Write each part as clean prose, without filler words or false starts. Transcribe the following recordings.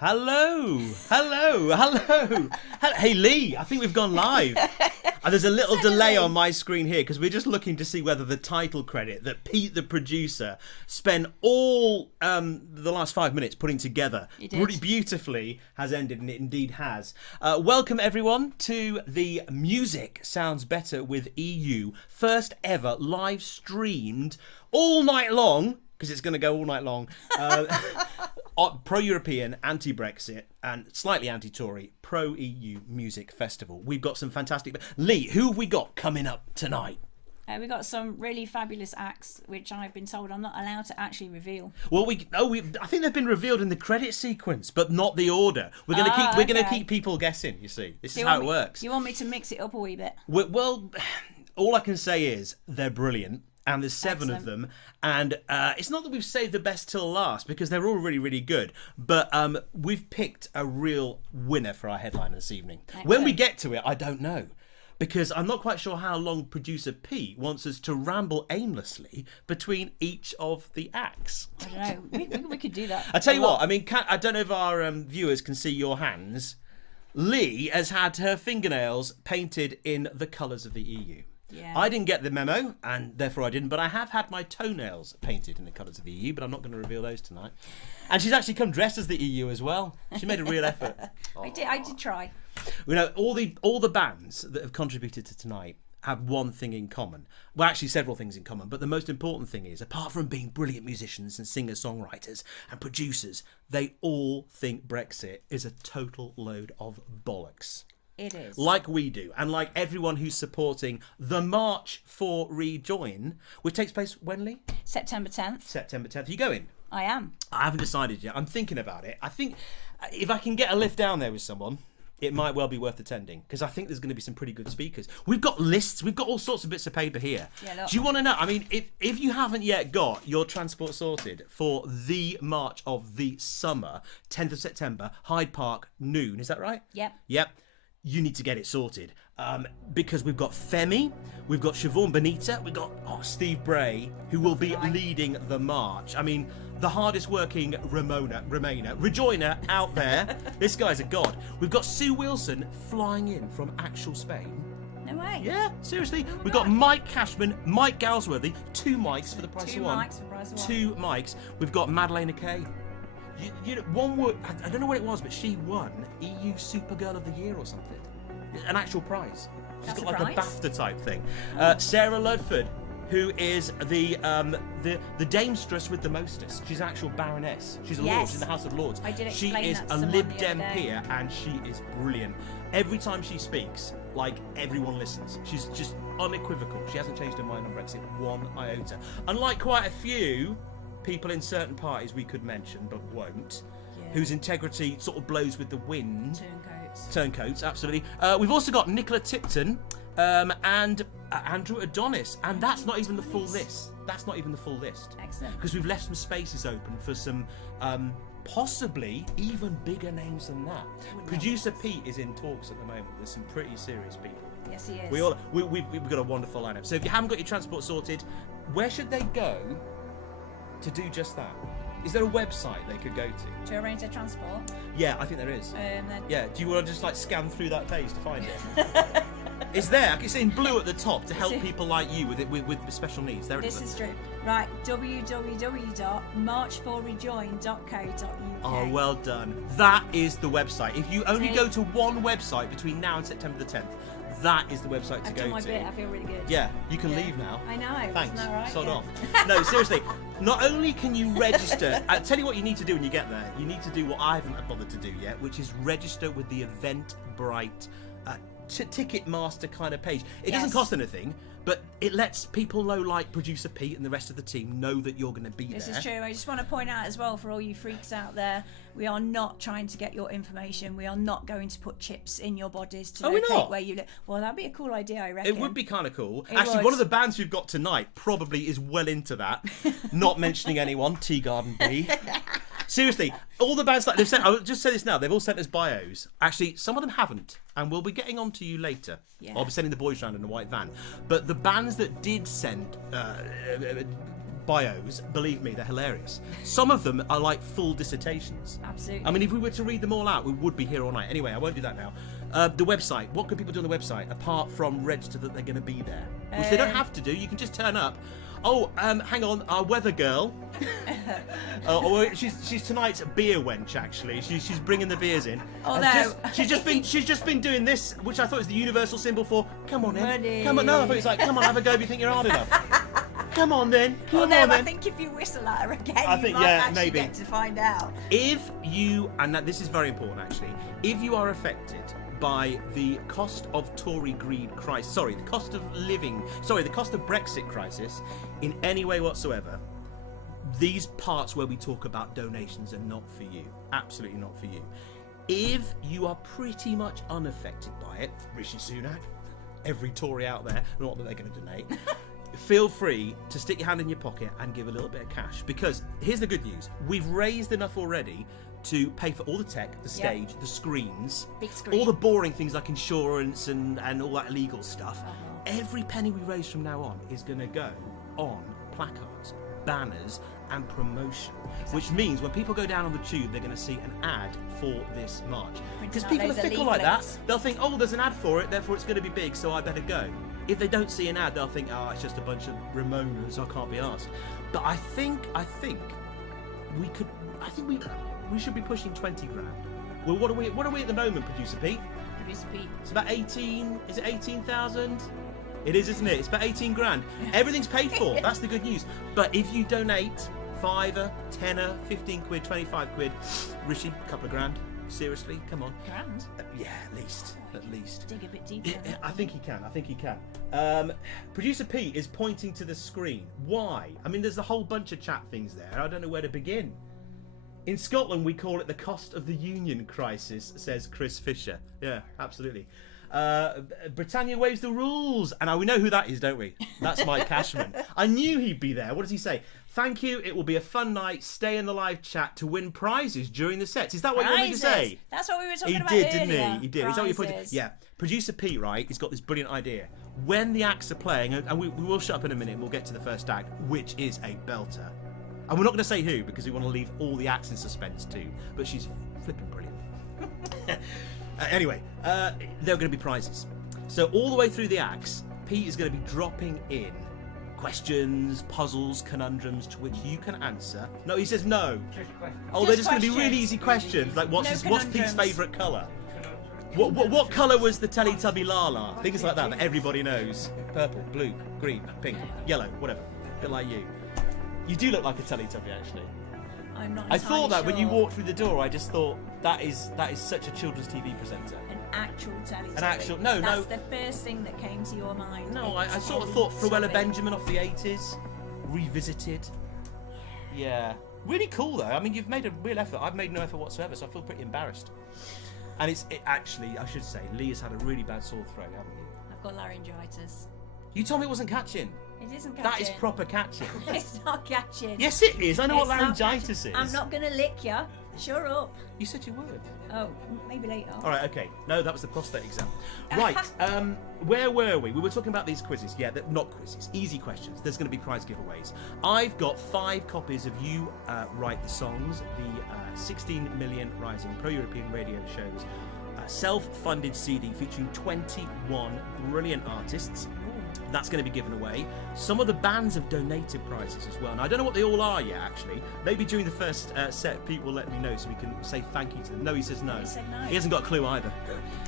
Hello. Hey, Lee, I think we've gone live. And there's a little delay on my screen here because we're just looking to see whether the title credit that Pete, the producer, spent all the last 5 minutes putting together pretty beautifully has ended, and it indeed has. Welcome, everyone, to the Music Sounds Better with EU, first ever live streamed all night long, because it's going to go all night long. Pro-European, anti-Brexit, and slightly anti-Tory, pro-EU music festival. We've got some fantastic... Lee, who have we got coming up tonight? We've got some really fabulous acts, which I've been told I'm not allowed to actually reveal. Well, I think they've been revealed in the credit sequence, but not the order. We're going to keep people guessing. You see, this is how it works. You want me to mix it up a wee bit? Well, all I can say is they're brilliant. And there's 7 of them, and it's not that we've saved the best till last, because they're all really, really good, but we've picked a real winner for our headline this evening. Excellent. When we get to it, I don't know, because I'm not quite sure how long producer Pete wants us to ramble aimlessly between each of the acts. I don't know, we could do that. I tell you what, I mean, I don't know if our viewers can see your hands. Lee has had her fingernails painted in the colours of the EU. Yeah. I didn't get the memo, and therefore I didn't, but I have had my toenails painted in the colours of the EU, but I'm not going to reveal those tonight. And she's actually come dressed as the EU as well. She made a real effort. I did try. You know, all the bands that have contributed to tonight have one thing in common. Well, actually several things in common, but the most important thing is, apart from being brilliant musicians and singer-songwriters and producers, they all think Brexit is a total load of bollocks. It is. Like we do, and like everyone who's supporting the March for Rejoin, which takes place when, Lee? September 10th. September 10th. Are you going? I am. I haven't decided yet. I'm thinking about it. I think if I can get a lift down there with someone, it might well be worth attending, because I think there's going to be some pretty good speakers. We've got lists. We've got all sorts of bits of paper here. Yeah, look. Do you want to know? I mean, if you haven't yet got your transport sorted for the March of the Summer, 10th of September, Hyde Park, noon. Is that right? Yep. You need to get it sorted, because we've got Femi, we've got Siobhan Benita, we've got Steve Bray, who will be leading the march. I mean, the hardest working Rejoiner out there. This guy's a god. We've got Sue Wilson flying in from actual Spain. No way. Yeah, seriously. We've got Mike Cashman, Mike Galsworthy, 2 mics for the price of 1. 2 mics for the price of 1. 2 mics. We've got Madeleine Kay. You know, one word, I don't know what it was, but she won EU Supergirl of the Year or something. An actual prize. She's got like a BAFTA type thing. Sarah Ludford, who is the damestress with the mostest. She's an actual baroness. She's a lord. She's in the House of Lords. I did she explain is that to a someone Lib the Dem other day. peer, and she is brilliant. Every time she speaks, like, everyone listens. She's just unequivocal. She hasn't changed her mind on Brexit one iota. Unlike quite a few people in certain parties we could mention but won't, whose integrity sort of blows with the wind. Turncoats, absolutely. We've also got Nicola Tipton and Andrew Adonis, and that's not even the full list. Excellent. Because we've left some spaces open for some possibly even bigger names than that. Producer Pete is in talks at the moment with some pretty serious people. Yes, he is. We've got a wonderful lineup. So if you haven't got your transport sorted, where should they go to do just that? Is there a website they could go to? To arrange their transport? Yeah, I think there is. Yeah, do you want to just like scan through that page to find it? It's there. It's in blue at the top to help people like you with special needs. There it is. This is true. Right, www.marchforrejoin.co.uk. Oh, well done. That is the website. If you only go to one website between now and September the 10th, that is the website to go to. I've done my bit. I feel really good. Yeah, you can leave now. I know. Thanks. Isn't that right? Sod off. No, seriously. Not only can you register, I'll tell you what you need to do when you get there. You need to do what I haven't bothered to do yet, which is register with the Eventbrite Ticketmaster kind of page. It doesn't cost anything, but it lets people know, like producer Pete and the rest of the team, know that you're going to be there. This is true. I just want to point out as well, for all you freaks out there, we are not trying to get your information. We are not going to put chips in your bodies to locate where you live. Well, that'd be a cool idea, I reckon. It would be kind of cool. It Actually, would. one of the bands we've got tonight probably is well into that. Not mentioning anyone, Tea Garden B. Seriously, all the bands that they've sent, I'll just say this now, they've all sent us bios. Actually, some of them haven't, and we'll be getting on to you later. I'll be sending the boys round in a white van. But the bands that did send bios, believe me, they're hilarious. Some of them are like full dissertations. Absolutely. I mean, if we were to read them all out, we would be here all night. Anyway, I won't do that now. The website. What can people do on the website apart from register that they're going to be there? Which they don't have to do. You can just turn up. Oh, hang on. Our weather girl. She's tonight's beer wench. Actually, she's bringing the beers in. Oh no. She's just been doing this, which I thought was the universal symbol for come on in. Money. Come on. No, I thought it's like come on, have a go if you think you're hard enough. Come on then. Come on then. I think if you whistle at her again, you might actually get to find out. If you, and this is very important actually, if you are affected by the cost of Tory greed crisis, the cost of Brexit crisis in any way whatsoever, these parts where we talk about donations are not for you. Absolutely not for you. If you are pretty much unaffected by it, Rishi Sunak, every Tory out there, not that they're going to donate, feel free to stick your hand in your pocket and give a little bit of cash, because here's the good news. We've raised enough already to pay for all the tech, the stage, the screens, big screen, all the boring things like insurance and all that legal stuff. Every penny we raise from now on is going to go on placards, banners and promotion, which means when people go down on the tube, they're going to see an ad for this march. Because people are fickle like that. They'll think, oh, there's an ad for it, therefore it's going to be big, so I better go. If they don't see an ad, they'll think, oh, it's just a bunch of Ramonas, I can't be asked. But I think we should be pushing 20 grand. Well, what are we at the moment, Producer Pete? It's about 18, is it 18,000? It is, isn't it? It's about 18 grand. Everything's paid for. That's the good news. But if you donate £5, £10, 15 quid, 25 quid, Rishi, a couple of grand. Seriously, come on. Grand? Yeah, at least. Dig a bit deeper. I think he can. Producer Pete is pointing to the screen. Why? I mean, there's a whole bunch of chat things there. I don't know where to begin. In Scotland, we call it the cost of the union crisis, says Chris Fisher. Yeah, absolutely. Britannia waives the rules. And now we know who that is, don't we? That's Mike Cashman. I knew he'd be there. What does he say? Thank you. It will be a fun night. Stay in the live chat to win prizes during the sets. Is that what you want me to say? That's what we were talking about earlier. Didn't he? He did. Is that what you put? Yeah. Producer Pete, right, he's got this brilliant idea. When the acts are playing, and we will shut up in a minute and we'll get to the first act, which is a belter. And we're not going to say who, because we want to leave all the acts in suspense too. But she's flipping brilliant. Anyway, there are going to be prizes. So all the way through the acts, Pete is going to be dropping in questions, puzzles, conundrums to which you can answer. No, he says no. Oh, they're just going to be really easy questions, like what's Pete's favourite colour? What colour was the Teletubby Lala? Things like that everybody knows. Purple, blue, green, pink, yellow, whatever. A bit like you. You do look like a Teletubby, actually. I'm not. I thought that when you walked through the door, I just thought that is such a children's TV presenter. An actual Teletubby. An actual no. That's the first thing that came to your mind. No, I sort of thought Fruella Benjamin off the 80s, revisited. Yeah, really cool though. I mean, you've made a real effort. I've made no effort whatsoever, so I feel pretty embarrassed. And it actually, I should say, Lee has had a really bad sore throat, haven't you? I've got laryngitis. You told me it wasn't catching. It isn't catching. That is proper catching. It's not catching. Yes, it is. I know what laryngitis is. I'm not going to lick you. Shut up. You said you would. Oh, maybe later. All right, okay. No, that was the prostate exam. Right, where were we? We were talking about these quizzes. Yeah, not quizzes. Easy questions. There's going to be prize giveaways. I've got 5 copies of You Write the Songs, the 16 Million Rising Pro-European Radio Shows self-funded CD featuring 21 brilliant artists. That's going to be given away. Some of the bands have donated prizes as well. And I don't know what they all are yet, actually. Maybe during the first set, Pete will let me know so we can say thank you to them. No, he says no. He hasn't got a clue either.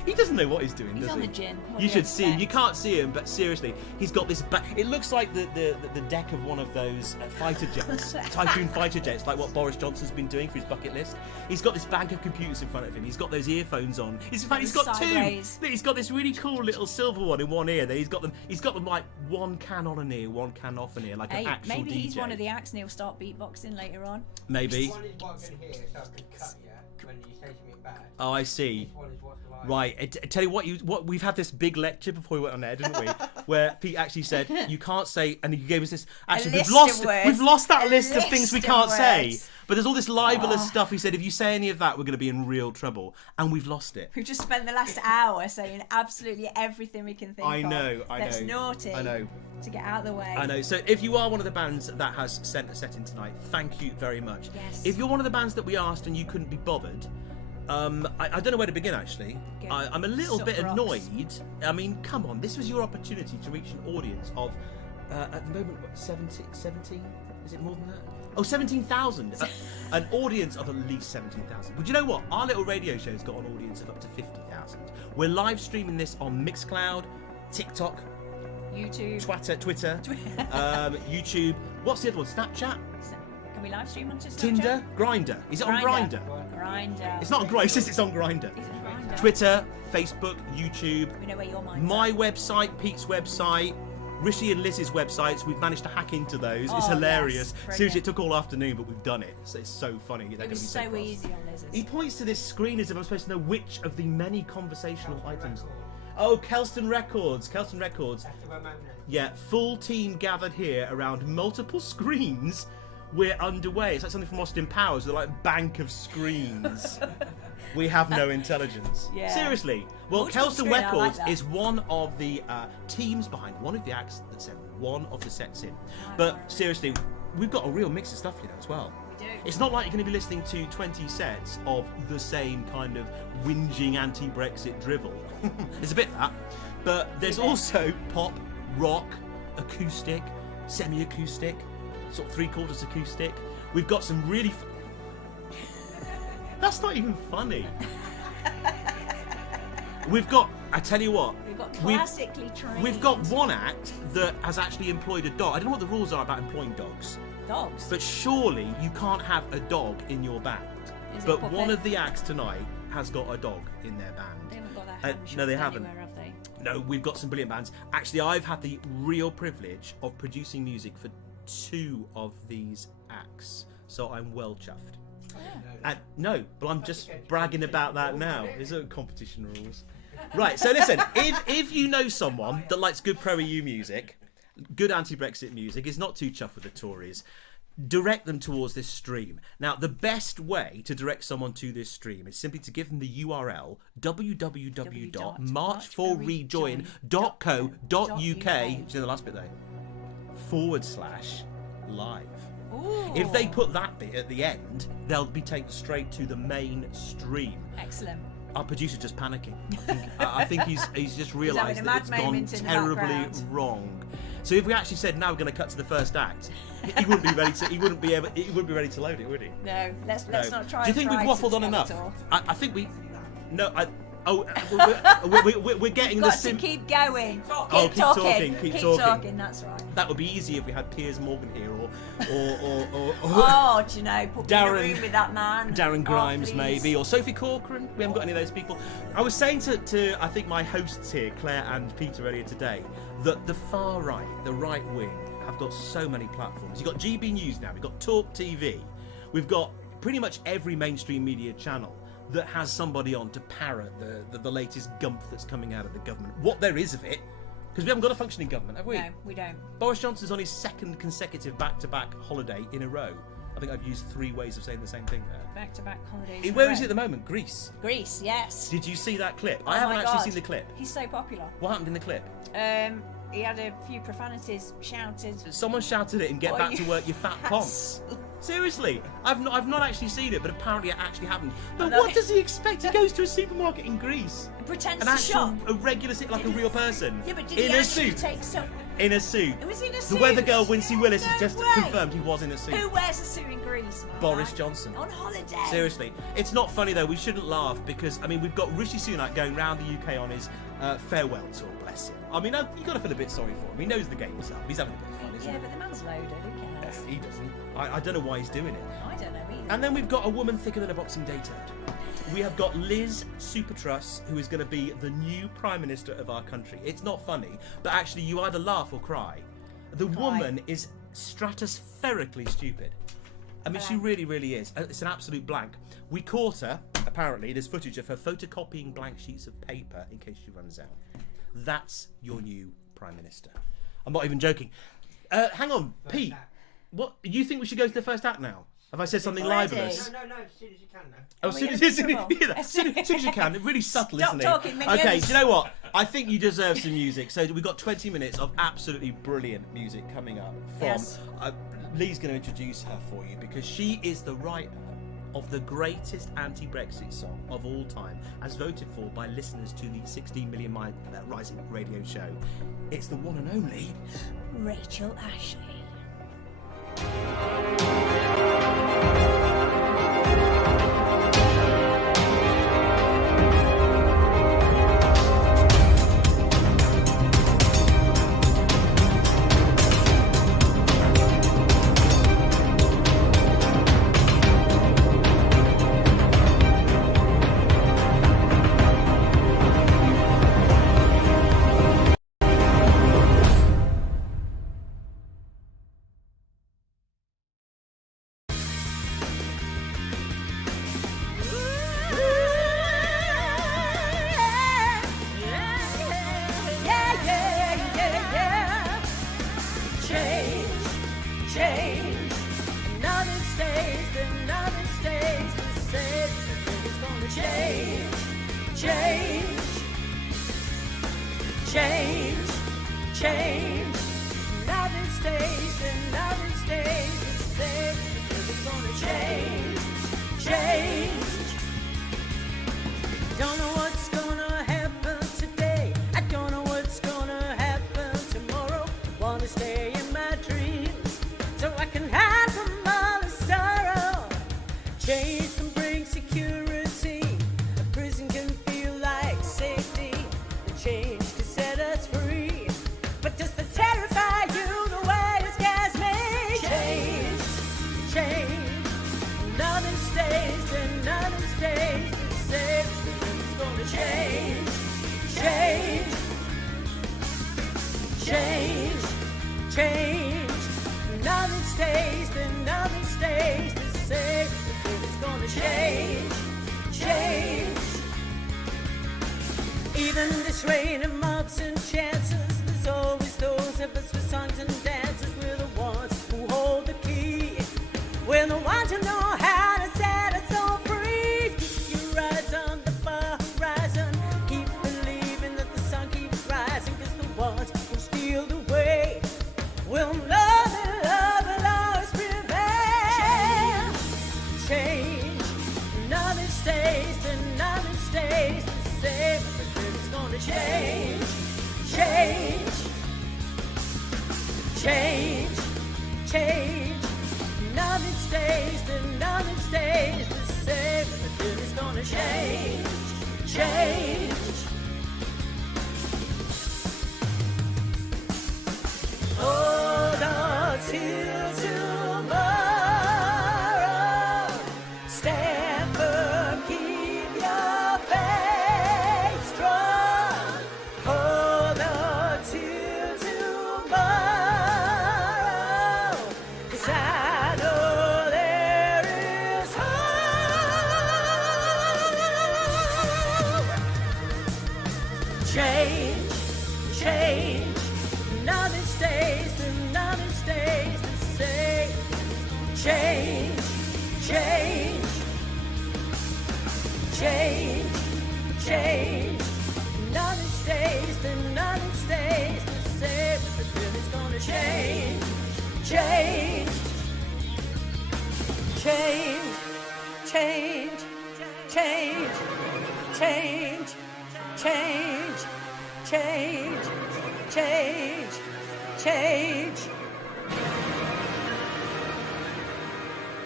He doesn't know what he's doing, does he? He's on the gin. You should see him. You can't see him, but seriously, he's got this... It looks like the deck of one of those fighter jets, Typhoon fighter jets, like what Boris Johnson's been doing for his bucket list. He's got this bank of computers in front of him. He's got those earphones on. In fact, he's got sideways. 2. He's got this really cool little silver one in one ear. Then he's got them like one can on an ear, one can off an ear, like an actual maybe DJ. He's one of the acts and he'll start beatboxing later on. Maybe. One is what I can hear, so I can cut you when you say something bad. Oh, I see. This one is what's live. Right. I tell you what we've had this big lecture before we went on air, didn't we? Where Pete actually said you can't say, and he gave us this. Actually, we've lost that list of things we can't say. But there's all this libelous stuff. He said, if you say any of that, we're going to be in real trouble. And we've lost it. We've just spent the last hour saying absolutely everything we can think of. I know. That's naughty. I know. To get out of the way. I know. So if you are one of the bands that has sent a set in tonight, thank you very much. Yes. If you're one of the bands that we asked and you couldn't be bothered, I don't know where to begin, actually. I'm a little bit annoyed. I mean, come on. This was your opportunity to reach an audience of, at the moment, what, 17? Is it more than that? Oh, 17,000. An audience of at least 17,000. But you know what? Our little radio show's got an audience of up to 50,000. We're live streaming this on Mixcloud, TikTok, YouTube, Twitter, YouTube. What's the other one? Snapchat? Can we live stream on Snapchat? Tinder? Grindr. Is it on Grindr? Grindr. It's not on Grindr. It says it's on Grindr. Is it Grindr? Twitter, Facebook, YouTube. We know where your mind's My website, Pete's website, Rishi and Liz's websites. We've managed to hack into those. It's hilarious. Yes, Seriously, it took all afternoon, but we've done it. So it's so funny. It was so easy on Liz's. He points to this screen as if I'm supposed to know which of the many conversational items. Oh, Kelston Records. Yeah, full team gathered here around multiple screens. We're underway. It's like something from Austin Powers, the like bank of screens. We have no intelligence. Yeah. Seriously. Well, Multiple Kelston Records like is one of the teams behind one of the acts that sent one of the sets in. But seriously, we've got a real mix of stuff here as well. We do. It's not like you're going to be listening to 20 sets of the same kind of whinging anti-Brexit drivel. There's a bit of that. But there's also pop, rock, acoustic, semi-acoustic, sort of three-quarters acoustic. We've got some really... That's not even funny. We've got... I tell you what. We've got classically trained. We've got one act that has actually employed a dog. I don't know what the rules are about employing dogs. Dogs? But surely you can't have a dog in your band. But one of the acts tonight has got a dog in their band. They haven't got their No, they haven't. Anywhere, have they? No, we've got some brilliant bands. Actually, I've had the real privilege of producing music for 2 of these acts, so I'm well chuffed. Oh, yeah. And no, but I'm just bragging about that now. There's no competition rules. Right, so listen, if you know someone that likes good pro-EU music, good anti-Brexit music, is not too chuffed with the Tories, direct them towards this stream. Now, the best way to direct someone to this stream is simply to give them the URL www.marchforrejoin.co.uk. Which is the last bit though. /live. Ooh. If they put that bit at the end, they'll be taken straight to the main stream. Excellent. Our producer's just panicking. I think he's just realised that it's gone terribly wrong. So if we actually said now we're going to cut to the first act, he wouldn't be ready to. He wouldn't be ready to load it, would he? No, let's not try. Do you think we've waffled on enough? I think we. No, we're getting You've the got to keep going. Keep talking. That's right. That would be easy if we had Piers Morgan here, or oh, do you know, put me in a Darren, room with that man. Darren Grimes, please. maybe, or Sophie Corcoran. We haven't got any of those people. I was saying to I think my hosts here, Claire and Peter, earlier today, that the far right, the right wing, have got so many platforms. You've got GB News now. We've got Talk TV. We've got pretty much every mainstream media channel that has somebody on to parrot the latest gumph that's coming out of the government. What there is of it, because we haven't got a functioning government, have we? No, we don't. Boris Johnson's on his 2nd consecutive back-to-back holiday in a row. I think I've used 3 ways of saying the same thing there. Back-to-back holidays. Where is he at the moment? Greece. Greece, yes. Did you see that clip? Oh I haven't my actually God. seen the clip. He's so popular. What happened in the clip? He had a few profanities shouted. Someone shouted it and get back to work, you fat ponce. Seriously, I've not actually seen it, but apparently it actually happened. But what does he expect? He goes to a supermarket in Greece. Pretends to shop. A regular, like a real person. Yeah, but did in he a actually suit. take stuff? In a suit. It was in a suit. The weather girl, Wincy Willis, has No just way. confirmed he was in a suit. Who wears a suit in Greece? Man? Boris Johnson. On holiday. Seriously, it's not funny though. We shouldn't laugh because I mean we've got Rishi Sunak going round the UK on his farewell tour. Bless him. I mean you got to feel a bit sorry for him. He knows the game's up. He's having a bit of fun, isn't Yeah, he? but the man's loaded. Who cares? He doesn't. I don't know why he's doing it. I don't know either. And then we've got a woman thicker than a Boxing Day turd. We have got Liz Supertruss, who is going to be the new Prime Minister of our country. It's not funny, but actually you either laugh or cry. The woman is stratospherically stupid. I mean, she really, really is. It's an absolute blank. We caught her, apparently, there's footage of her photocopying blank sheets of paper in case she runs out. That's your new Prime Minister. I'm not even joking. Hang on, Pete. What, you think we should go to the first act now? Have I said something libelous? No, as soon as you can, though. Oh, as soon as you can. Really subtle, Stop isn't it? talking, minions. Okay, do you know what? I think you deserve some music. So we've got 20 minutes of absolutely brilliant music coming up from... Yes. Lee's going to introduce her for you because she is the writer of the greatest anti-Brexit song of all time, as voted for by listeners to the 16 Million Rising radio show. It's the one and only... Rachel Ashley.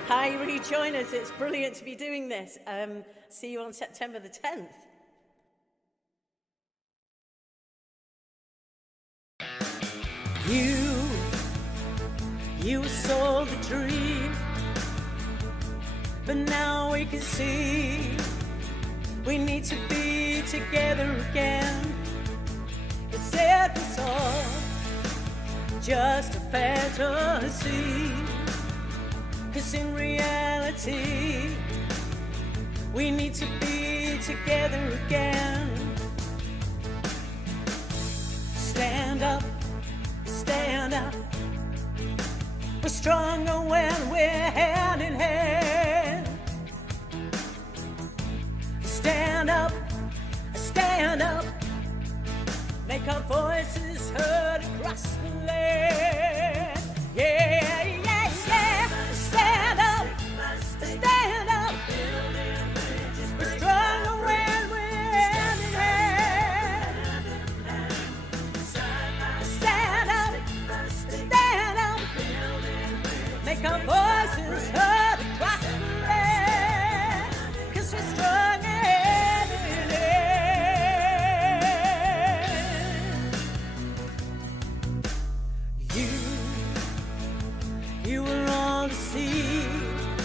Hi, Rejoiners. It's brilliant to be doing this. See you on September the 10th. You sold the dream, but now we can see we need to be together again. It's us all just a fantasy, 'cause in reality we need to be together again. Stand up, stand up. We're stronger when we're hand in hand. Stand up, stand up. Make our voices heard across the land. Yeah, yeah, yeah. Stand up, stand up. We're stronger when we're hand in hand. Stand up, stand up. Make our voices heard across the land. 'Cause we're strong hand in hand. You were all deceived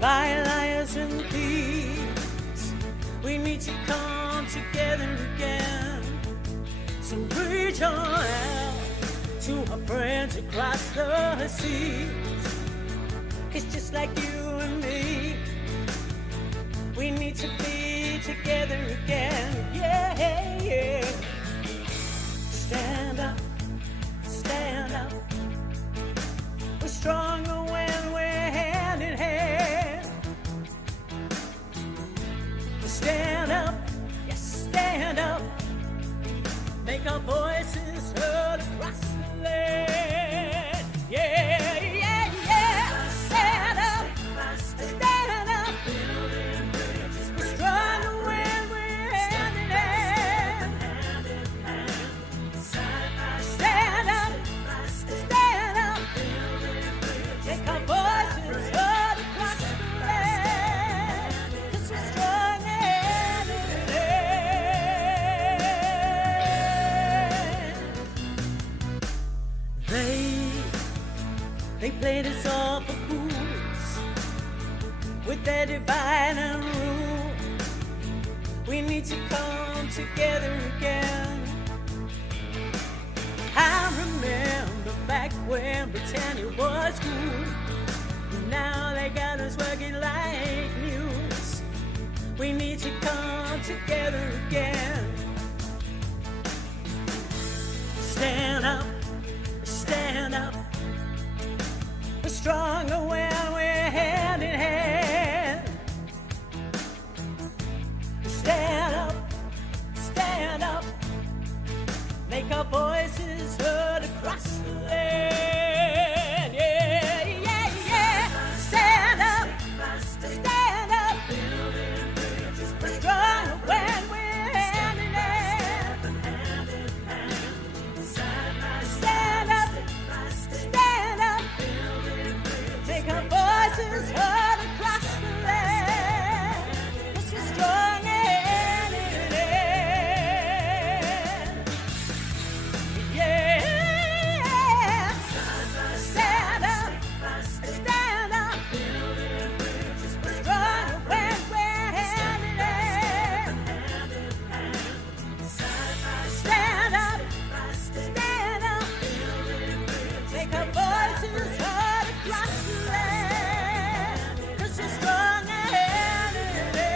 by liars and thieves. We need to come together again. So reach on out to our friends across the seas. It's just like you and me. We need to be together again. Yeah, yeah. Stand up, stand up. We're stronger when we're hand in hand. Stand up, yes, stand up. Make our voices heard across the land. Yeah, yeah, yeah. Stand up, stand up. We're stronger when we're hand in hand. Stand up, stand up. Make our voices heard across the land. 'Cause we're strong hand in hand. They played us all for fools with their divide and rule. We need to come together again. I remember back when Britannia was cool. Now they got us working like mules. We need to come together again. Stand up, stand up. We're stronger when we're hand in hand. Stand up, stand up. Make our voices heard across the land. Yeah, yeah, yeah. Stand up, stand up. We're stronger when we're hand in hand. Stand up, stand up. Make our voices heard across the land. 'Cause we're strong hand in hand. Yeah. Stand up, stand up. We're stronger when we're hand in hand. Stand up, stand up. Make our voices heard across the land. 'Cause we're strong hand in hand.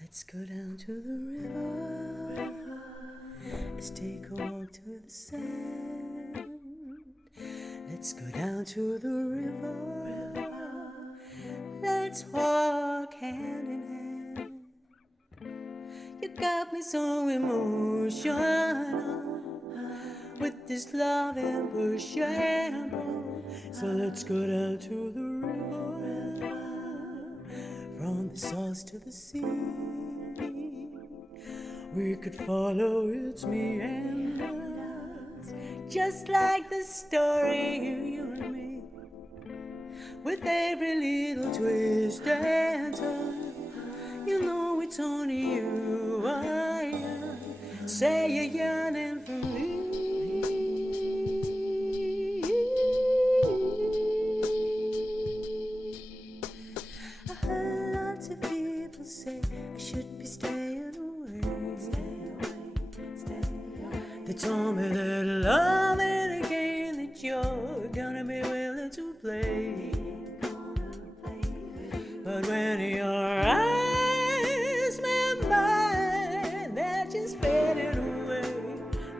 Let's go down to the river. Let's take a walk to the sand. Let's go down to the river. Let's walk hand in hand. You got me so emotional with this love and push your hand on. So let's go down to the river. From the source to the sea, we could follow its meanders, just like the story of you and me, with every little twist and turn. You know it's only you I am. Say you're yearning for me. I heard lots of people say I should be staying away. play. But when your eyes met mine, they're just fading away.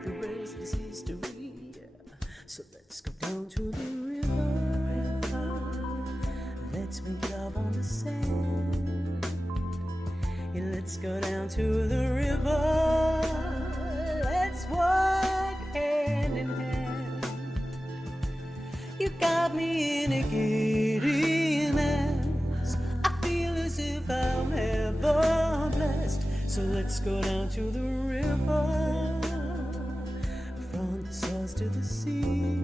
The rest is history. So let's go down to the river. Let's make love on the sand. Yeah, let's go down to the river. Let's walk hand in hand. You got me in a giddy mess. I feel as if I'm ever blessed. So let's go down to the river, from the source to the sea.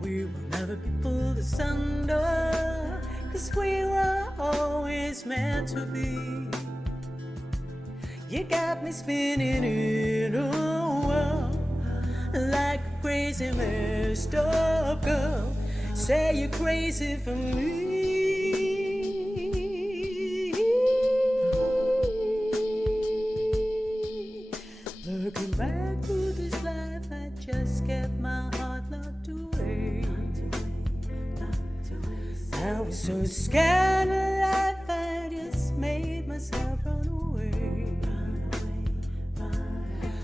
We will never be pulled asunder, 'cause we were always meant to be. You got me spinning in a whirl, like a crazy messed up girl. Say you're crazy for me. Looking back through this life, I just kept my heart locked away. I was so scared of life, I just made myself run away.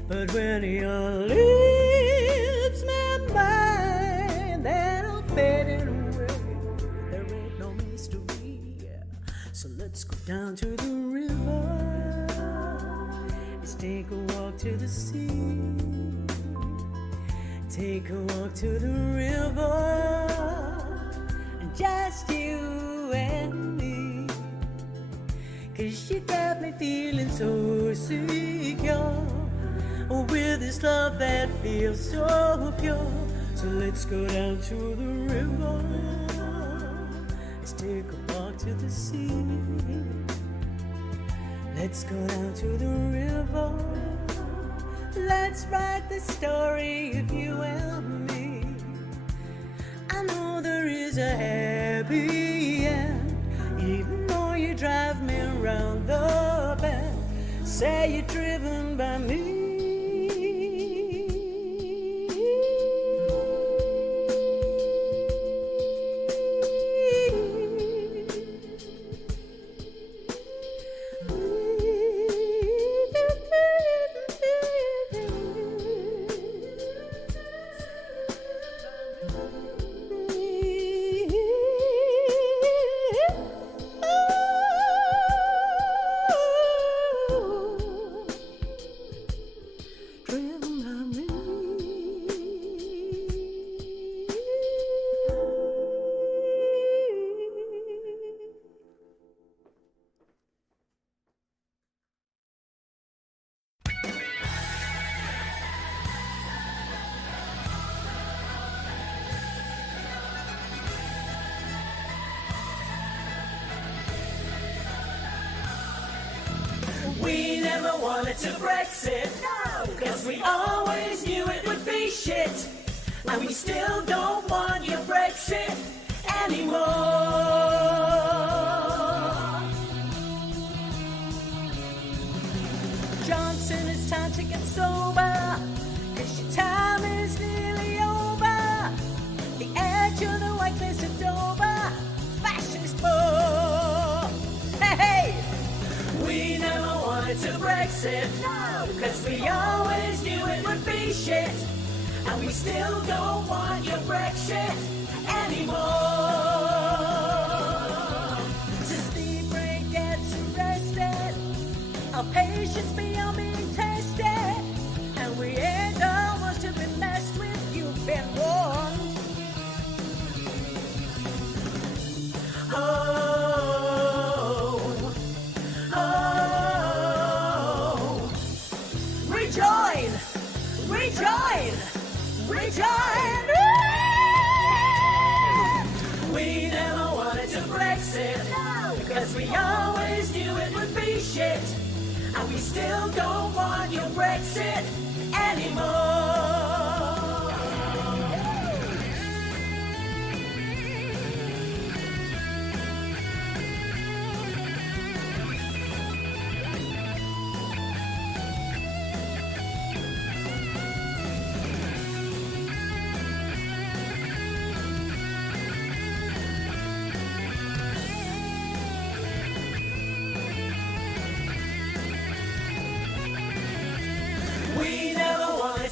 But when your lips met mine, they're all fading away. There ain't no mystery. So let's go down to the river. Let's take a walk to the sea. Take a walk to the river. And just you and me. 'Cause you got me feeling so secure, with this love that feels so pure. So let's go down to the river. Let's take a walk to the sea. Let's go down to the river. Let's write the story of you and me. I know there is a happy end, even though you drive me around the bend. Say you're driven by me. We never wanted to Brexit, no, 'cause we always knew it would be shit. And we still don't want your Brexit anymore. Johnson, it's time to get sober, 'cause your time is nearly over. The edge of the white cliffs of Dover, fascist bull. Hey, hey! We never wanted to Brexit, no, 'cause we always knew it would be shit. And we still don't want your Brexit anymore. Since Steve Ray gets arrested, our patience beyond being tested, and we ain't almost to be messed with. You've been warned. Rejoin! Rejoin! Rejoin! We never wanted to Brexit, no, because we always knew it would be shit. And we still don't want your Brexit anymore.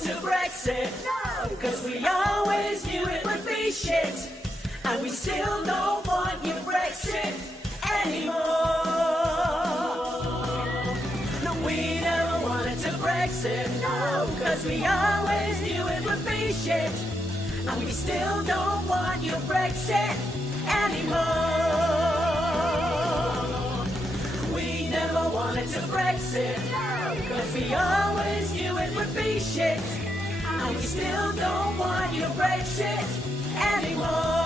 to Brexit. No, because we always knew it would be shit. And we still don't want your Brexit anymore. No, we never wanted to Brexit. No, because we always knew it would be shit. And we still don't want your Brexit anymore. We never wanted to Brexit, because we always knew it would be shit. And we still don't want your Brexit anymore.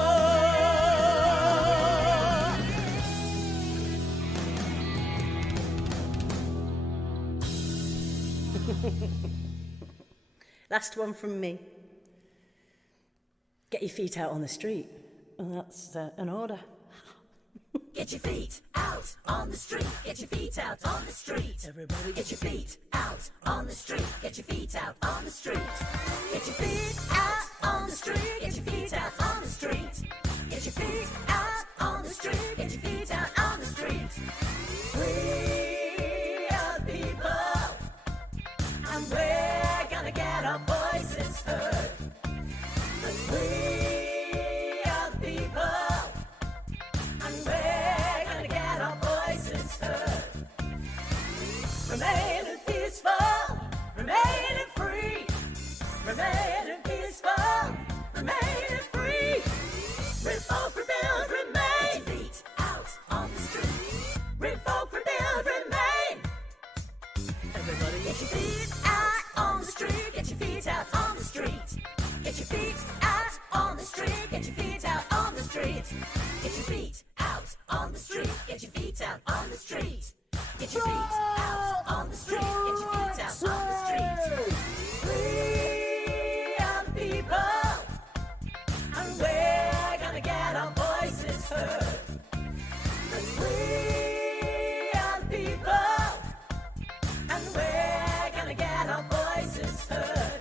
Last one from me. Get your feet out on the street. Well, that's an order. Get your feet out on the street. Get your feet out on the street. Everybody get your feet out on the street. Get your feet out on the street. Get your feet out on the street. Get your feet out on the street. Get your feet out on the street. Get your feet out on the street. We are the people, and we're gonna get our voices heard. 'Cause we are the people, and we're gonna get our voices heard. Remaining peaceful, remaining free. Remaining peaceful, remaining free. Revolt, rebuild, remain. Get your feet out on the street. Revolt, rebuild, remain. Everybody get your feet out on the street. Get your feet out on the street. Get your feet out on the street. Get your feet out on the street. Get your feet out on the street. Get your feet out on the street. Get your feet out on the street. Get your feet out on the street. We are the people, and we're gonna get our voices heard. 'Cause we are the people, and we're gonna get our voices heard.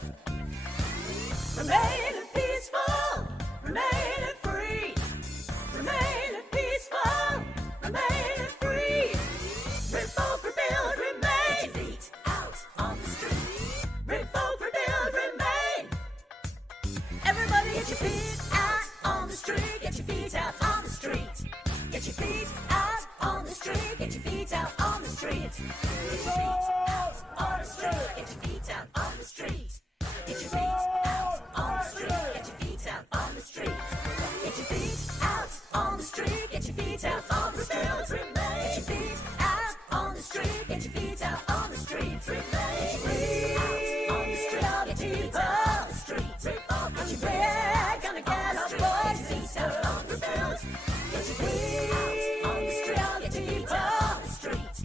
Remaining peaceful, remaining free. Remaining peaceful, remaining free. Revolt, rebuild, remain. Get your feet out on the street. Revolt, rebuild, remain. Everybody get your feet out on the street. Get your feet out on the street. Get your feet out on the street. Get your feet out on the street. Get your feet out on the street. Get your feet out on the street. Get your feet out on the street. Get your feet out on the street. Get your feet out on the street. Get your feet out on the street. Get your feet out on the street. Get your feet out on the street. Get your feet out on the street. Get your feet out on the street. And we're gonna get our voices heard. Get your feet out on the street. Get your feet out on the street.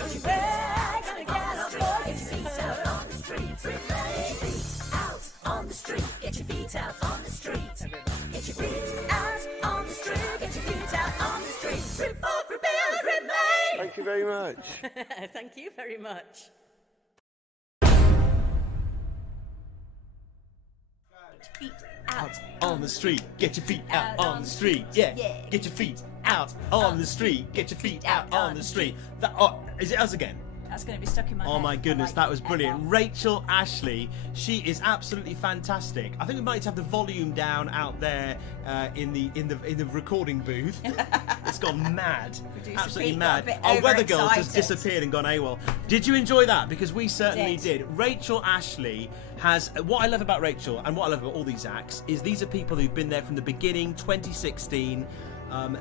And we're gonna get our voices heard. On the street. Get your feet out on the street. Get your feet out on the street. Get your feet out on the street. Get your feet out on the street. Revolt, rebuild, remain. Thank you very much. Thank you very much. Feet out on the street. Get your feet out on the street. Yeah. Get your feet out on the street. Get your feet out on the street. That, is it us again? That's going to be stuck in my head. Oh my goodness, that was brilliant. Rachel Ashley, she is absolutely fantastic. I think we might have the volume down out there in the recording booth. It's gone mad, absolutely mad. Our weather girl's just disappeared and gone AWOL. Did you enjoy that? Because we certainly did. Rachel Ashley has, what I love about Rachel and what I love about all these acts is these are people who've been there from the beginning, 2016.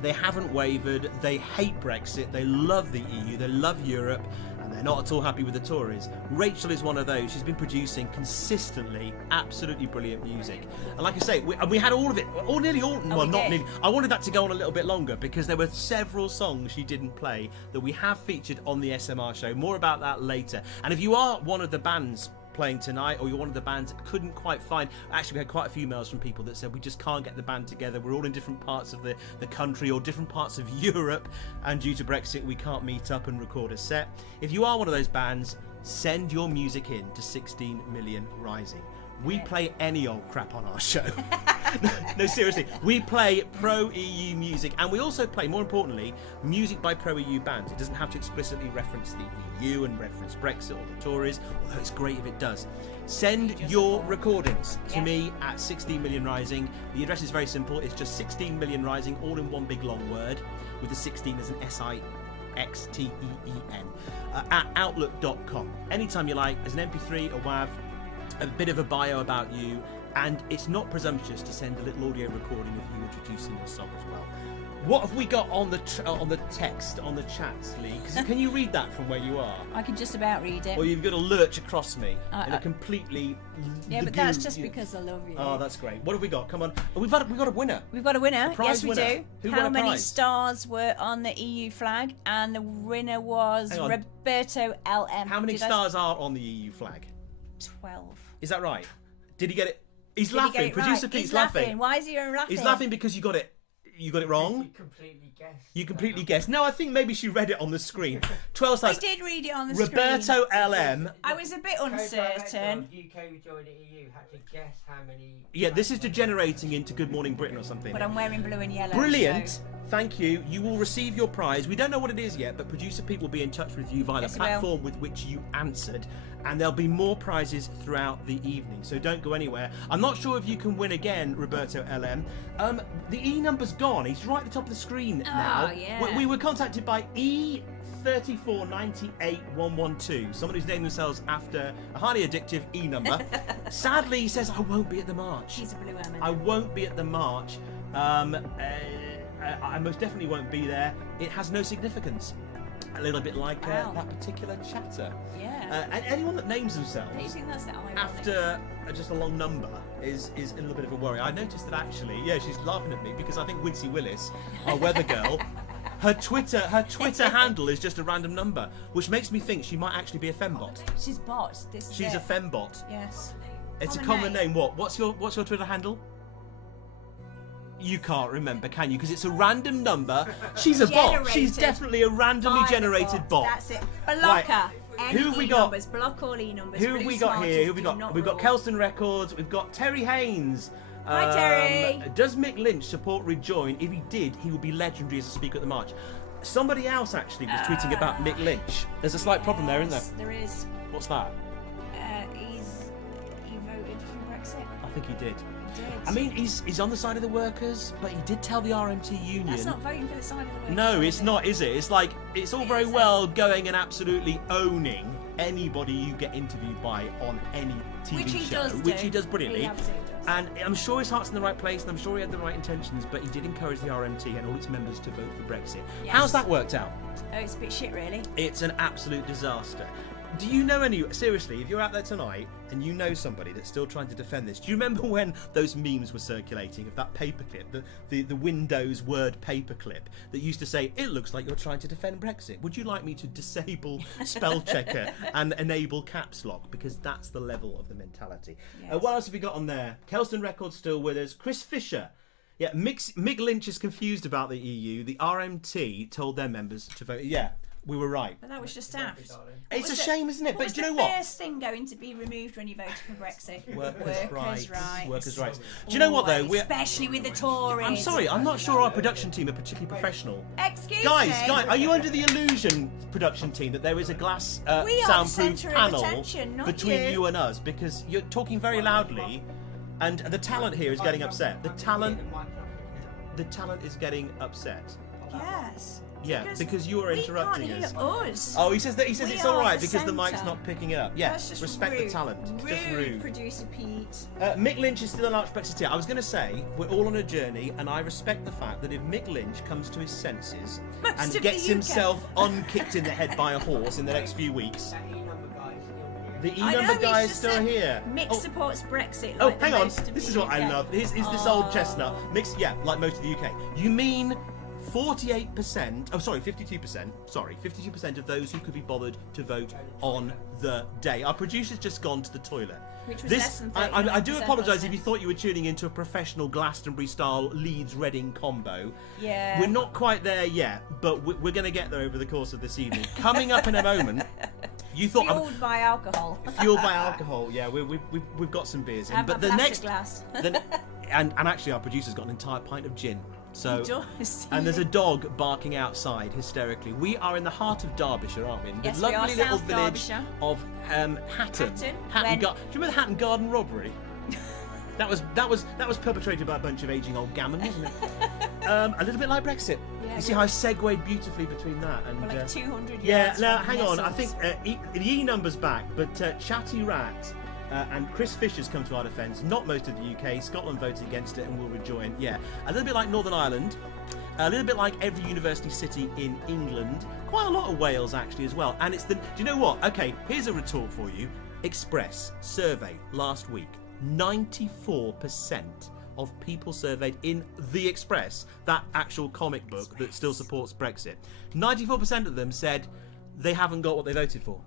They haven't wavered. They hate Brexit. They love the EU. They love Europe. And they're not at all happy with the Tories. Rachel is one of those. She's been producing consistently absolutely brilliant music. And like I say, we had all of it. Nearly all. Well, not nearly. I wanted that to go on a little bit longer because there were several songs she didn't play that we have featured on the SMR show. More about that later. And if you are one of the bands playing tonight, or you're one of the bands that couldn't quite find, actually we had quite a few emails from people that said we just can't get the band together, we're all in different parts of the country or different parts of Europe, and due to Brexit we can't meet up and record a set. If you are one of those bands, send your music in to 16 Million Rising. we play any old crap on our show. No, seriously, we play pro-EU music, and we also play, more importantly, music by pro-EU bands. It doesn't have to explicitly reference the EU and reference Brexit or the Tories, although it's great if it does. Send your recordings to me at 16 Million Rising. The address is very simple. It's just 16 Million Rising, all in one big long word, with the 16 as an SIXTEEN, at outlook.com. Anytime you like, as an MP3, a WAV, a bit of a bio about you, and it's not presumptuous to send a little audio recording of you introducing your song as well. What have we got on the text, on the chats, Lee? Can you read that from where you are? I can just about read it. Or you've got to lurch across me in a completely... Yeah, but that's just because I love you. Oh, that's great. What have we got? Come on. Oh, we've got a winner. We've got a winner. Yes, we do. How many stars were on the EU flag? And the winner was Roberto LM. How many stars are on the EU flag? 12. Is that right? Did he get it? He's laughing. Producer Pete's laughing. Why is he laughing? He's laughing because you got it wrong. You completely guessed. You completely guessed. No, I think maybe she read it on the screen. 12 stars. I did read it on the screen. Roberto LM. I was a bit uncertain. UK Rejoin EU had to guess how many. Yeah, this is degenerating into Good Morning Britain or something. But I'm wearing blue and yellow. Brilliant. So. Thank you. You will receive your prize. We don't know what it is yet, but Producer Pete will be in touch with you via the platform with which you answered. And there'll be more prizes throughout the evening, so don't go anywhere. I'm not sure if you can win again, Roberto LM. The E number's gone. He's right at the top of the screen now. Yeah. We were contacted by E3498112, someone who's named themselves after a highly addictive E number. Sadly, he says, I won't be at the march. He's a blue M. I won't be at the march. I most definitely won't be there. It has no significance. A little bit like that particular chatter. Yeah. And anyone that names themselves after just a long number is a little bit of a worry. I noticed that actually, she's laughing at me because I think Wincy Willis, our weather girl, her Twitter handle is just a random number, which makes me think she might actually be a fembot. She's bot. She's a fembot. Yes. It's a common name. What's your Twitter handle? You can't remember, can you? Because it's a random number. She's a bot. She's definitely a randomly generated bot. That's it. Blocker. Who have we got? Numbers, block all E numbers. Who have we got here? Who have we got? We've got Kelston Records. We've got Terry Haynes. Hi, Terry. Does Mick Lynch support Rejoin? If he did, he would be legendary as a speaker at the march. Somebody else actually was tweeting about Mick Lynch. There's a slight problem there, isn't there? There is. What's that? He voted for Brexit. I think he did. Did. I mean, he's on the side of the workers, but he did tell the RMT union. That's not voting for the side of the workers. No, it's not, is it? It's like, it's all very well going and absolutely owning anybody you get interviewed by on any TV show, which he does brilliantly. He absolutely does. And I'm sure his heart's in the right place, and I'm sure he had the right intentions, but he did encourage the RMT and all its members to vote for Brexit. Yes. How's that worked out? Oh, it's a bit shit, really. It's an absolute disaster. Do you know seriously, if you're out there tonight and you know somebody that's still trying to defend this, do you remember when those memes were circulating of that paperclip, the Windows Word paperclip that used to say, it looks like you're trying to defend Brexit. Would you like me to disable spell checker and enable caps lock? Because that's the level of the mentality. Yes. What else have we got on there? Kelston Records still with us. Chris Fisher. Yeah, Mick Lynch is confused about the EU. The RMT told their members to vote. Yeah. We were right. But that was just daft. It's a shame, isn't it? But do you know what? What was the first thing going to be removed when you voted for Brexit? Workers' rights. Workers' rights. Do you know what, though? Especially with the Tories. I'm sorry, I'm not sure our production team are particularly professional. Excuse me? Guys, are you under the illusion, production team, that there is a glass soundproof panel between you and us? Because you're talking very loudly, and the talent here is getting upset. The talent is getting upset. Yes. Yeah, because you are interrupting us. Us. Oh, he says it's all right because the mic's not picking it up. Yeah, respect the talent. Rude, just rude. Producer Pete. Mick Lynch is still an arch Brexiteer. I was going to say we're all on a journey, and I respect the fact that if Mick Lynch comes to his senses and gets himself unkicked in the head by a horse in the next few weeks. The E-number guy is still here. Mick supports Brexit. Like hang on. This is what I love. Is this old chestnut? Mick's, like most of the UK. You mean 52% of those who could be bothered to vote on the day. Our producer's just gone to the toilet. Which was less than 39%. I do apologise if you thought you were tuning into a professional Glastonbury-style Leeds-Reading combo. Yeah. We're not quite there yet, but we're going to get there over the course of this evening. Coming up in a moment, You thought fueled by alcohol. Fueled by alcohol. Yeah, we've got some beers in, but the next glass. and actually our producer's got an entire pint of gin. So He does. and there's a dog barking outside hysterically. We are in the heart of Derbyshire, aren't we? In Yes, the we are, lovely little South village Derbyshire. of Hatton. Hatton, Do you when- remember the Hatton Garden robbery? That was perpetrated by a bunch of aging old gammon, wasn't it? A little bit like Brexit. Yeah, you see how I segued beautifully between that and. We're like 200 Yeah, yards now from hang on. I Nestles. think the E number's back, but Chatty Rat and Chris Fisher's come to our defence. Not most of the UK. Scotland voted against it and will rejoin. Yeah, a little bit like Northern Ireland. A little bit like every university city in England. Quite a lot of Wales actually as well. And it's the. Do you know what? Okay, here's a retort for you. Express survey last week. 94% of people surveyed in The Express, that actual comic book that still supports Brexit, 94% of them said they haven't got what they voted for.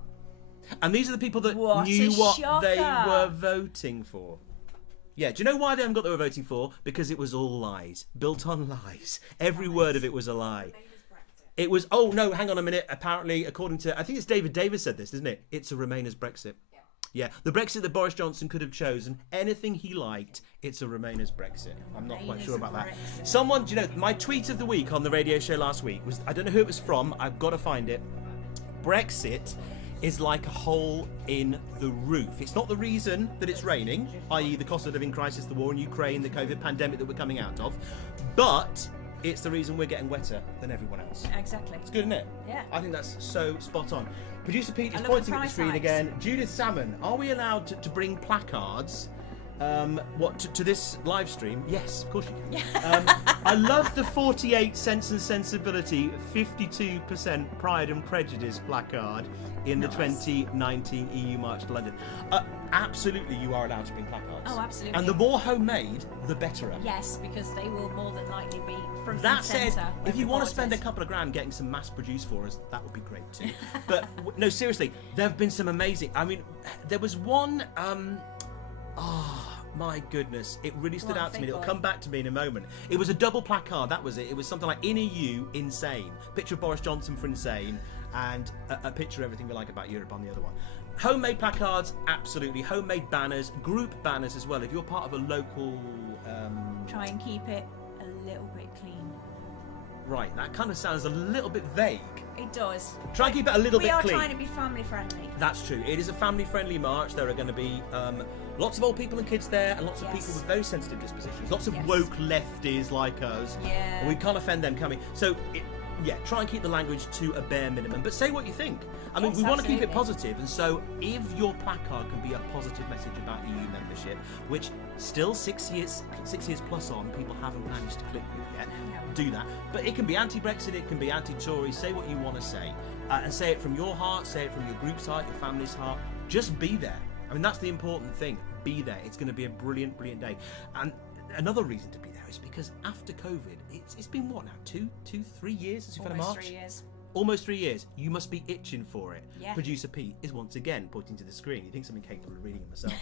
And these are the people that knew what they were voting for. Yeah, do you know why they haven't got what they were voting for? Because it was all lies, built on lies. Every word of it was a lie. It was, oh no, hang on a minute. Apparently, according to, I think it's David Davis said this, isn't it? It's a Remainers Brexit. Yeah, the Brexit that Boris Johnson could have chosen, anything he liked, it's a Remainers Brexit. I'm not quite sure about that. Someone, do you know, my tweet of the week on the radio show last week was, I don't know who it was from, I've got to find it. Brexit is like a hole in the roof. It's not the reason that it's raining, i.e. the cost of living crisis, the war in Ukraine, the COVID pandemic that we're coming out of, but it's the reason we're getting wetter than everyone else. Exactly. It's good, isn't it? Yeah. I think that's so spot on. Producer Pete is I love pointing the at the price screen hikes. again. Judith Salmon, are we allowed to bring placards to this live stream? Yes, of course you can. I love the 48 Sense and Sensibility, 52% Pride and Prejudice placard in the 2019 EU March to London. Absolutely, you are allowed to bring placards. Oh, absolutely. And the more homemade, the better. Yes, because they will more than likely be front That and said, centre. if you want to spend a couple of grand getting some mass produced for us, that would be great too. But no, seriously, there have been some amazing. I mean, there was one. My goodness, it really stood out to me. It'll come back to me in a moment. It was a double placard. That was it. It was something like "In EU, Insane." Picture of Boris Johnson for Insane, and a picture of everything we like about Europe on the other one. Homemade placards, absolutely. Homemade banners, group banners as well. If you're part of a local. Try and keep it a little bit clean. Right, that kind of sounds a little bit vague. It does. Try and keep it a little bit clean. We are trying to be family friendly. That's true. It is a family-friendly march. There are going to be lots of old people and kids there, and lots of people with very sensitive dispositions. Lots of woke lefties like us. Yeah. We can't offend them coming. So, try and keep the language to a bare minimum, but say what you think. I mean, we want to keep it positive, and so if your placard can be a positive message about EU membership, which still 6 years plus on, people haven't managed to click with yet, do that. But it can be anti-Brexit, it can be anti-Tory, say what you want to say. And say it from your heart, say it from your group's heart, your family's heart. Just be there. I mean, that's the important thing. Be there. It's going to be a brilliant, brilliant day. And another reason to be there is because after COVID, it's been what now? 3 years since you've had a march? 3 years. Almost 3 years. You must be itching for it. Yeah. Producer Pete is once again pointing to the screen. He thinks I'm incapable of reading it myself.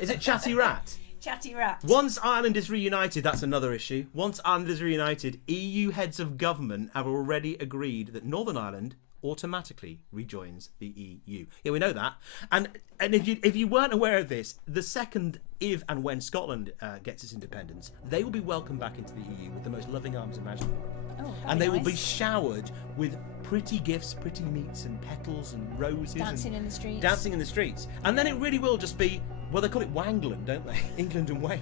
Is it Chatty Rat? Chatty Rat. Once Ireland is reunited, that's another issue. Once Ireland is reunited, EU heads of government have already agreed that Northern Ireland automatically rejoins the EU. Yeah, we know that. And if you weren't aware of this, the second if and when Scotland gets its independence, they will be welcomed back into the EU with the most loving arms imaginable. Oh, and they will be showered with pretty gifts, pretty meats and petals and roses. Dancing in the streets. Dancing in the streets. And then it really will just be, well, they call it Wangland, don't they? England and Wales.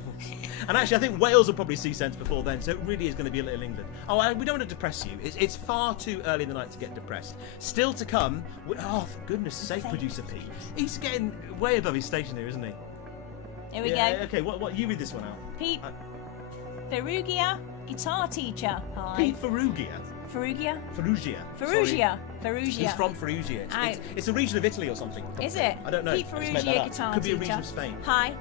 And actually, I think Wales will probably see sense before then, so it really is going to be a little England. Oh, we don't want to depress you. It's far too early in the night to get depressed. Still to come, for goodness sake, Producer Pete. He's getting way above his station here, isn't he? Here we go. Okay, what you read this one out. Pete Ferrugia, guitar teacher. Hi. Pete Ferrugia? Ferrugia? Ferrugia. Ferrugia. He's from Ferrugia. It's a region of Italy or something. Is it? I don't know. Pete Ferrugia, guitar Could be a teacher. region of Spain. Hi.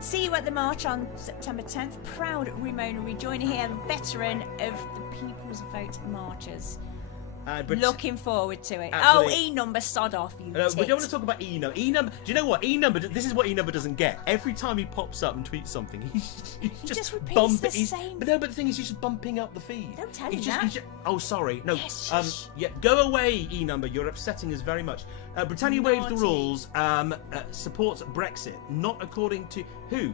See you at the march on September 10th. Proud Ramona Rejoin here, veteran of the People's Vote marches. Looking forward to it. Absolutely. Oh, E-number, sod off, you We don't tit. want to talk about E-number. E-number. Do you know what E-number? This is what E-number doesn't get. Every time he pops up and tweets something, he's just repeats bumping. the same. But no, but the thing is, he's just bumping up the feed. Don't tell him that. Oh, sorry. No. Yes, Yeah. Go away, E-number. You're upsetting us very much. Britannia waived the rules. Supports Brexit, not according to who?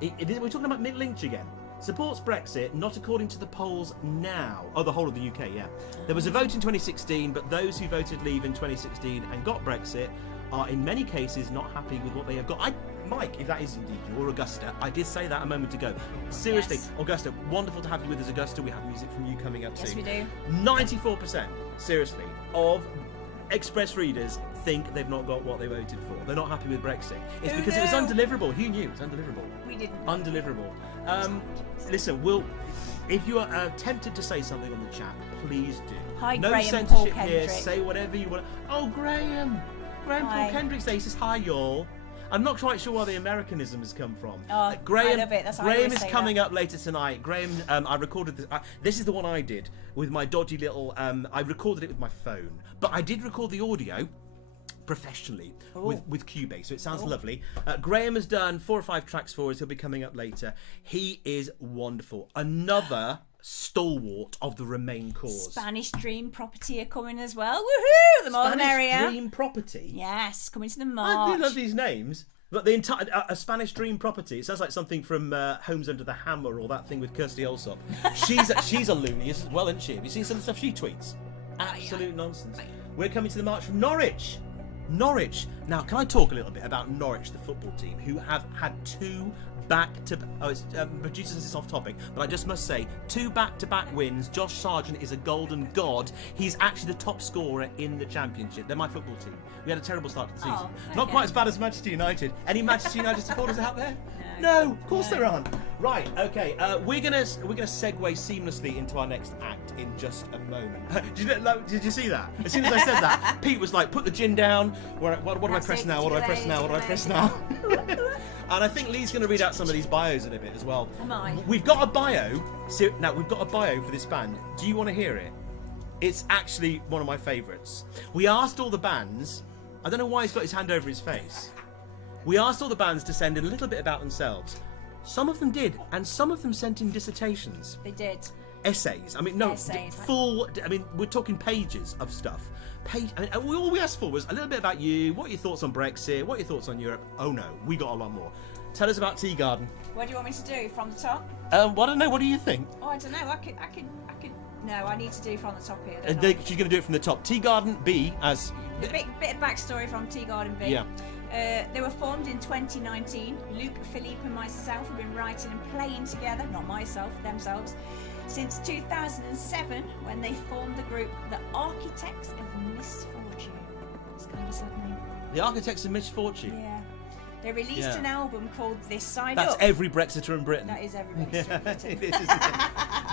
We're talking about Mid-Lynch again. Supports Brexit, not according to the polls now. Oh, the whole of the UK, yeah. There was a vote in 2016, but those who voted leave in 2016 and got Brexit are in many cases not happy with what they have got. Mike, if that is indeed you, or Augusta, I did say that a moment ago. Seriously, yes. Augusta, wonderful to have you with us, Augusta. We have music from you coming up soon. Yes, we do. 94%, seriously, of Express readers think they've not got what they voted for. They're not happy with Brexit. It's Who because knew? it was undeliverable. Who knew? It was undeliverable. We didn't. Undeliverable. Listen, if you are tempted to say something on the chat, please do. Hi, no Graham censorship Paul here. Kendrick. Say whatever you want. Oh, Graham Hi. Paul Kendrick says hi, y'all. I'm not quite sure where the Americanism has come from. Oh, Graham, I love it. That's how I Graham always is say coming that. up later tonight. Graham, I recorded this. This is the one I did with my dodgy little. I recorded it with my phone, but I did record the audio professionally with Cubase, so it sounds lovely. Graham has done 4 or 5 tracks for us. He'll be coming up later. He is wonderful. Another stalwart of the Remain cause. Spanish Dream Property are coming as well. Woohoo! The more the merrier. Spanish Dream Property. Yes, coming to the I March. do love these names. But the entire a Spanish Dream Property. It sounds like something from Homes Under the Hammer or that thing with Kirsty Allsop. She's a loony as well, isn't she? Have you seen some of the stuff she tweets? Absolute nonsense. We're coming to the March from Norwich. Norwich. Now, can I talk a little bit about Norwich, the football team, who have had 2 back-to-back... Oh, it's producers, this is off topic, but I just must say, 2 back-to-back wins. Josh Sargent is a golden god. He's actually the top scorer in the Championship. They're my football team. We had a terrible start to the season. Not quite as bad as Manchester United. Any Manchester United supporters out there? No, of course there aren't. Right, okay. We're gonna segue seamlessly into our next act in just a moment. Did you see that? As soon as I said that, Pete was like, "Put the gin down. What do I press now? What do I press now? What do I press now?" And I think Lee's going to read out some of these bios in a bit as well. Am I? We've got a bio. So now we've got a bio for this band. Do you want to hear it? It's actually one of my favourites. We asked all the bands. I don't know why he's got his hand over his face. We asked all the bands to send in a little bit about themselves. Some of them did, and some of them sent in dissertations. They did. Essays. I mean, no, Essays. full. I mean, we're talking pages of stuff. All we asked for was a little bit about you. What are your thoughts on Brexit? What are your thoughts on Europe? Oh no, we got a lot more. Tell us about Tea Garden. What do you want me to do? From the top? I don't know. What do you think? Oh, I don't know. I could. No, I need to do from the top here. She's going to do it from the top. Tea Garden B as. A bit of backstory from Tea Garden B. Yeah. They were formed in 2019. Luke, Philippe and myself have been writing and playing together, not myself, themselves, since 2007 when they formed the group The Architects of Misfortune. It's kind of a sad name. The Architects of Misfortune? Yeah. They released an album called This Side That's Up. That's every Brexiter in Britain. That is every Brexiter in Britain. It is, isn't it?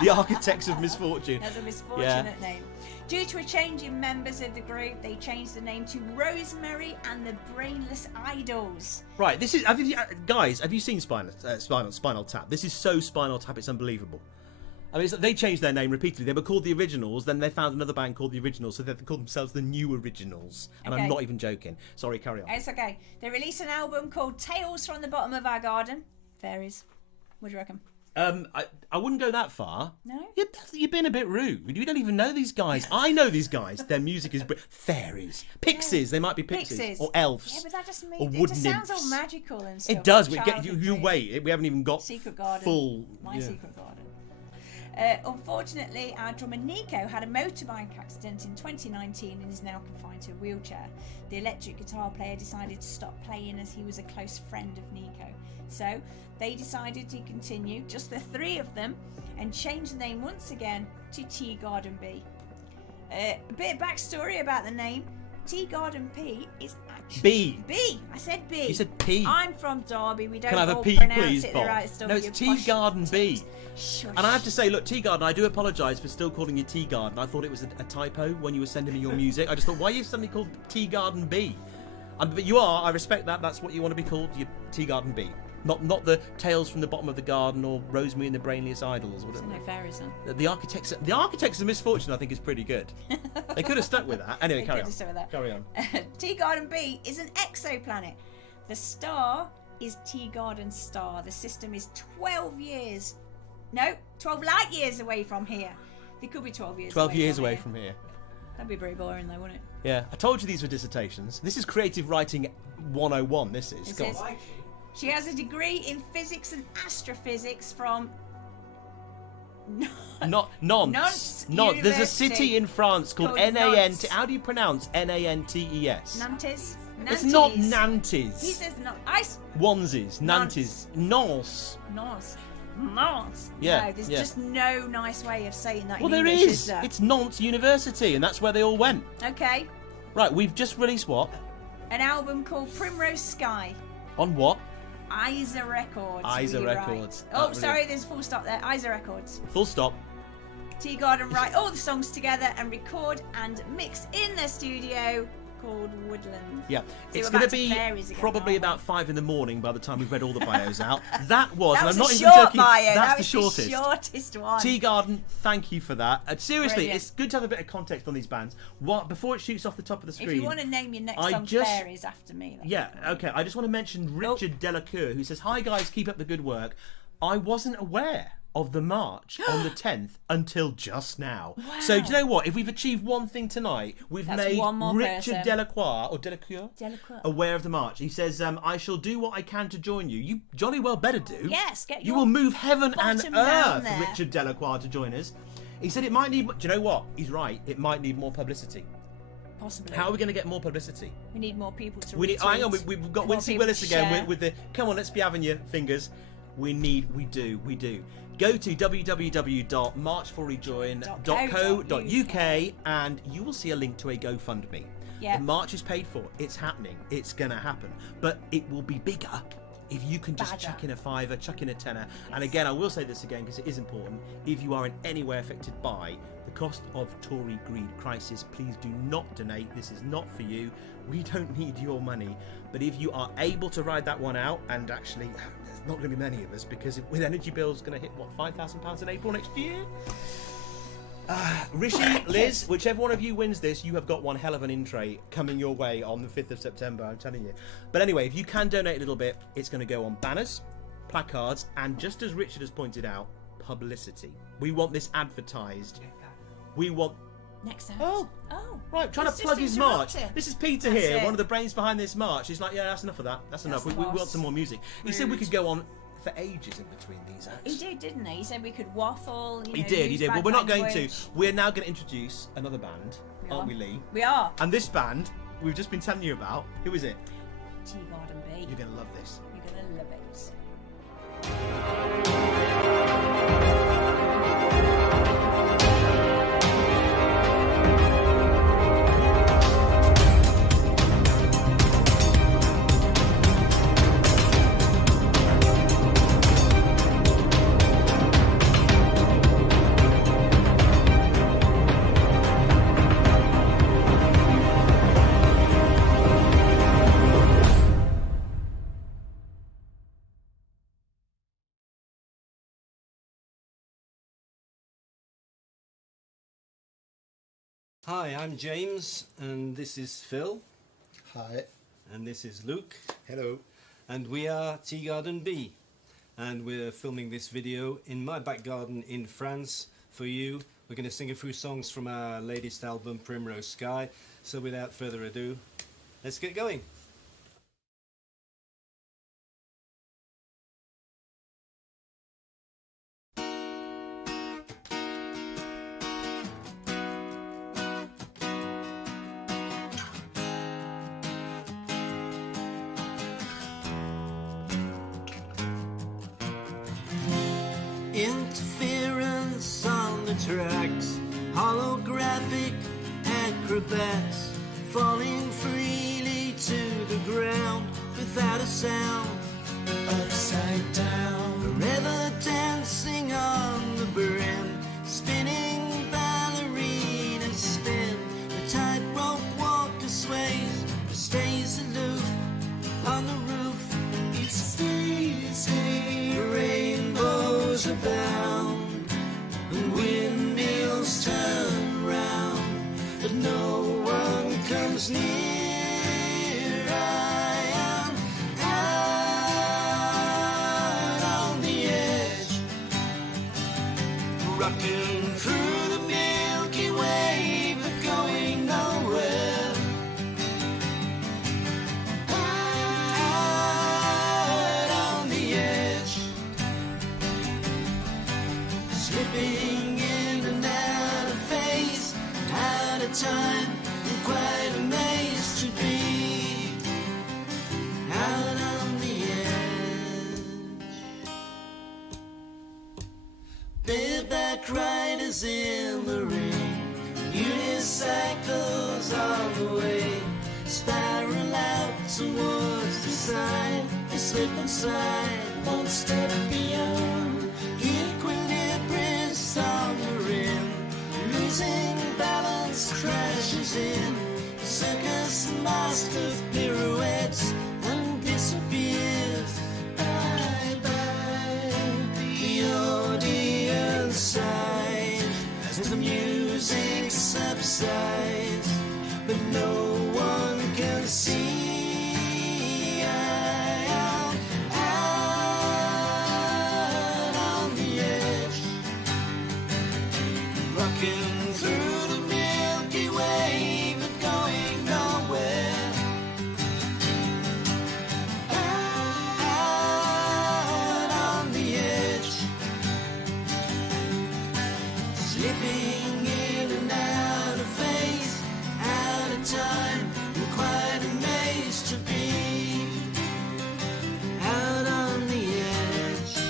The Architects of Misfortune. That's a misfortunate name. Due to a change in members of the group, they changed the name to Rosemary and the Brainless Idols. Right, this is... guys, have you seen Spinal Tap? This is so Spinal Tap, it's unbelievable. I mean, they changed their name repeatedly. They were called the Originals, then they found another band called the Originals, so they called themselves the New Originals. And I'm not even joking. Sorry, carry on. It's okay. They released an album called Tales from the Bottom of Our Garden. Fairies. What do you reckon? I wouldn't go that far. No? You've been a bit rude. You don't even know these guys. I know these guys. Their music is... Fairies. Pixies. They might be pixies. Or elves. Yeah, but that just means... Or it wood just sounds nymphs. all magical and stuff. It does. You wait. wait. We haven't even got Secret Garden. full... My Secret Garden. Unfortunately, our drummer Nico had a motorbike accident in 2019 and is now confined to a wheelchair. The electric guitar player decided to stop playing as he was a close friend of Nico. So they decided to continue, just the 3 of them, and change the name once again to Tea Garden B. A bit of backstory about the name. Tea Garden P is actually B. B. I said B. You said P. I'm from Derby. We don't Can I have all a P, pronounce please, it Bob? the right stuff. No, it's Tea Garden B. Shush. And I have to say, look, Tea Garden, I do apologise for still calling you Tea Garden. I thought it was a typo when you were sending me your music. I just thought, why are you suddenly called Tea Garden B? But you are. I respect that. That's what you want to be called. You're Tea Garden B. Not the Tales from the Bottom of the Garden or Rosemary and the Brainless Idols. There's no fairies then. The Architects of Misfortune, I think, is pretty good. They could have stuck with that. Anyway, They carry could on. have stuck with that. Carry on. Tea Garden B is an exoplanet. The star is Tea Garden Star. The system is 12 light years away from here. They could be 12 years 12 away years from away here. from here. That'd be very boring though, wouldn't it? Yeah, I told you these were dissertations. This is creative writing 101. This is. This Go on. is. She has a degree in physics and astrophysics from Nantes. There's a city in France called Nantes. How do you pronounce Nantes? Nantes. It's not Nantes. He says not. Wanses. Nantes. Nantes. Nantes. Yeah, No, there's yeah. just no nice way of saying that. Well, in there English, is. there? It's Nantes University, and that's where they all went. Okay. Right, we've just released what? An album called Primrose Sky. On what? Isa Records. Isa we write. Records. Oh, That sorry, there's a full stop there. Isa Records. Full stop. Tea Garden write all the songs together and record and mix in their studio called Woodland. Yeah, So it's we're going to back to be fairies again, probably aren't we? about 5 in the morning by the time we've read all the bios out. That was, That and was I'm not a even short joking. bio. That's That the was shortest. the shortest one. Tea Garden, thank you for that. Seriously, Brilliant. it's good to have a bit of context on these bands. Before it shoots off the top of the screen. If you want to name your next I song just- Fairies after me. that'd Yeah, be great. okay. I just want to mention Richard Delacour, who says, "Hi guys, keep up the good work. I wasn't aware of the march on the 10th until just now. So do you know what? If we've achieved one thing tonight, we've That's made one more Richard person. Delacour Delacour. aware of the march. He says, I shall do what I can to join you. You jolly well better do. Yes, get You your will move heaven and bottom down earth, there. Richard Delacour, to join us. He said it might need... Do you know what? He's right. It might need more publicity. Possibly. How are we going to get more publicity? We need more people to We need, hang on, retweet, we've got more Wincy people Willis to again share. with the come on, let's be having your fingers. We do. Go to www.marchforrejoin.co.uk and you will see a link to a GoFundMe. Yeah. The march is paid for. It's happening. It's going to happen. But it will be bigger if you can just Badger. chuck in a £5, chuck in a £10. And again, I will say this again because it is important. If you are in any way affected by the cost of Tory greed crisis, please do not donate. This is not for you. We don't need your money. But if you are able to ride that one out, and actually, there's not going to be many of us because with energy bills going to hit, what, £5,000 in April next year? Rishi, Liz, whichever one of you wins this, you have got one hell of an in-tray coming your way on the 5th of September, I'm telling you. But anyway, if you can donate a little bit, it's going to go on banners, placards, and just as Richard has pointed out, publicity. We want this advertised. We want... Next time. Oh, right, trying Let's to plug just his march. interrupt him. This is Peter That's here, it. one of the brains behind this march. He's like, yeah, that's enough of that. That's enough. We want some more music. He said we could go on for ages in between these acts. He did, didn't he? He said we could waffle. He did. Well, we're not going to. We're now going to introduce another band, aren't we, Lee? We are. And this band, we've just been telling you about. Who is it? Tea Garden B. You're going to love this. You're going to love it. Hi, I'm James, and this is Phil. Hi. And this is Luke. Hello. And we are Tea Garden B. And we're filming this video in my back garden in France for you. We're going to sing a few songs from our latest album, Primrose Sky. So without further ado, let's get going. Interference on the tracks, holographic acrobats falling freely to the ground without a sound. Upside down, forever dancing on the brim, spinning ballerina spin. The tightrope walker sways, stays aloof on the roof. It stays Rocking through the Milky Way, but going nowhere. Out on the edge, slipping in and out of phase, out of time, and quite amazed to be out on the edge. Bareback riders in the rain, unicycles on the way, spiral out towards the side, they slip inside, one step beyond, equilibrium's on the rim, losing balance crashes in, circus master pirouettes and disappears. Bye bye. The audience sighed as the music subsides, but no one can see. Out on the edge, rocking through the Milky Way, but going nowhere. Out on the edge, slipping in and out of phase, out of time, and quite amazed to be out on the edge.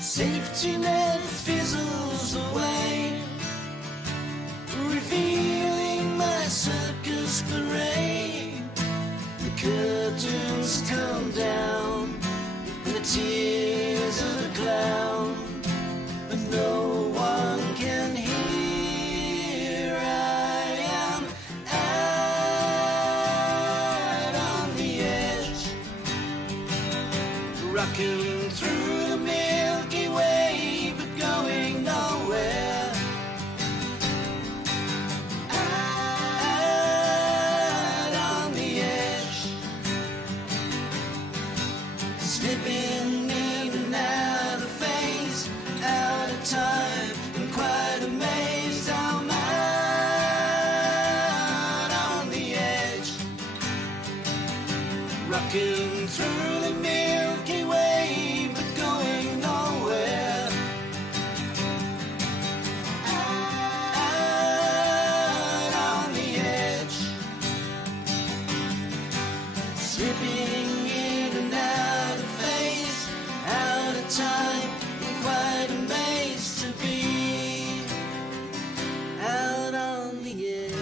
Safety net fizzles away, revealing my circus parade. The curtains come down, and the tears of a clown, but no one can hear. I am out on the edge, rocking through the Milky Way, but going nowhere. Out on the edge, slipping in and out of phase, out of time, and quite amazed. I'm out on the edge, rocking through the Milky Way, but going nowhere. Out on the edge, slipping in and out of phase, out of time, and quite amazed to be out on the edge.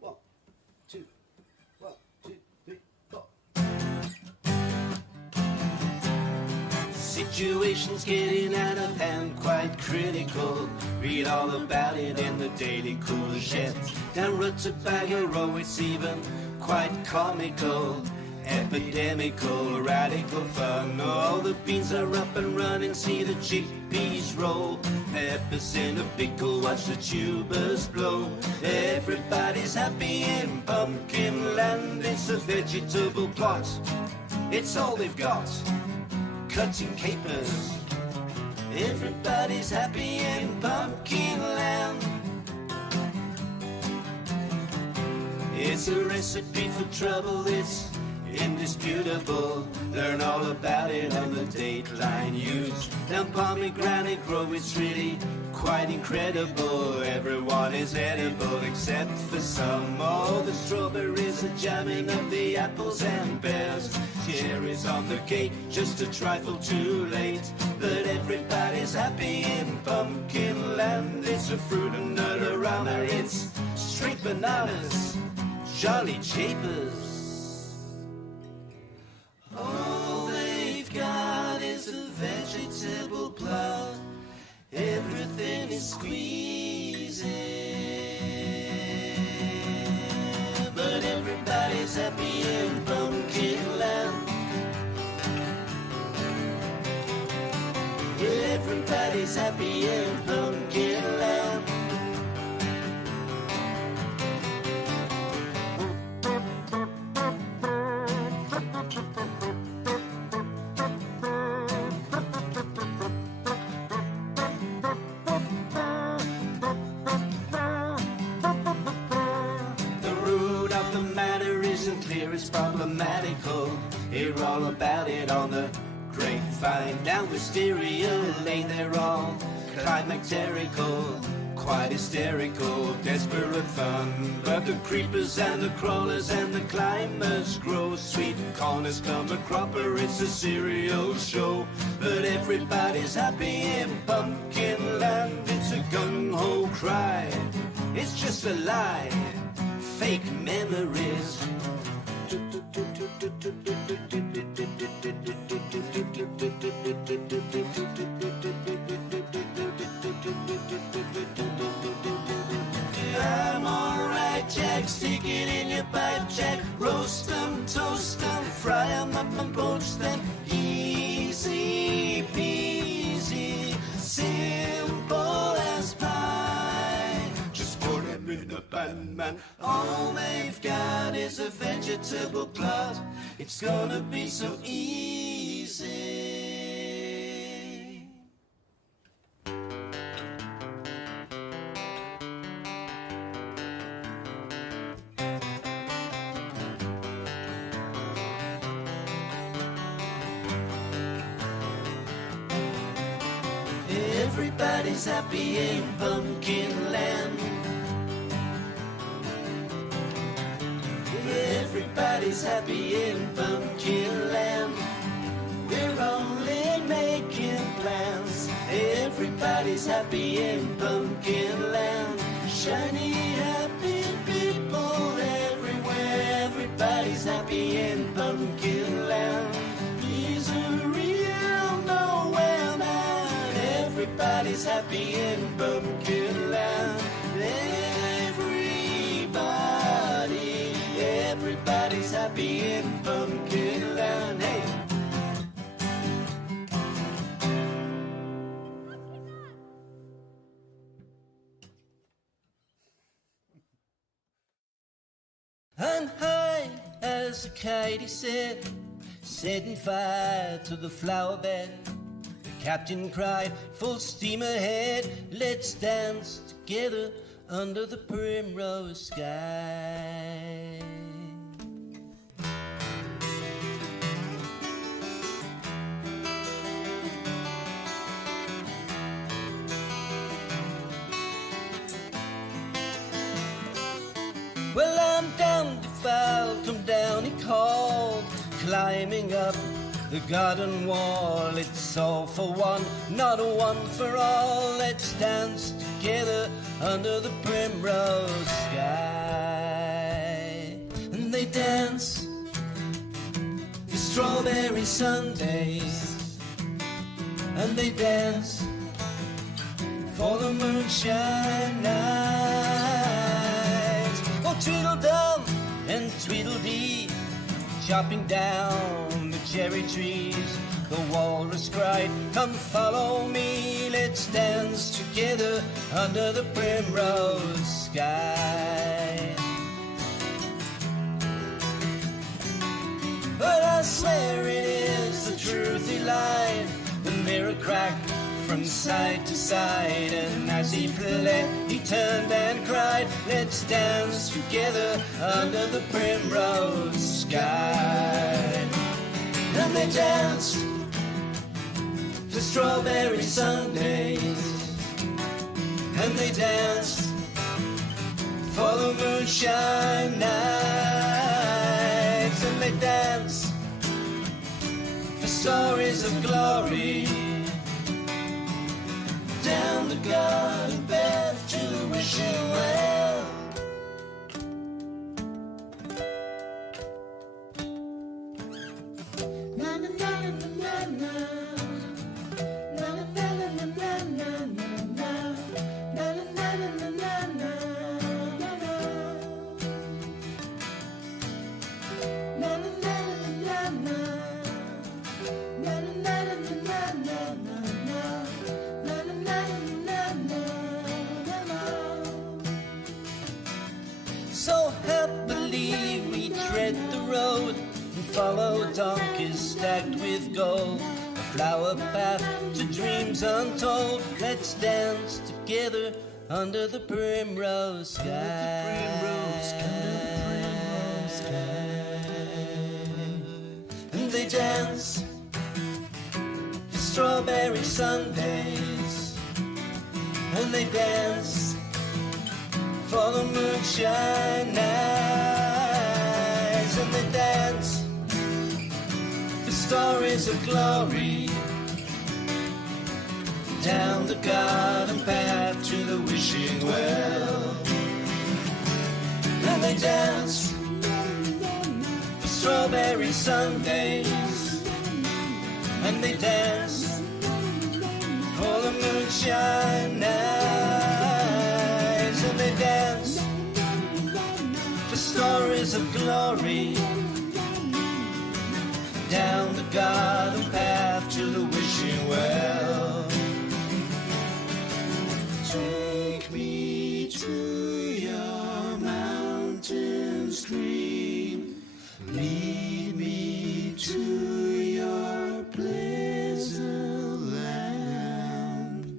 One, two, 3, 4. Situation's getting out of hand, quite critical. Read all about it in the Daily Courgette. Down road to Bagarrow, it's even quite comical. Epidemical, radical fun. All the beans are up and running, see the chickpeas roll. Peppers in a pickle, watch the tubers blow. Everybody's happy in pumpkin land. It's a vegetable plot, it's all they've got. Cutting capers, everybody's happy in pumpkin land. It's a recipe for trouble, it's indisputable. Learn all about it on the Dateline News. Down Pomegranate Grove, it's really quite incredible. Everyone is edible except for some. Oh, the strawberries are jamming up the apples and pears. Cherries on the cake, just a trifle too late. But everybody's happy in pumpkin land. It's a fruit and nut-a-rama, it's straight bananas, jolly japers. All they've got is a vegetable plot. Everything is squeezing, but everybody's happy in pumpkin land. Everybody's happy in pumpkin land. It's problematical. Hear all about it on the grapevine. Down Wisteria Lane, they're all climacterical, quite hysterical, desperate fun. But the creepers and the crawlers and the climbers grow. Sweet corners come a cropper, it's a serial show. But everybody's happy in pumpkin land. It's a gung-ho cry, it's just a lie, fake memories. I'm alright, Jack, stick it in your pipe, Jack. Roast them, toast them, fry them up and poach them. Easy peasy, simple as pie. Just pour them in a pan, man. All they've got is a vegetable plot. It's gonna be so easy. Everybody's happy in pumpkin land. Everybody's happy in pumpkin land. We're only making plans. Everybody's happy in pumpkin land. Shiny, happy people everywhere. Everybody's happy in pumpkin land. He's a real nowhere man. Everybody's happy in pumpkin land. Everybody's happy in pumpkin land. Hey! And high as a kite he said, setting fire to the flower bed. The captain cried, full steam ahead, let's dance together under the primrose sky. Well, I'm down to foul, come down, he called, climbing up the garden wall. It's all for one, not one for all. Let's dance together under the primrose sky. And they dance for strawberry Sundays, and they dance for the moonshine nights. Oh, Tweedledum and Tweedledee, chopping down the cherry trees. The walrus cried, come follow me, let's dance together under the primrose sky. But I swear it is the truth he lied. The mirror cracked from from side to side, and as he fled, he turned and cried, let's dance together under the primrose sky. And they danced for strawberry Sundays, and they danced for the moonshine nights, and they danced for stories of glory, down the garden path to the wishing well. Na na na na na na. Na na na na na na na na. Na na na na na na na. Na na na na na. Na na na na na na na. Na na na na na na. So happily we tread the road and follow donkeys stacked with gold, a flower path to dreams untold. Let's dance together under the primrose sky. And they dance for strawberry Sundays, and they dance for the moonshine nights, and they dance for stories of glory, down the garden path to the wishing well. And they dance for strawberry Sundays, and they dance for the moonshine nights, and they dance for stories of glory, down the garden path to the wishing well. Take me to your mountain stream, lead me to your pleasant land.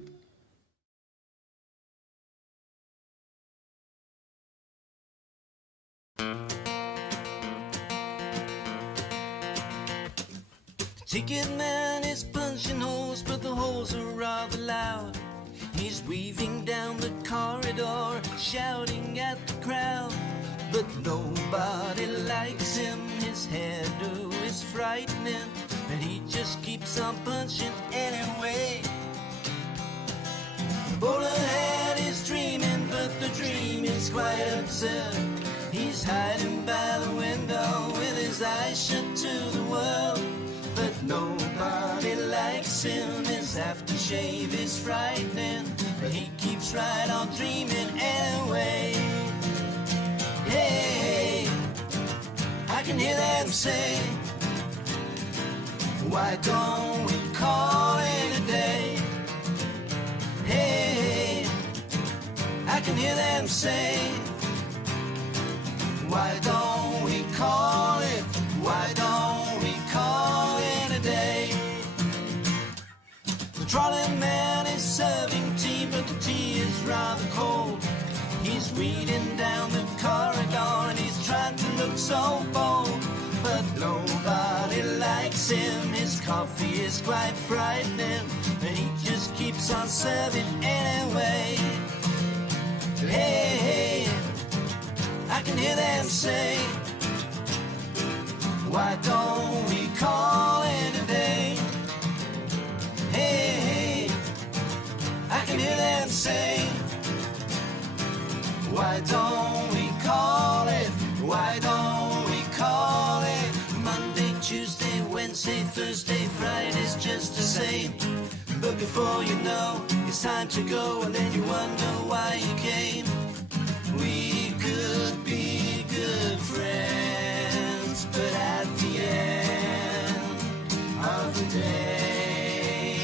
The ticket man is punching holes, but the holes are rather loud. He's weaving down the corridor, shouting at the crowd, but nobody likes him. His hairdo is frightening, and he just keeps on punching anyway. The bowler hat is dreaming, but the dream is quite absurd. He's hiding by the window with his eyes shut to the world, but nobody likes him. His aftershave is frightening, but he keeps right on dreaming anyway. Hey, I can hear them say, why don't we call it a day? Hey, I can hear them say, why don't we call it, why don't we call it a day? The trolley man is serving tea, but the tea is rather cold. He's reading down the corridor and he's trying to look so bold, but nobody likes him. His coffee is quite frightening, and he just keeps on serving anyway. Hey, I can hear them say, why don't we call it a day? Hey, I can hear them say, why don't we call it, why don't we call it Monday, Tuesday, Wednesday, Thursday, Friday's just the same. But before you know, it's time to go, and then you wonder why you came. We could be good friends, but at the end of the day,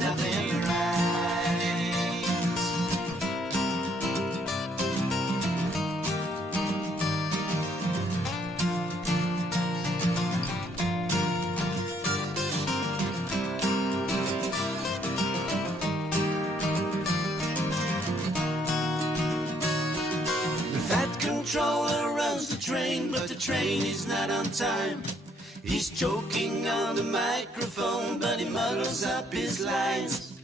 nothing rhymes. train, but the train is not on time. He's choking on the microphone, but he muddles up his lines.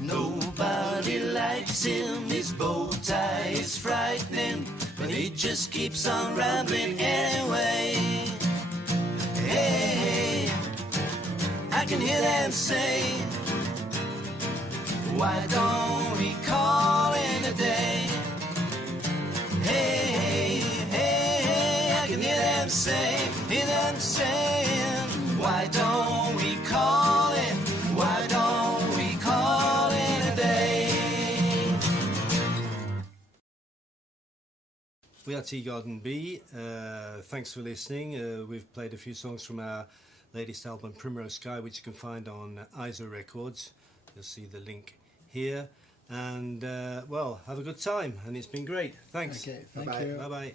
Nobody likes him, his bow tie is frightening, but he just keeps on rambling anyway. Hey, I can hear them say, why don't we call in a day? Hey, I can hear them saying, why don't we call it? Why don't we call it a day? We are Tea Garden B. Thanks for listening. We've played a few songs from our latest album, Primrose Sky, which you can find on ISO Records. You'll see the link here. And, well, have a good time. And it's been great. Thanks. Okay, thank you. Bye-bye.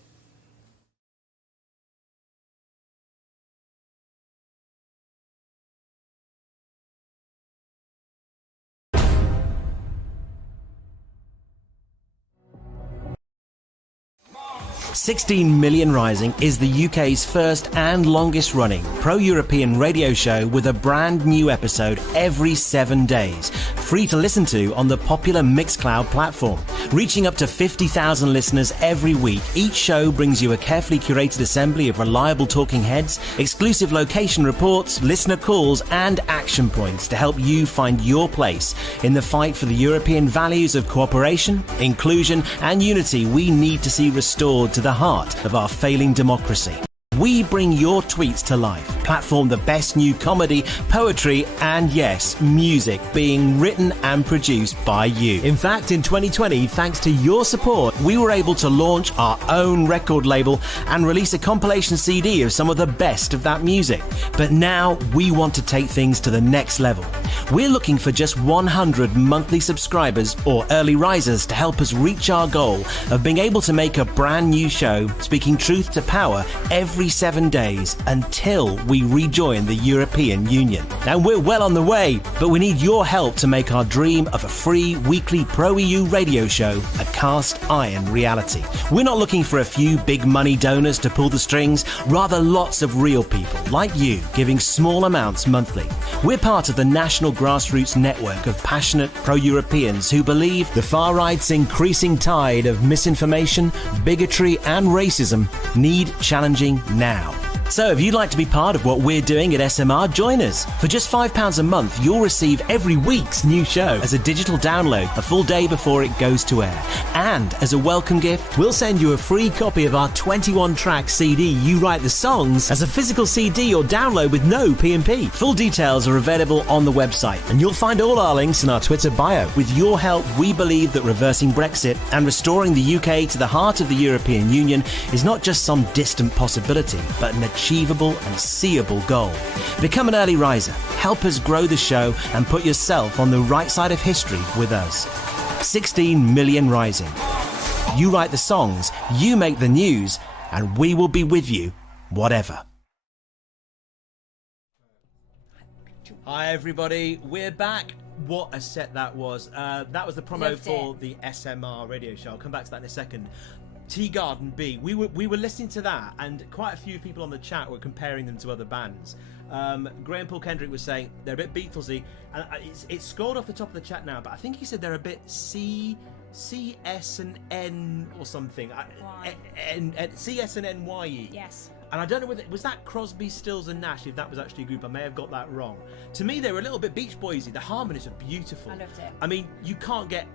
"16 Million Rising" is the UK's first and longest running pro-European radio show with a brand new episode every 7 days, free to listen to on the popular Mixcloud platform. Reaching up to 50,000 listeners every week, each show brings you a carefully curated assembly of reliable talking heads, exclusive location reports, listener calls and action points to help you find your place in the fight for the European values of cooperation, inclusion and unity we need to see restored to the heart of our failing democracy. We bring your tweets to life, platform the best new comedy, poetry, and yes, music being written and produced by you. In fact, in 2020, thanks to your support, we were able to launch our own record label and release a compilation CD of some of the best of that music. But now we want to take things to the next level. We're looking for just 100 monthly subscribers or early risers to help us reach our goal of being able to make a brand new show speaking truth to power every 7 days until we rejoin the European Union. And we're well on the way, but we need your help to make our dream of a free weekly pro-EU radio show a cast iron reality. We're not looking for a few big money donors to pull the strings, rather lots of real people like you giving small amounts monthly. We're part of the national grassroots network of passionate pro-Europeans who believe the far right's increasing tide of misinformation, bigotry and racism need challenging now. So if you'd like to be part of what we're doing at SMR, join us. For just £5 a month, you'll receive every week's new show as a digital download a full day before it goes to air. And as a welcome gift, we'll send you a free copy of our 21-track CD, You Write the Songs, as a physical CD or download with no P&P. Full details are available on the website, and you'll find all our links in our Twitter bio. With your help, we believe that reversing Brexit and restoring the UK to the heart of the European Union is not just some distant possibility, but an achievable and seeable goal. Become an early riser, help us grow the show and put yourself on the right side of history with us. 16 Million Rising. You write the songs, you make the news, and we will be with you, whatever. Hi everybody, we're back. What a set that was. That was the promo for the SMR radio show. I'll come back to that in a second. Tea Garden B. We were listening to that, and quite a few people on the chat were comparing them to other bands. Graham Paul Kendrick was saying they're a bit Beatlesy, and it's scrolled off the top of the chat now, but I think he said they're a bit C, S and N or something. C, S and N, Y E. Yes. And I don't know whether was that Crosby, Stills and Nash. If that was actually a group, I may have got that wrong. To me, they were a little bit Beach Boysy. The harmonies are beautiful. I loved it. I mean, you can't get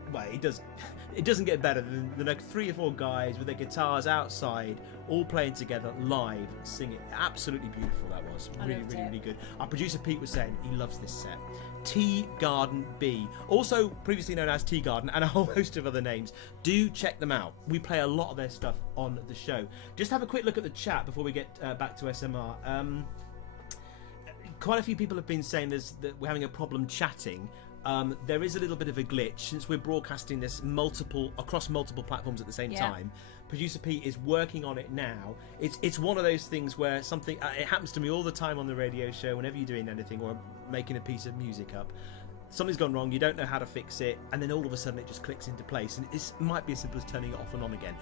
it doesn't get better than like 3 or 4 guys with their guitars outside, all playing together live, singing. Absolutely beautiful that was. Really good. Our producer Pete was saying he loves this set. Tea Garden B, also previously known as Tea Garden, and a whole host of other names. Do check them out. We play a lot of their stuff on the show. Just have a quick look at the chat before we get back to SMR. Quite a few people have been saying that we're having a problem chatting. There is a little bit of a glitch since we're broadcasting this across multiple platforms at the same time. Producer Pete is working on it now. It's one of those things where something it happens to me all the time on the radio show whenever you're doing anything or making a piece of music up. something's gone wrong, you don't know how to fix it, and then all of a sudden it just clicks into place, and it might be as simple as turning it off and on again.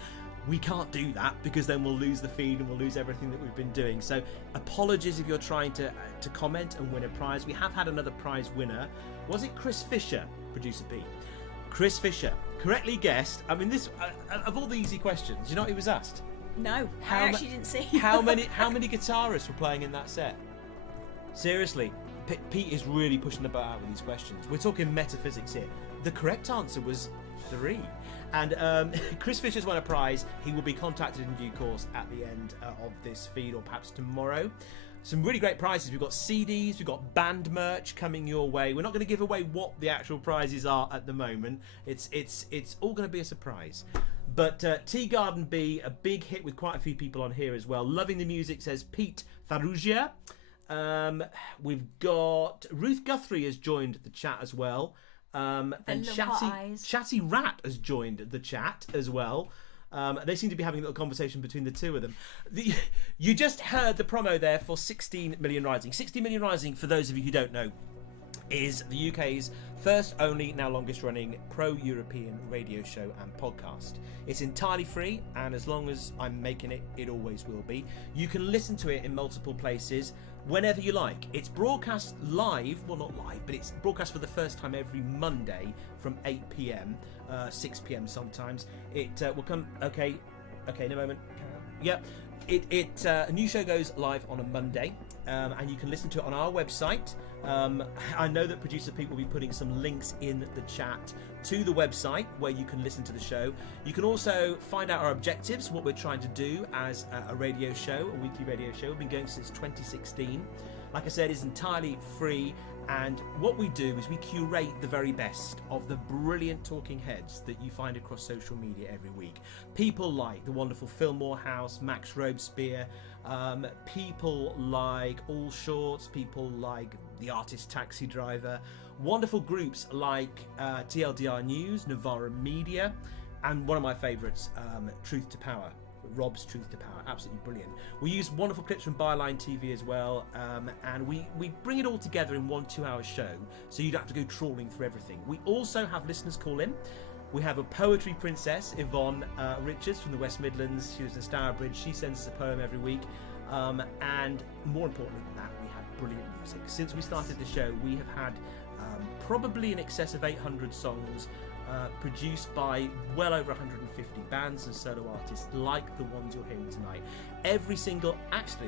We can't do that because then we'll lose the feed and we'll lose everything that we've been doing. So apologies if you're trying to comment and win a prize. We have had another prize winner. Was it Chris Fisher, Producer Pete? Chris Fisher correctly guessed. I mean, this of all the easy questions, you know what he was asked? No, I actually didn't see. How many guitarists were playing in that set? Seriously, Pete is really pushing the boat out with these questions. We're talking metaphysics here. The correct answer was 3. And Chris Fisher's won a prize. He will be contacted in due course at the end of this feed, or perhaps tomorrow. Some really great prizes. We've got CDs, we've got band merch coming your way. We're not going to give away what the actual prizes are at the moment. It's all going to be a surprise. But Tea Garden B, a big hit with quite a few people on here as well. Loving the music, says Pete Farugia. We've got Ruth Guthrie has joined the chat as well. And Chatty Rat has joined the chat as well. They seem to be having a little conversation between the two of them. You just heard the promo there for 16 Million Rising. 16 Million Rising, for those of you who don't know, is the UK's first, only, now longest running pro-European radio show and podcast. It's entirely free, and as long as I'm making it, it always will be. You can listen to it in multiple places whenever you like. It's broadcast live, well, not live, but it's broadcast for the first time every Monday from 8 p.m, 6 p.m. sometimes. It will come. Okay, no moment. Yep. A new show goes live on a Monday, and you can listen to it on our website. I know that Producer Pete will be putting some links in the chat to the website where you can listen to the show. You can also find out our objectives, what we're trying to do as a radio show, a weekly radio show. We've been going since 2016. Like I said, it's entirely free, and what we do is we curate the very best of the brilliant talking heads that you find across social media every week. People like the wonderful Phil Morehouse, Max Robespierre, people like All Shorts, people like the artist Taxi Driver, wonderful groups like TLDR News, Novara Media, and one of my favourites, Truth to Power. Rob's Truth to Power, absolutely brilliant. We use wonderful clips from Byline TV as well, and we bring it all together in 1 2-hour show, so you don't have to go trawling through everything. We also have listeners call in. We have a poetry princess, Yvonne Richards from the West Midlands. She lives in Stourbridge. She sends us a poem every week, and more importantly than that, we have brilliant music. Since we started the show, we have had probably in excess of 800 songs produced by well over 150 bands and solo artists like the ones you're hearing tonight. Every single act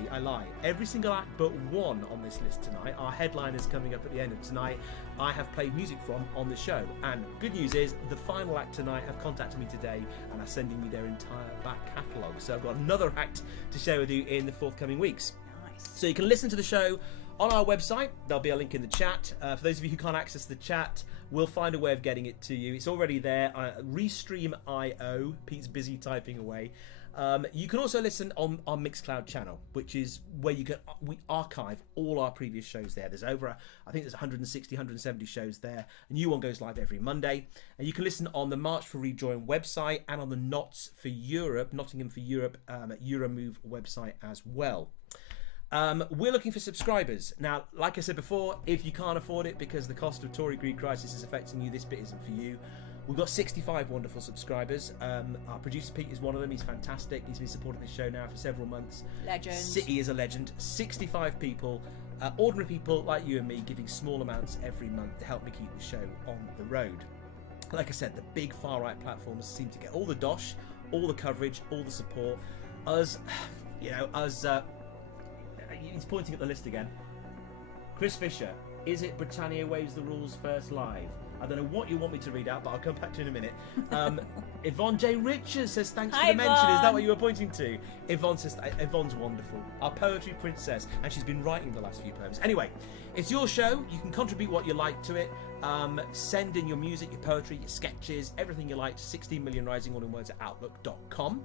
but one on this list tonight, our headliners coming up at the end of tonight, I have played music from on the show. And good news is, the final act tonight have contacted me today and are sending me their entire back catalogue. So I've got another act to share with you in the forthcoming weeks. Nice. So So you can listen to the show on our website. There'll be a link in the chat. For those of you who can't access the chat, we'll find a way of getting it to you. It's already there. Restream.io. Pete's busy typing away. You can also listen on our Mixcloud channel, which is where we archive all our previous shows there. There's over, I think there's 160, 170 shows there. A new one goes live every Monday. And you can listen on the March for Rejoin website and on the Nottingham for Europe Euromove website as well. We're looking for subscribers. Now, like I said before, if you can't afford it because the cost of Tory Greed crisis is affecting you, this bit isn't for you. We've got 65 wonderful subscribers. Our producer Pete is one of them. He's fantastic. He's been supporting this show now for several months. Legend. City is a legend. 65 people, ordinary people like you and me, giving small amounts every month to help me keep the show on the road. Like I said, the big far-right platforms seem to get all the dosh, all the coverage, all the support. He's pointing at the list again. Chris Fisher, is it Britannia waves the rules first live? I don't know what you want me to read out, but I'll come back to it in a minute. Yvonne J. Richards says, thanks for the mention. Is that what you were pointing to? Yvonne says, Yvonne's wonderful. Our poetry princess, and she's been writing the last few poems. Anyway, it's your show. You can contribute what you like to it. Send in your music, your poetry, your sketches, everything you like to 16millionrising, all in words, at outlook.com.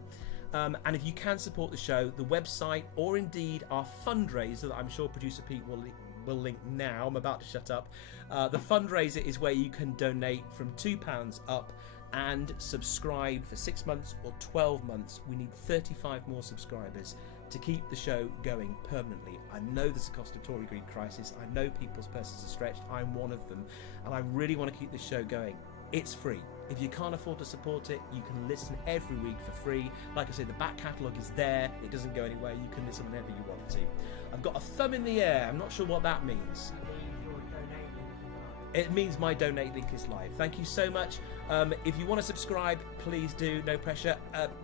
And if you can support the show, the website, or indeed our fundraiser that I'm sure producer Pete will link now. I'm about to shut up. The fundraiser is where you can donate from £2 up and subscribe for 6 months or 12 months. We need 35 more subscribers to keep the show going permanently. I know there's a cost of Tory greed crisis. I know people's purses are stretched. I'm one of them. And I really want to keep this show going. It's free. If you can't afford to support it, you can listen every week for free. Like I say, the back catalogue is there. It doesn't go anywhere. You can listen whenever you want to. I've got a thumb in the air. I'm not sure what that means. It means my donate link is live. Thank you so much. If you want to subscribe, please do. No pressure.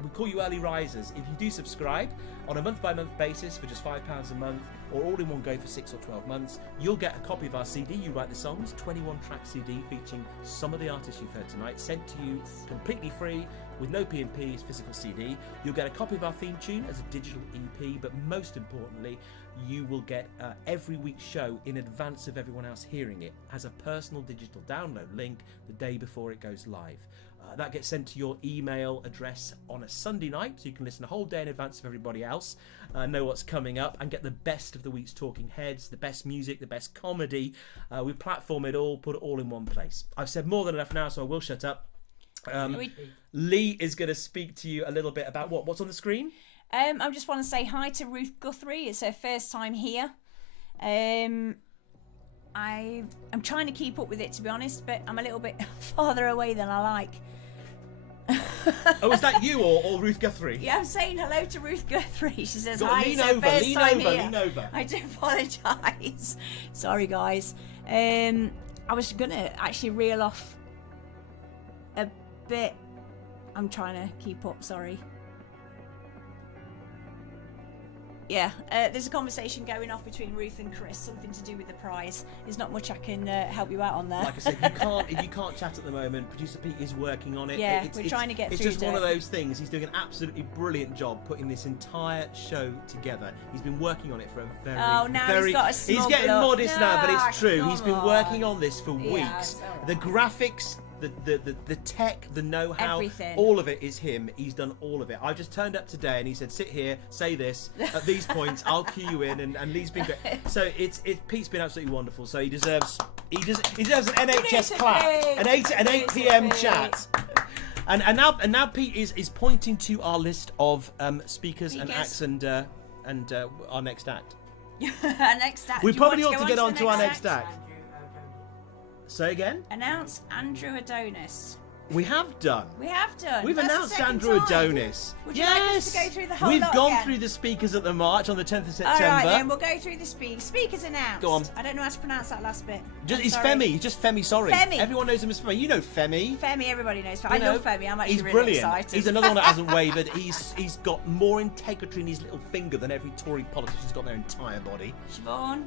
We call you early risers. If you do subscribe on a month-by-month basis for just £5 a month, or all in one go for 6 or 12 months, you'll get a copy of our CD. You write the songs, 21-track CD featuring some of the artists you've heard tonight, sent to you completely free with no P&Ps, physical CD. You'll get a copy of our theme tune as a digital EP, but most importantly, you will get every week's show in advance of everyone else hearing it as a personal digital download link the day before it goes live. That gets sent to your email address on a Sunday night, so you can listen a whole day in advance of everybody else, know what's coming up, and get the best of the week's talking heads, the best music, the best comedy. We platform it all, put it all in one place. I've said more than enough now, so I will shut up. Lee is going to speak to you a little bit about what's on the screen. I just want to say hi to Ruth Guthrie. It's her first time here. I'm trying to keep up with it, to be honest, but I'm a little bit farther away than I like. Oh, is that you or Ruth Guthrie? Yeah, I'm saying hello to Ruth Guthrie. She says Go on, hi. lean it's her over, first lean time over, here. lean over. I do apologise. Sorry, guys. I was going to actually reel off a bit. I'm trying to keep up, sorry. Yeah, there's a conversation going off between Ruth and Chris, something to do with the prize. There's not much I can help you out on there. Like I said, if you can't chat at the moment, producer Pete is working on it. Yeah, we're trying to get it's through just to one it. of those things. He's doing an absolutely brilliant job putting this entire show together. He's been working on it for a very, he's got a he's smug getting look. modest now, but it's true. Come He's been on. working on this for Yeah, weeks. it's all right. The graphics, the tech, the know-how, Everything. all of it is him. He's done all of it. I just turned up today and he said, sit here, say this at these points, I'll cue you in, and Lee's been great. So Pete's been absolutely wonderful. So he deserves an NHS clap, an 8 p.m. chat. And now Pete is pointing to our list of speakers and acts and our next act. Next act. We Do you probably want ought to get on to our next next act. Say again? Announce Andrew Adonis. We have done. We have done. We've That's the announced second Andrew time. Adonis. Would you like us to go through the whole We've lot gone again? through the speakers at the March on the 10th of All September. right, then we'll go through the speakers announced. Go on. I don't know how to pronounce that last bit. He's sorry. Femi. He's just Femi. Sorry. Femi. Everyone knows him as Femi. You know Femi. Femi, everybody knows Femi. I love Femi. I'm actually He's really brilliant. excited. He's another one that hasn't wavered. He's got more integrity in his little finger than every Tory politician's got in their entire body. Siobhan,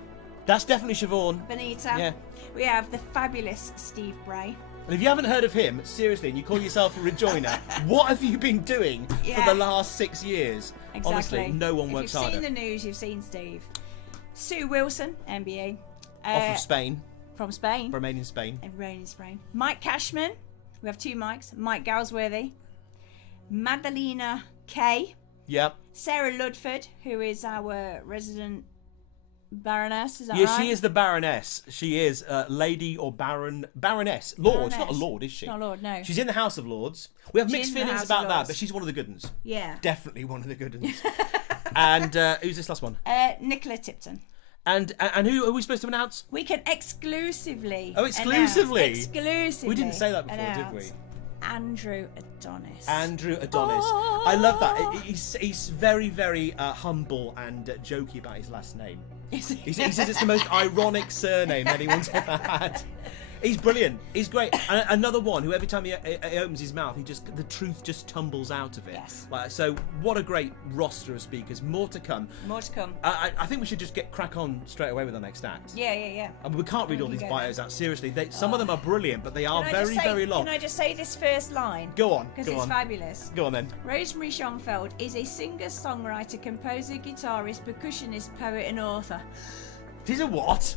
That's definitely Siobhan. Benita. Yeah. We have the fabulous Steve Bray. And if you haven't heard of him, seriously, and you call yourself a rejoiner, what have you been doing for the last 6 years? Exactly. Honestly, no one works If you've harder. seen the news, you've seen Steve. Sue Wilson, MBA. Off of Spain. From Spain. Remain in Spain. And Rain in Spain. Mike Cashman. We have two mics. Mike Galsworthy. Madalena Kay. Yep. Sarah Ludford, who is our resident Baroness, is that Yeah, right? she is the Baroness. She is Lady or Baroness. Lord. She's not a Lord, is she? Not a Lord, no. She's in the House of Lords. We have She's mixed in the feelings House of about that, Lords. but she's one of the good ones. Yeah. Definitely one of the good ones. And who's this last one? Nicola Tipton. And who are we supposed to announce? We can exclusively. Oh, exclusively? Exclusively. We didn't say that before, announce did we? Andrew Adonis. Andrew Adonis. I love that. He's very, very humble and jokey about his last name. He says it's the most ironic surname anyone's ever had. He's brilliant. He's great. And another one who every time he opens his mouth, the truth just tumbles out of it. Yes. So what a great roster of speakers. More to come. More to come. I think we should just crack on straight away with the next act. Yeah. I mean, we can't read all these bios out. Seriously, some of them are brilliant, but they are very long. Can I just say this first line? Go on. Because it's fabulous. Go on then. Rosemary Schoenfeld is a singer, songwriter, composer, guitarist, percussionist, poet, and author. She's a what?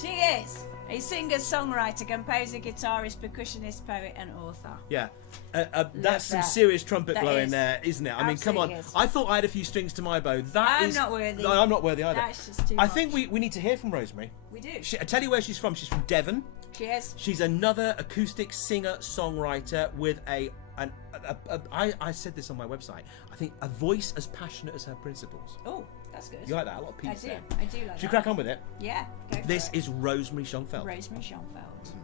She is a singer, songwriter, composer, guitarist, percussionist, poet, and author. Yeah. That's some that. serious trumpet That blowing is. there, isn't it? I mean, come on. Absolutely is. I thought I had a few strings to my bow. I'm not worthy. No, I'm not worthy either. That's just too I much. think we need to hear from Rosemary. We do. I tell you where she's from. She's from Devon. She is. She's another acoustic singer-songwriter with a And I said this on my website. I think a voice as passionate as her principles. Oh, that's good. You like that? A lot of peace there. I do like that. Should we crack on with it? Yeah, go for This it. is Rosemary Schoenfeld. Rosemary Schoenfeld.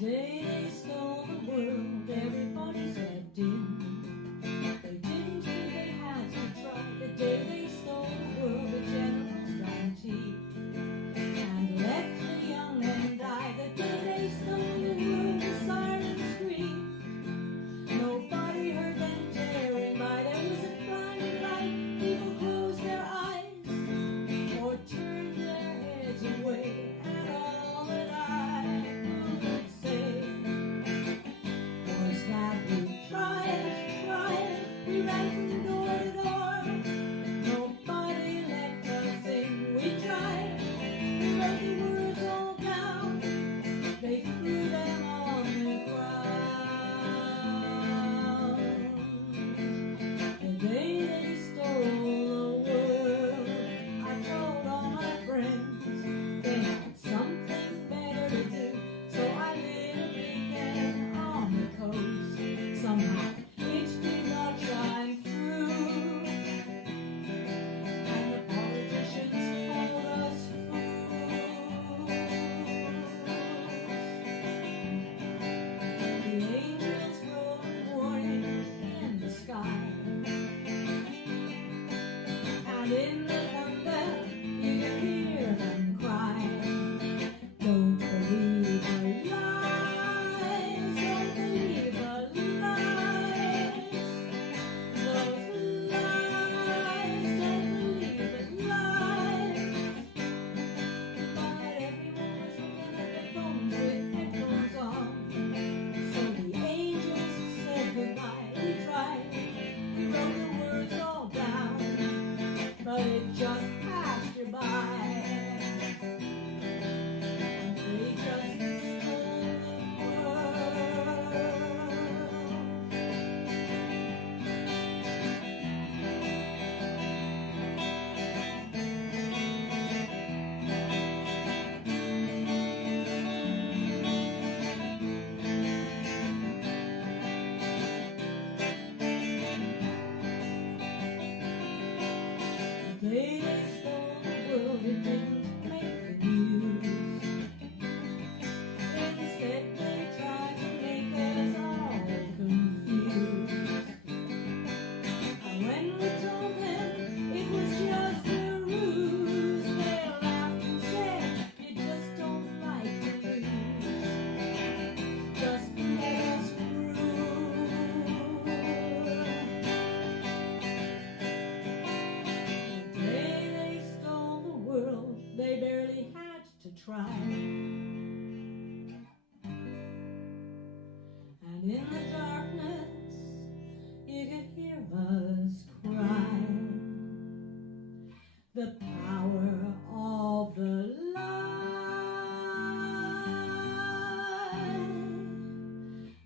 Day they stole the world, everybody slept in. They didn't think they had to try. The day they stole the world, the generals drank tea and left the young men die. The day they stole the world, the sirens screamed. Nobody heard them tearing by. There was a blinding light. People closed their eyes or turned their heads away. And all that I could say was that we tried, we ran from door to door. Nobody let us in. We tried, we wrote the words all down. They threw them on the ground. The day they stole the world, I told all my friends they had something better to do. So I lit a beacon on the coast. Somehow it did not shine through, and the politicians called us fools. The angels wrote a warning in the sky, and in the thunder you can hear them cry. Don't believe the lies, don't believe the lies. Those lies, don't believe the lies. But everyone was looking at their phones with headphones on. So the angels said goodbye. We tried, we wrote the words all down, but it just passed you by. They just stole the world. The day they stole the world, it didn't make the news. Instead, they tried to make us all confused. And when we told them it was just a ruse, they laughed and said, "You just don't like the news. Just let us through." The day they stole the world, they barely had to try. And in the darkness, you could hear us cry. The power of the lie.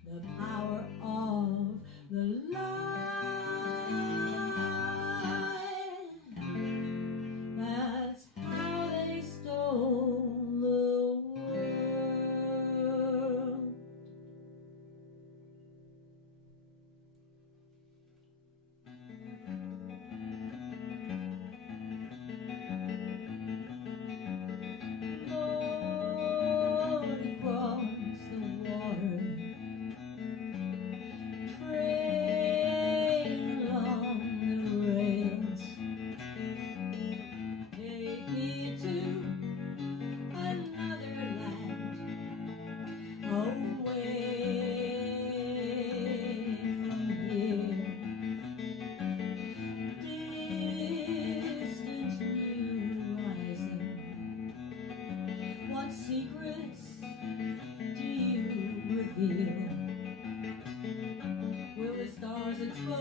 The power of the lie. That's how they stole the world.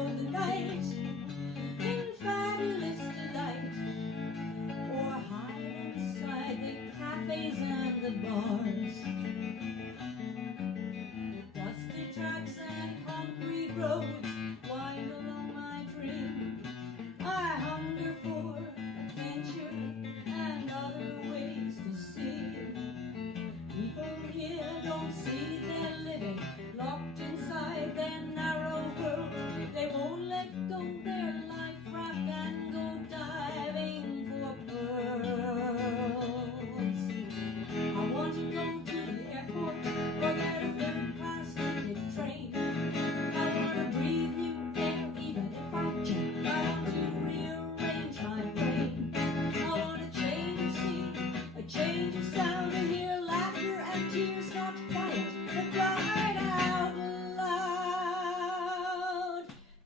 of the night in fabulous delight, or hide inside the cafes and the bars. Dusty tracks and concrete roads wind along my dream. I hunger for adventure and other ways to see. People here don't see they're living locked inside their narrow world. They won't let go their life raft and go diving for pearls. I want to go to the airport or get a first-class ticket train. I want to breathe new air even if I cheat. I want to rearrange my brain. I want a change of scene, a change of sound, to hear laughter and tears, not quiet but right out loud.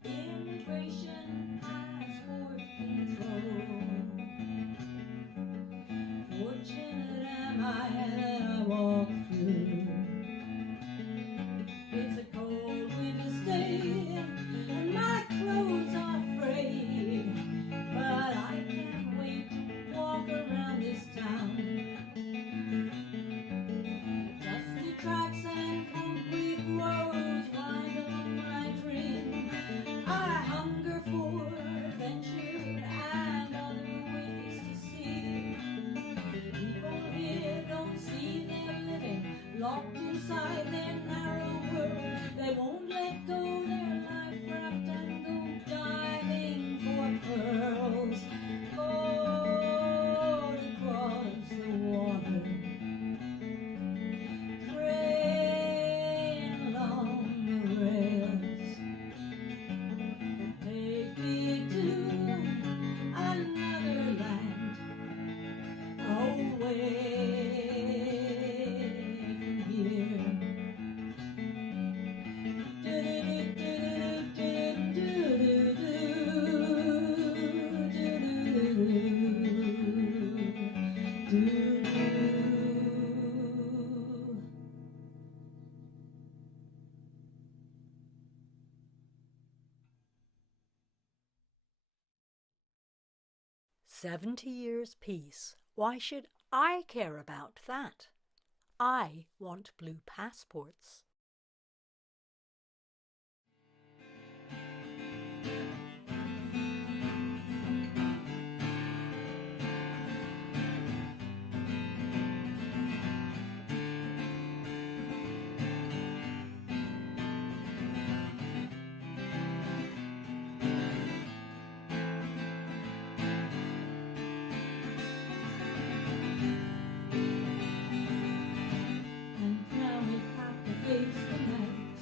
Immigration passport control. Fortunate am I that I walk through. It's a cold winter's day and my clothes are frayed, but I can't wait to walk around this town. Dusty tracks and concrete roads wind along my dream. I hunger for adventure and other ways to see. People here don't see they're living locked inside their narrow world. They won't let go their life raft and go diving for pearls. Boat across the water, train along the rails. Take me to another land, away from here. Do-do-do-do-do-do-do-do. 70 years peace. Why should I care about that? I want blue passports. And now we have to face the night,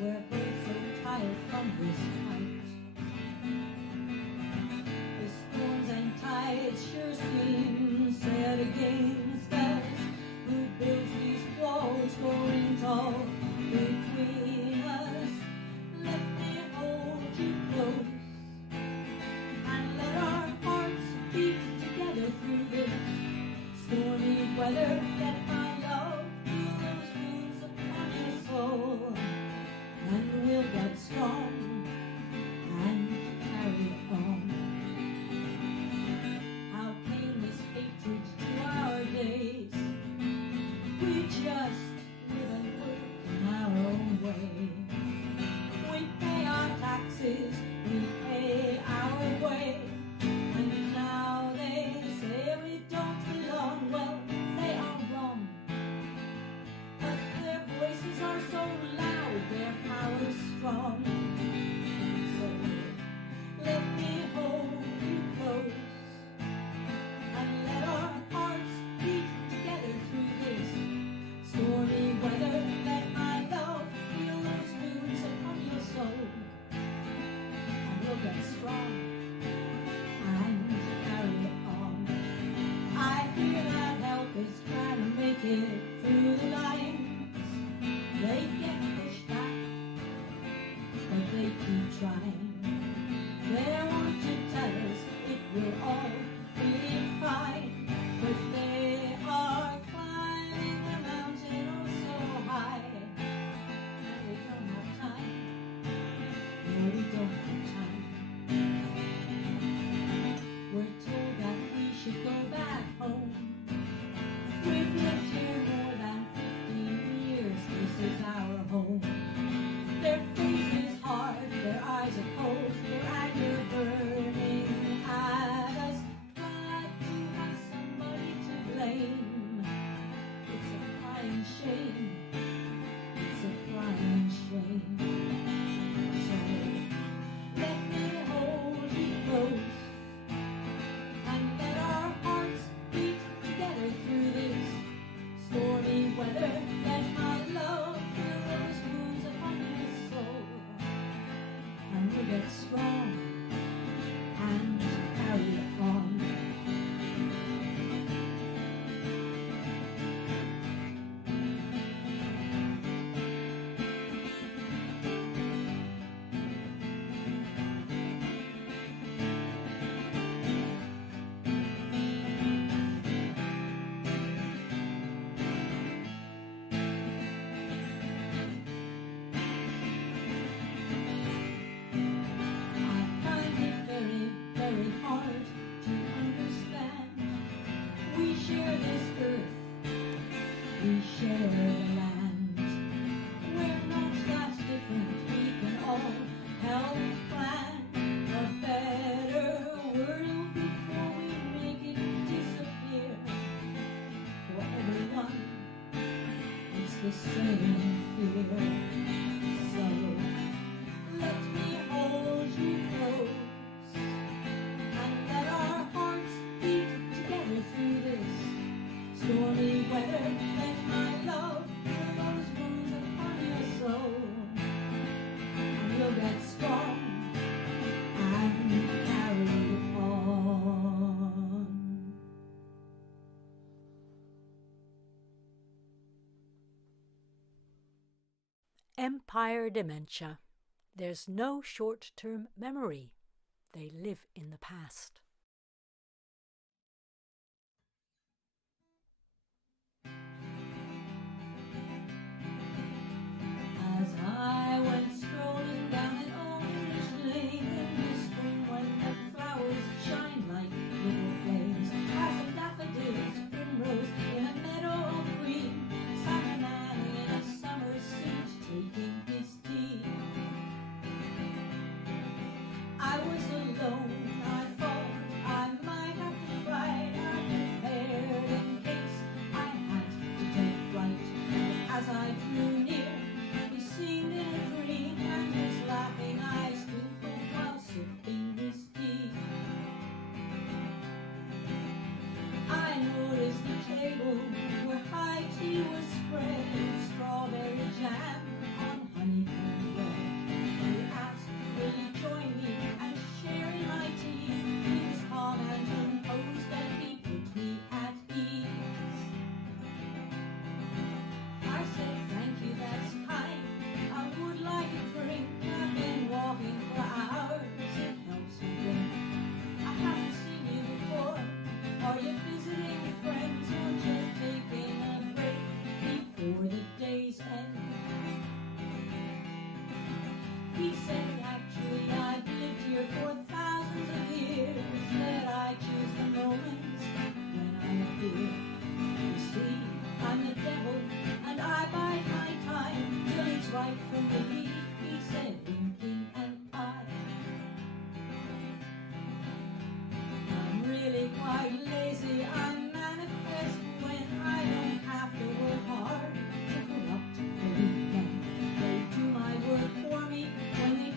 we're both so tired from this fight. The storms and tides sure seem set against us. Who builds these walls growing tall between us? Let me hold you close and let our hearts beat together through this stormy weather. Let my love feel those wounds upon your soul, and we'll get strong and carry on. How came this hatred to our days? We just live and work in our own way. We pay our taxes, we pay our way, and now they say we don't belong. Well, they are wrong, but their voices are so loud, their power strong. So let me hold you close and let our hearts beat together through this stormy weather. Let my love feel those wounds upon your soul, and we'll get strong and carry on. I hear that help is trying to make it through the lines. They get pushed back, but they keep trying. They want to tell us it will all be fine, but they are climbing a mountain oh so high, and they don't have time skies are cold, your anger burning at us, glad to have somebody to blame. It's a crying shame, it's a crying shame. So let me hold you close and let our hearts beat together through this stormy weather. Let my love fill those wounds upon your soul, and we'll get strong and carry on. Very hard to understand. We share this earth, we share the land. We're not that different, we can all help plan a better world before we make it disappear. For everyone, it's the same fear. So let me hold you close and let our hearts beat together through this stormy weather. Let my love fill those wounds upon your soul, and you'll get strong and carry on. Empire dementia. There's no short-term memory. They live in the past. As I went strolling down an old English lane in the spring, when the flowers shine like little flames, as the daffodils primrose in a meadow of green, sat a man in a summer suit taking his tea. I was alone, I thought I might have to fight. I prepared in case I had to take flight. As I drew near, he seemed in a dream, and his laughing eyes twinkled while sipping his tea. I noticed the table where high tea was spread, strawberry jam on honeycomb bread. He asked, will you join me and share in my tea? He was calm and composed, and he put me at ease. I said, thank you, that's kind. I would like a drink. I've been walking for hours. It helps me think. I haven't seen you before. Are you visiting friends or just taking a break before the day's end? He said, actually, I've lived here for thousands of years, that I choose the moments when I appear. You see, I'm the devil, and I bide my time till it's right for me, he said, winking an eye. I'm really quite lazy, I'm manifest when I don't have to work hard to corrupt the weekend. They do my work for me when they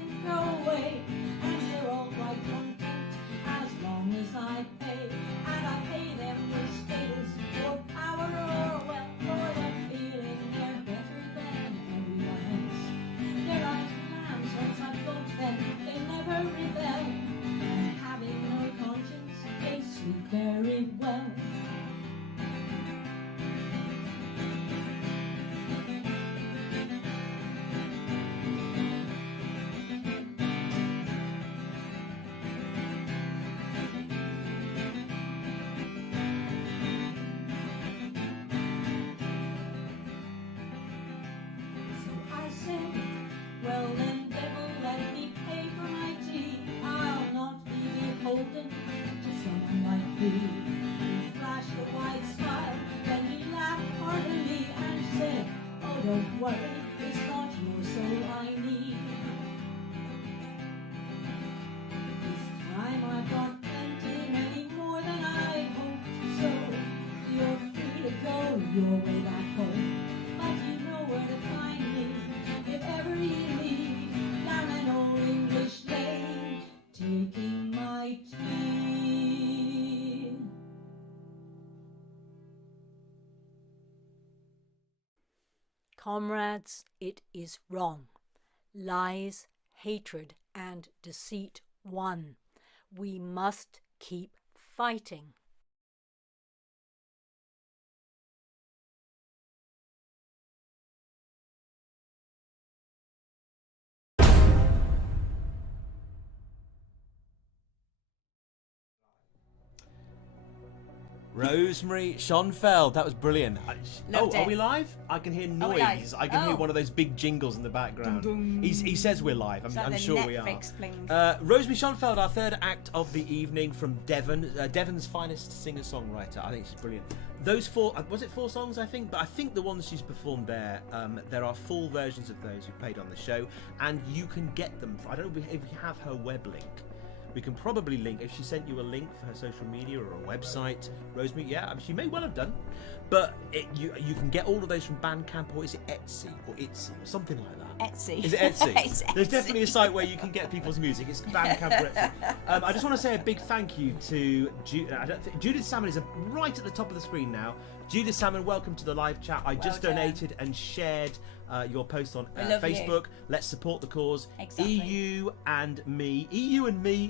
and go away. And they're all quite content as long as I pay. And I pay them with status or power or wealth, for the feeling they're better than everyone else. They're like lambs once I've got them, they never rebel. And having no conscience, they sleep very well. So I say, well then devil, let me pay for my tea. I'll not be beholden to someone like thee. He flashed a wide smile, then he laughed heartily and said, oh don't worry, it's not your soul I need. This time I've got plenty, many more than I hoped. So you're free to go your way back home. But you know where to find me if ever you leave down an old English lane, taking my tea. Comrades, it is wrong. Lies, hatred, and deceit won. We must keep fighting. Rosemary Schonfeld, that was brilliant. Loved Are it. we live? I can hear Are we noise. live? I can hear Oh. one of those big jingles in the background. Dum, dum. He says we're live. Is that I'm the sure we are. Netflix bling? Rosemary Schonfeld, our third act of the evening from Devon, Devon's finest singer-songwriter. I think she's brilliant. Those four, was it 4 songs, I think? But I think the ones she's performed there, there are full versions of those who played on the show, and you can get them. I don't know if you have her web link. We can probably link, if she sent you a link for her social media or a website, Rosemary, yeah, I mean, she may well have done. But you can get all of those from Bandcamp, or is it Etsy or Etsy or something like that? Etsy. Is it Etsy? It's There's Etsy. definitely a site where you can get people's music. It's Bandcamp or Etsy. I just want to say a big thank you to Judith Salmon is right at the top of the screen now. Judith Salmon, welcome to the live chat. I just Well done. donated and shared your post on We love you. Facebook. Let's support the cause. Exactly. EU and me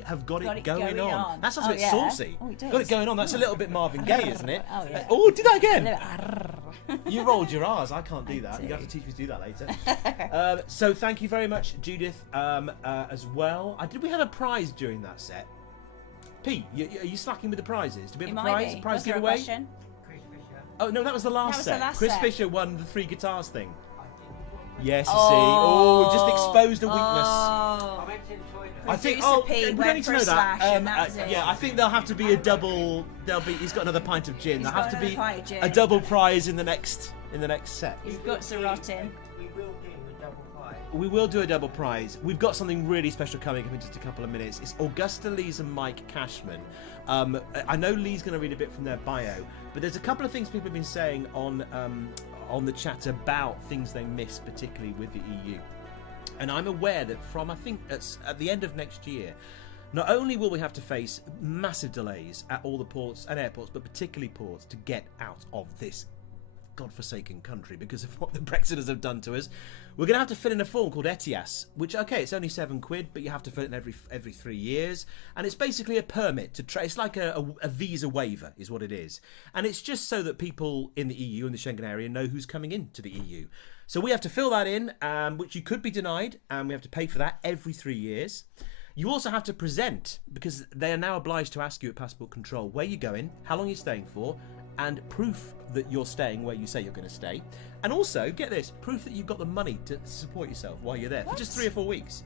have got it going on. on. That sounds Oh, a bit yeah. saucy. Oh, it does. Got it going on. That's a little bit Marvin Gaye, isn't it? Oh, yeah. Oh, did that again? Hello. You rolled your R's. I can't do that. do. You have to teach me to do that later. So thank you very much, Judith, as well. Did we have a prize during that set? Pete, are you slacking with the prizes? Did we have It a might prize? be. Prize Was there a giveaway? question? Chris Fisher. Oh no, that was the last was set. the last Chris set. Fisher won the 3 guitars thing. Yes, you see. Oh. Oh, just exposed a weakness. I Oh. went to the toilet. I think. Producer Oh, Pete we went don't need to for a know that. slash and that was it. Yeah, I think there'll have to be a double. He's got another pint of gin. He's There'll got have to another be pint of gin. a double prize in the next set. His guts are rotting. We will do a double prize. We will do a double prize. We've got something really special coming up in just a couple of minutes. It's Augusta Lees and Mike Cashman. I know Lee's going to read a bit from their bio, but there's a couple of things people have been saying on the chat about things they miss, particularly with the EU. And I'm aware that from, I think, at the end of next year, not only will we have to face massive delays at all the ports and airports, but particularly ports, to get out of this godforsaken country because of what the Brexiters have done to us. We're going to have to fill in a form called ETIAS, which, okay, it's only £7, but you have to fill it in every 3 years, and it's basically a permit to it's like a visa waiver is what it is, and it's just so that people in the EU and the Schengen area know who's coming into the EU. So we have to fill that in, which you could be denied, and we have to pay for that every 3 years. You also have to present, because they are now obliged to ask you at passport control where you're going, how long you're staying for, and proof that you're staying where you say you're going to stay. And also, get this, proof that you've got the money to support yourself while you're there for just 3 or 4 weeks.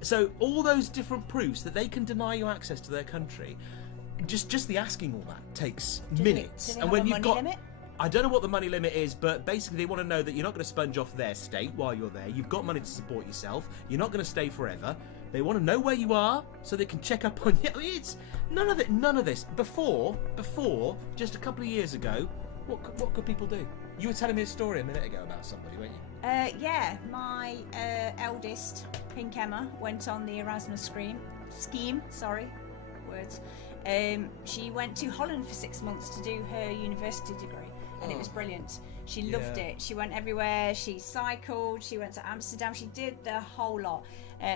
So all those different proofs that they can deny you access to their country, just the asking all that takes minutes. Do they And have when a you've money got limit? I don't know what the money limit is, but basically they want to know that you're not going to sponge off their state while you're there. You've got money to support yourself. You're not going to stay forever. They want to know where you are so they can check up on you. I mean, it's none of this. Before, just a couple of years ago, what could people do? You were telling me a story a minute ago about somebody, weren't you? Yeah, my eldest, Pink Emma, went on the Erasmus scheme. She went to Holland for 6 months to do her university degree, and it was brilliant. She loved it. She went everywhere. She cycled. She went to Amsterdam. She did the whole lot.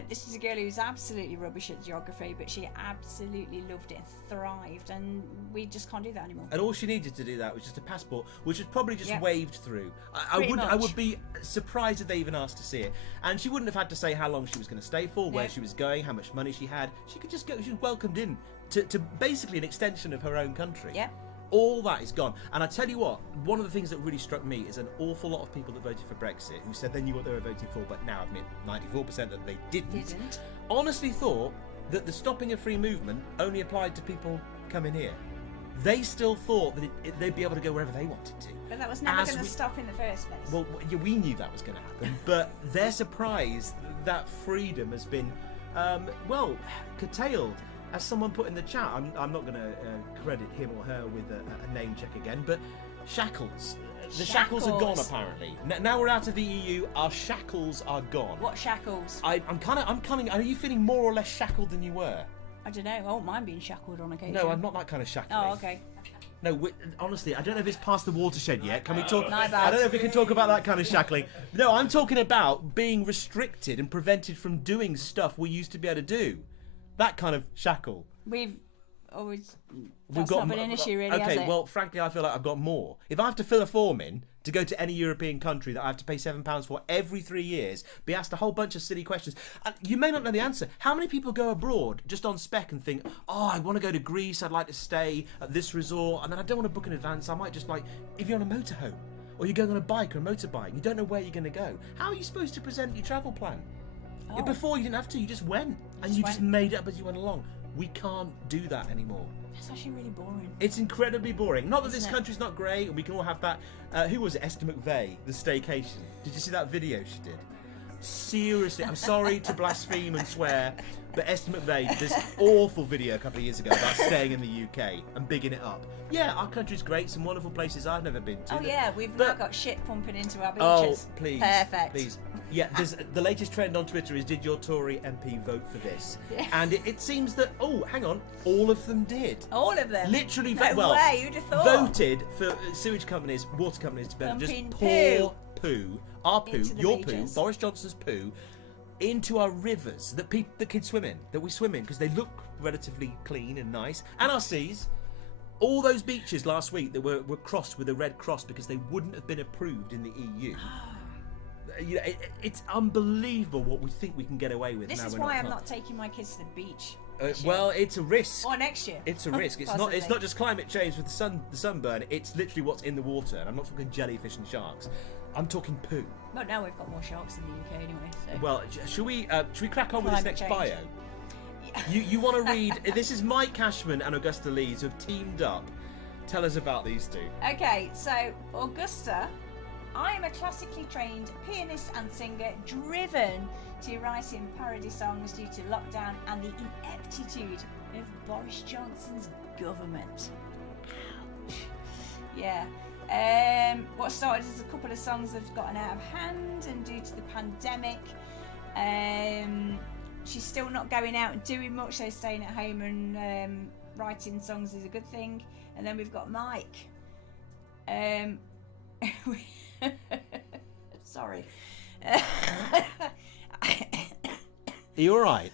This is a girl who's absolutely rubbish at geography, but she absolutely loved it and thrived, and we just can't do that anymore. And all she needed to do that was just a passport, which was probably just waved through. I would be surprised if they even asked to see it. And she wouldn't have had to say how long she was going to stay for, where she was going, how much money she had. She could just go. She was welcomed in to basically an extension of her own country. Yeah. All that is gone. And I tell you what, one of the things that really struck me is an awful lot of people that voted for Brexit, who said they knew what they were voting for, but now admit 94% that they didn't, honestly thought that the stopping of free movement only applied to people coming here. They still thought that they'd be able to go wherever they wanted to. But that was never going to stop in the first place. Well, we knew that was going to happen, but they're surprised that freedom has been, curtailed. As someone put in the chat, I'm not going to credit him or her with a name check again, but shackles. The shackles are gone, apparently. Now we're out of the EU, our shackles are gone. What shackles? I'm coming. Are you feeling more or less shackled than you were? I don't know. I won't mind being shackled on occasion. No, I'm not that kind of shackled. Oh, okay. No, honestly, I don't know if it's past the watershed yet. Can we talk? My bad. I don't know if we can talk about that kind of shackling. No, I'm talking about being restricted and prevented from doing stuff we used to be able to do. That kind of shackle. We've not been an issue, really, has it? Well, frankly, I feel like I've got more. If I have to fill a form in to go to any European country that I have to pay £7 for every 3 years, be asked a whole bunch of silly questions, and you may not know the answer. How many people go abroad just on spec and think, oh, I want to go to Greece, I'd like to stay at this resort, and then I don't want to book in advance, I might just if you're on a motorhome, or you're going on a bike or a motorbike, you don't know where you're going to go. How are you supposed to present your travel plan? Oh. Before you didn't have to, you just went, and you just made it up as you went along. We can't do that anymore. That's actually really boring. It's incredibly boring. Not that this country's not great, and we can all have that. Who was it? Esther McVeigh, the staycation. Did you see that video she did? Seriously, I'm sorry to blaspheme and swear, but Esther McVeigh did this awful video a couple of years ago about staying in the UK and bigging it up. Yeah, our country's great, some wonderful places I've never been to. Oh yeah, we've now got shit pumping into our beaches. Oh, please. Perfect. Please. Yeah, the latest trend on Twitter is, did your Tory MP vote for this? Yeah. And it seems that, hang on, all of them did. All of them? Literally, no way, who'd have thought? Voted for sewage companies, water companies to be able to just pour poo, our poo, your poo, Boris Johnson's poo, into our rivers that the kids swim in, that we swim in, because they look relatively clean and nice, and our seas. All those beaches last week that were crossed with a red cross because they wouldn't have been approved in the EU. It's unbelievable what we think we can get away with. This now is why I'm not taking my kids to the beach. Well, it's a risk. Or next year. It's a risk. It's not just climate change with the sunburn. It's literally what's in the water, and I'm not talking jellyfish and sharks. I'm talking poo. Well, now we've got more sharks in the UK anyway. So. Well, should we crack on with this next bio? You want to read? This is Mike Cashman and Augusta Lees who have teamed up. Tell us about these two. Okay, so Augusta, I am a classically trained pianist and singer driven to writing parody songs due to lockdown and the ineptitude of Boris Johnson's government. Ouch. Yeah. What started as a couple of songs that have gotten out of hand, and due to the pandemic, she's still not going out and doing much, so staying at home and writing songs is a good thing. And then we've got Mike. Sorry. Are you alright?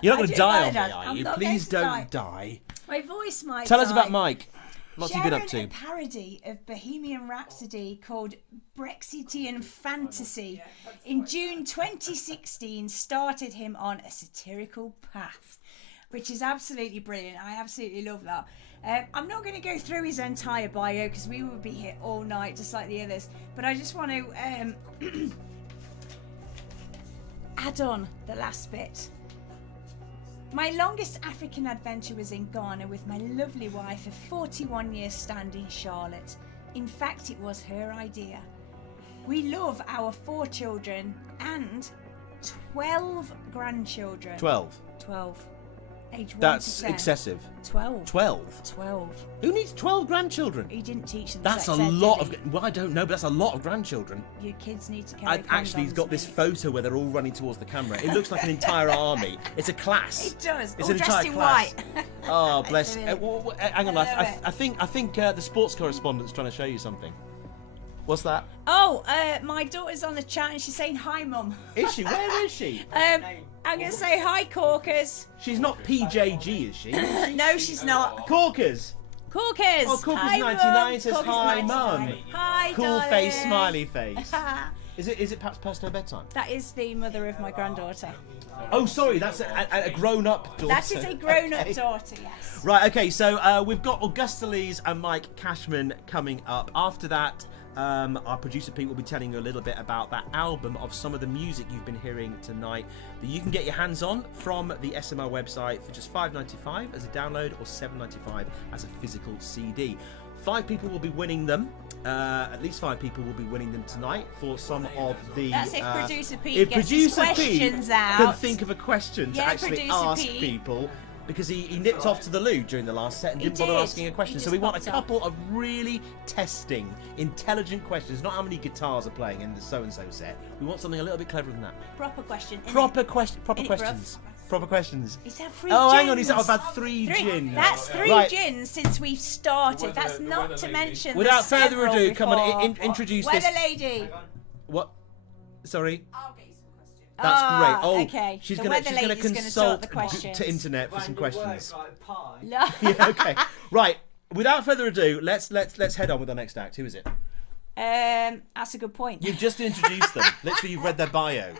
You're not going to die on me, are you? Please don't die. My voice might Tell us about Mike. What's he been up Sharing to? a parody of Bohemian Rhapsody called Brexitian Fantasy in June 2016 started him on a satirical path, which is absolutely brilliant. I absolutely love that. I'm not going to go through his entire bio because we would be here all night just like the others, but I just want to add on the last bit. My longest African adventure was in Ghana with my lovely wife of 41 years standing, Charlotte. In fact, it was her idea. We love our 4 children and 12 grandchildren. 12. Age 1 That's to 10. excessive. 12. 12? Who needs 12 grandchildren? He didn't teach them That's sex a ed, lot did he? of... Well, I don't know, but that's a lot of grandchildren. Your kids need to carry Actually, he's got this photo where they're all running towards the camera. It looks like an entire army. It's a class. It does. It's all an dressed entire in class. white. Oh, bless. Hang Hang on, I think the sports correspondent's trying to show you something. What's that? Oh, my daughter's on the chat and she's saying hi, Mum. Is she? Where is she? I'm going to say hi, Corkers. She's not PJG, is she? No, she's not. Corkers. Corkers. Oh, Corkers Hi, 99 Mum. says Corkers hi, 99. Mum. Hi, Cool darling. face, smiley face. Is it perhaps past her bedtime? That is the mother of my granddaughter. Oh, sorry, that's a grown-up daughter. That is a grown-up Okay. daughter, yes. Right, okay, so we've got Augusta Lees and Mike Cashman coming up. After that, our producer Pete will be telling you a little bit about that album of some of the music you've been hearing tonight that you can get your hands on from the SML website for just $5.95 as a download or $7.95 as a physical CD. 5 people will be winning them. At least 5 people will be winning them tonight for some of the... That's if producer Pete if gets his producer Pete questions out. can think of a question to Yeah, actually producer ask Pete. people, because he nipped off to the loo during the last set and He didn't bother did. asking a question. He So just we want a popped up. couple of really testing, intelligent questions, not how many guitars are playing in the so-and-so set. We want something a little bit cleverer than that. Proper question. innit? Proper questions. Rough? Proper questions. He's had 3 Oh, gins. hang on, I've had 3 gins. That's 3 Right. gins since we've started. That's not to mention Without the further several ado, come on, before. introduce Weather this. lady. What? Sorry? I'll get you some questions. That's great. Oh, okay. she's The gonna weather lady's gonna consult sort the questions. to internet for some questions. Like pie. No. Yeah, okay. Right. Without further ado, let's head on with our next act. Who is it? That's a good point. You've just introduced them. Literally, you've read their bio.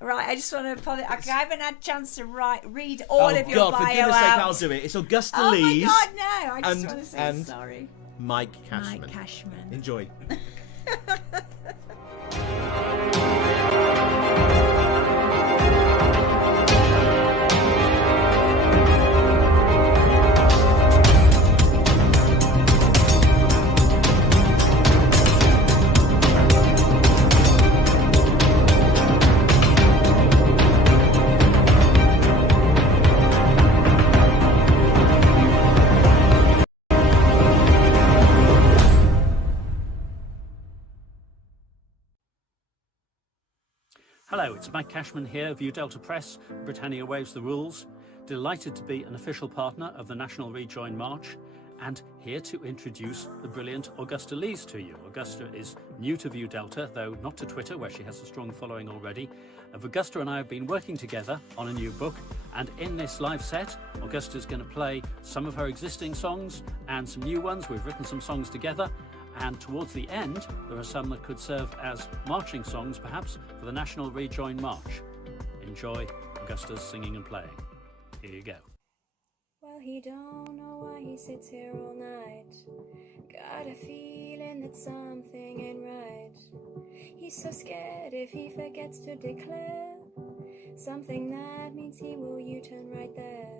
Right, I just want to apologise. I haven't had a chance to read all of your God, bio for goodness sake, out. I'll do it. It's Augusta Oh Lees. my God, no! I just and- want to say and- sorry. Mike Cashman. Mike Cashman. Enjoy. Hello, it's Mike Cashman here, View Delta Press, Britannia Waves the Rules. Delighted to be an official partner of the National Rejoin March and here to introduce the brilliant Augusta Lees to you. Augusta is new to View Delta, though not to Twitter, where she has a strong following already. Augusta and I have been working together on a new book, and in this live set, Augusta's going to play some of her existing songs and some new ones. We've written some songs together. And towards the end, there are some that could serve as marching songs, perhaps, for the National Rejoin March. Enjoy Augusta's singing and playing. Here you go. Well, he don't know why he sits here all night. Got a feeling that something ain't right. He's so scared if he forgets to declare something that means he will U-turn right there.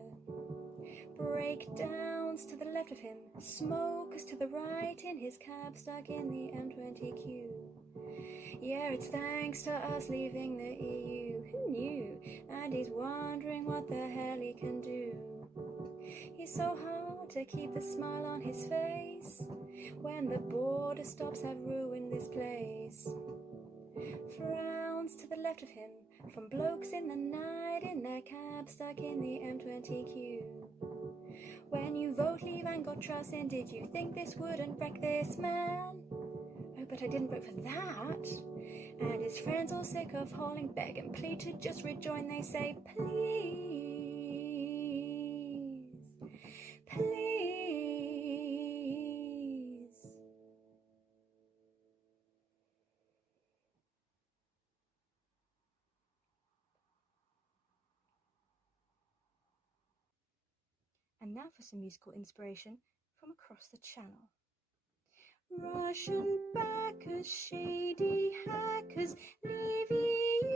Breakdowns to the left of him, smokers to the right, in his cab stuck in the M20Q. Yeah, it's thanks to us leaving the EU. Who knew? And he's wondering what the hell he can do. He's so hard to keep the smile on his face when the border stops have ruined this place. Frowns to the left of him from blokes in the night in their cab stuck in the M20Q. When you vote leave and got trust in, did you think this wouldn't wreck this man? Oh, but I didn't vote for that. And his friends all sick of hauling, beg and plead to just rejoin. They say, please, please. And now for some musical inspiration from across the channel. Russian backers, shady hackers, leave EU,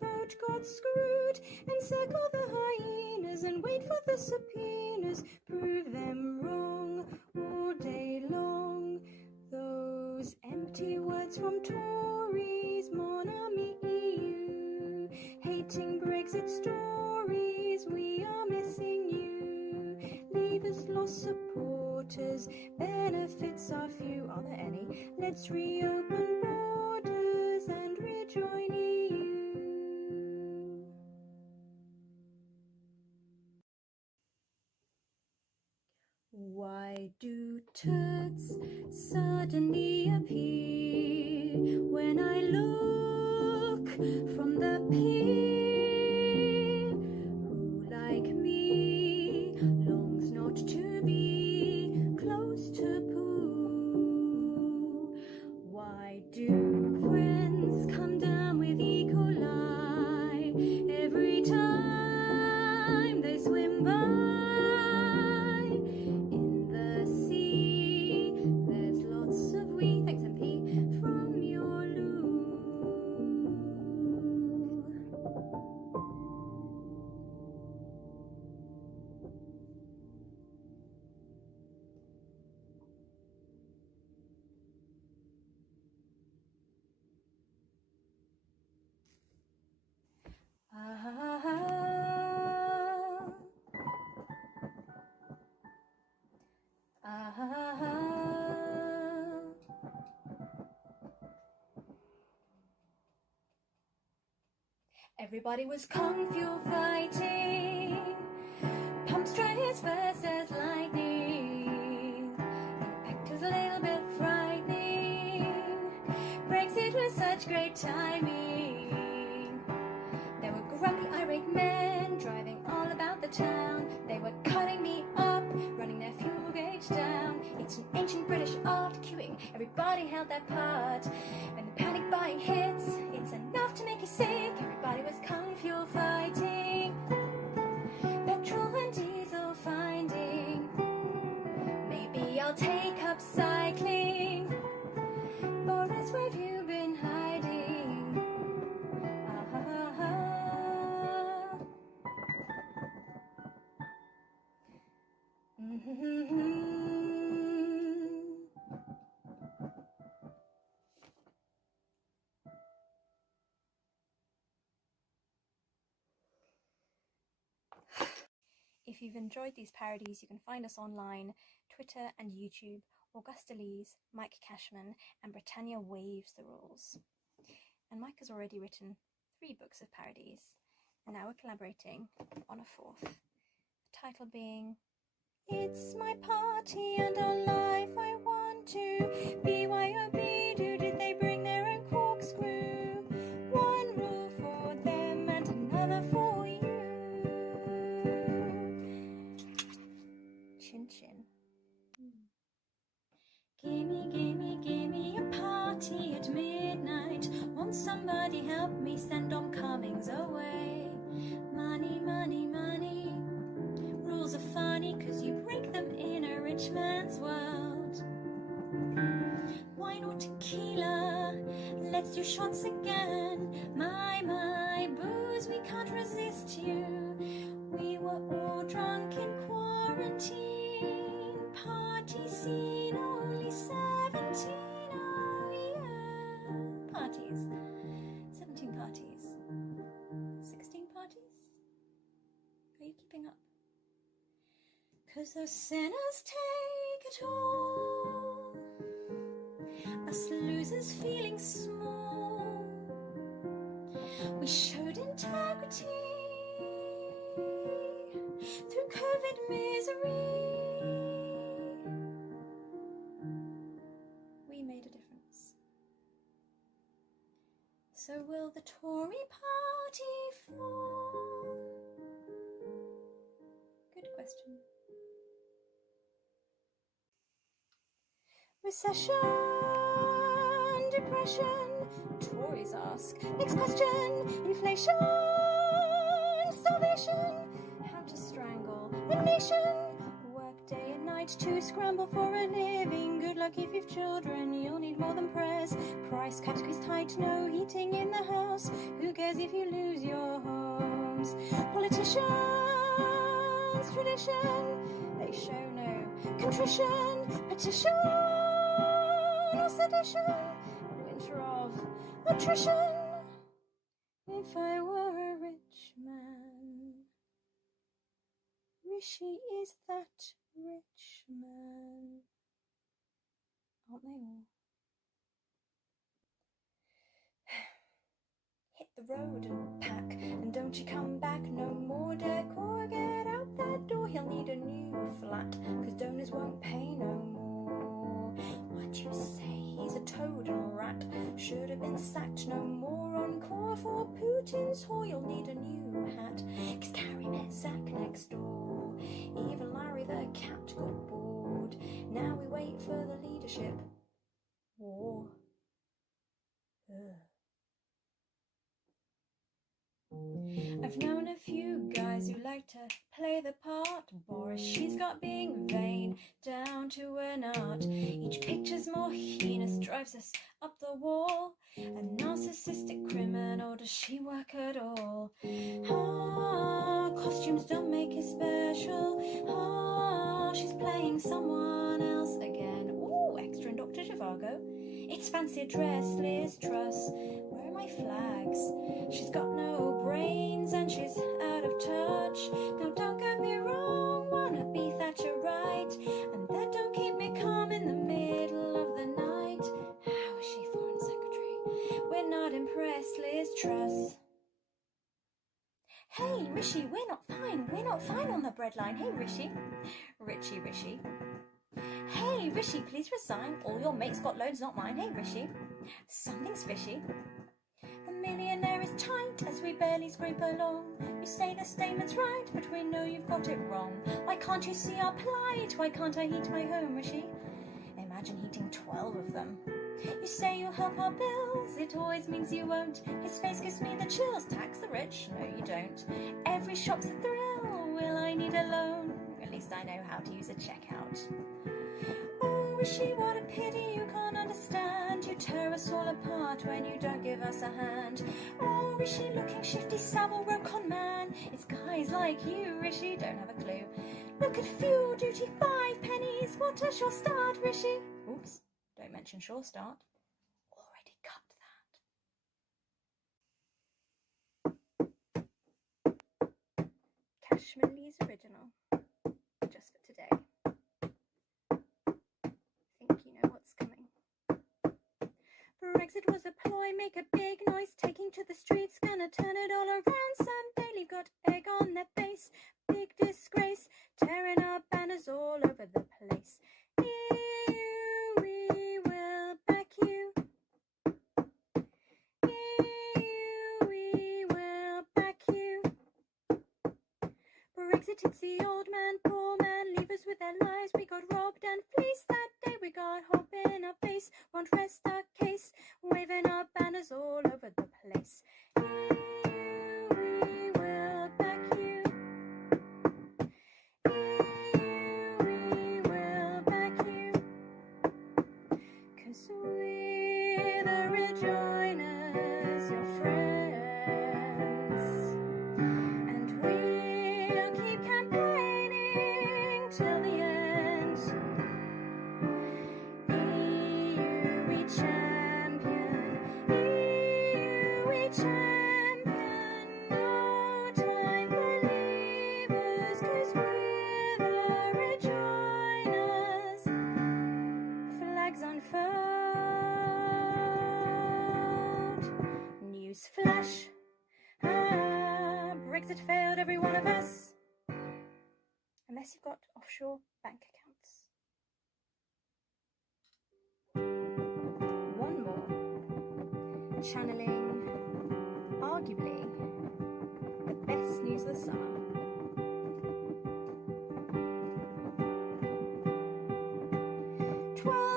vote got screwed, encircle the hyenas and wait for the subpoenas, prove them wrong all day long. Those empty words from Tories, mon ami EU, hating Brexit stories. Tories, we are missing you. Leavers lost supporters, benefits are few. Are there any? Let's reopen borders and rejoin EU. Why do turds suddenly appear when I look from the pier? Who like me longs not to be close to poo? Why do friends come down with E. coli every time they swim by? In the sea, there's lots of wee, thanks MP, from your loo. Everybody was kung fu fighting, pump straight as fast as lightning. Impact was a little bit frightening. Brexit was such great timing. There were grumpy, irate men driving all about the town. They were cutting me up, running their fuel gauge down. It's an ancient British art, queuing. Everybody held their part. When the panic buying hits, it's enough to make you sick. Everybody was kung fu fighting, petrol and diesel finding. Maybe I'll take up cycling. Boris, where have you been hiding? If you've enjoyed these parodies, you can find us online, Twitter and YouTube, Augusta Lees, Mike Cashman, and Britannia Waves the Rules. And Mike has already written 3 books of parodies, and now we're collaborating on a 4th. The title being It's My Party and On Life I Want to BYOB. Did they bring their own corkscrew? One rule for them and another for you. Chin chin. Gimme a party at midnight. Won't somebody help me send Dom Cummings away? Money, money, money. Rules are funny cause you break them in a rich man's world. Wine or tequila, let's do shots again. My, booze, we can't resist you. We were all drunk in quarantine. Party scene, only 17, oh yeah. Parties, 17 parties, 16 parties? Are you keeping up? 'Cause those sinners take it all, us losers feeling small. We showed integrity through COVID misery. We made a difference. So will the Tory party fall? Good question. Recession, depression, Tories ask. Next question, inflation, starvation, how to strangle a nation. Work day and night to scramble for a living. Good luck if you've children, you'll need more than press. Price caps squeezed tight, no heating in the house. Who cares if you lose your homes? Politicians, tradition, they show no contrition. Petition or sedition, winter of attrition. If I were a rich man, Rishi is that rich man. Aren't they all? Hit the road and pack, and don't you come back. No more decor, get out that door. He'll need a new flat, 'cause donors won't pay no more. What you say? He's a toad and rat. Should have been sacked. No more encore for Putin's whore. You'll need a new hat, 'cause Carrie met Zach next door. Even Larry the cat got bored. Now we wait for the leadership war. Ugh. I've known a few guys who like to play the part. Boris, she's got being vain down to an art. Each picture's more heinous, drives us up the wall. A narcissistic criminal, does she work at all? Ah, costumes don't make it special. Ah, she's playing someone else again. Ooh, extra in Dr. Zhivago. It's fancy dress, Liz Truss. Where are my flags? She's got no brains and she's out of touch. Now don't get me wrong, wanna be Thatcher right, and that don't keep me calm in the middle of the night. How is she Foreign Secretary? We're not impressed, Liz Truss. Hey Rishi, we're not fine on the breadline. Hey Rishi. Rishi. Hey Rishi, please resign. All your mates got loads, not mine. Hey Rishi. Something's fishy. The millionaire is tight as we barely scrape along. You say the statement's right, but we know you've got it wrong. Why can't you see our plight? Why can't I heat my home, Rishi? Imagine heating 12 of them. You say you'll help our bills, it always means you won't. His face gives me the chills. Tax the rich? No, you don't. Every shop's a thrill. Will I need a loan? At least I know how to use a checkout. Oh, Rishi, what a pity you can't understand. You tear us all apart when you don't give us a hand. Oh, Rishi, looking shifty, Savile Row con man. It's guys like you, Rishi, don't have a clue. Look at fuel duty, 5 pennies. What a sure start, Rishi. Oops, don't mention sure start. Already cut that. Cashman Lee's original. Just for today. Think you know what's coming. Brexit was a ploy, make a big noise, taking to the streets, gonna turn it all around. Sam Daly got egg on their face, big disgrace, tearing our banners all over the place. EU, we will back you. EU, we will back you. Brexit, it's the old man, poor man, leave us with their lies. We got robbed and fleeced that day, we got hope in our face. Won't rest our case, waving our banners all over the place. EU, we will back you. EU, we will back you. 'Cause we're the Rejoiners, your friends. And we'll keep campaigning till the end. EU, we champion. EU, we champion. No time for leavers, 'cause we're the Rejoiners. Flags unfurled. News flash. Brexit failed every one of us. Unless you've got offshore bank accounts. One more. Channeling, arguably, the best news of the summer.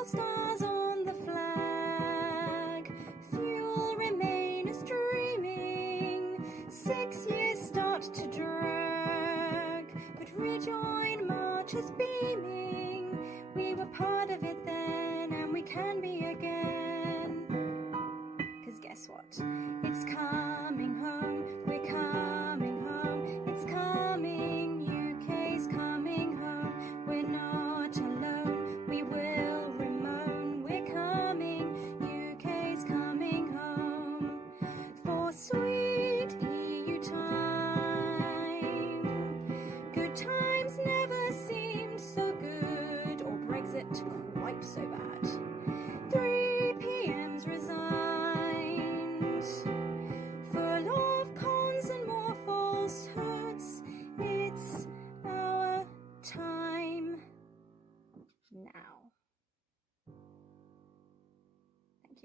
Stars on the flag, fuel remainers dreaming, 6 years start to drag, but Rejoin March is beaming. We were part of it then, and we can be again. 'Cause guess what? It's coming home, we're coming home, it's coming, UK's coming home, we're not alone, we will. Sweet EU time, good times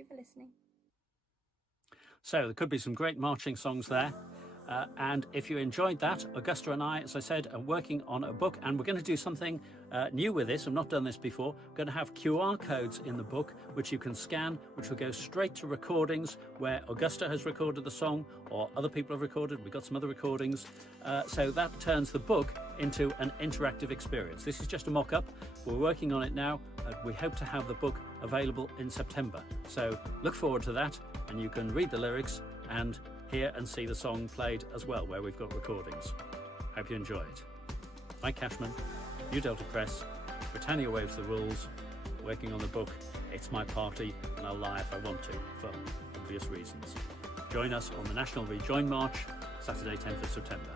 you for listening. So there could be some great marching songs there. And if you enjoyed that, Augusta and I, as I said, are working on a book, and we're going to do something new with this. I've not done this before. We're going to have QR codes in the book, which you can scan, which will go straight to recordings where Augusta has recorded the song or other people have recorded. We've got some other recordings. So that turns the book into an interactive experience. This is just a mock-up. We're working on it now. We hope to have the book available in September. So look forward to that, and you can read the lyrics and hear and see the song played as well, where we've got recordings. Hope you enjoy it. Mike Cashman, New Delta Press, Britannia Waves the Rules, working on the book It's My Party and I'll Lie If I Want To, for obvious reasons. Join us on the National Rejoin March, Saturday 10th of September.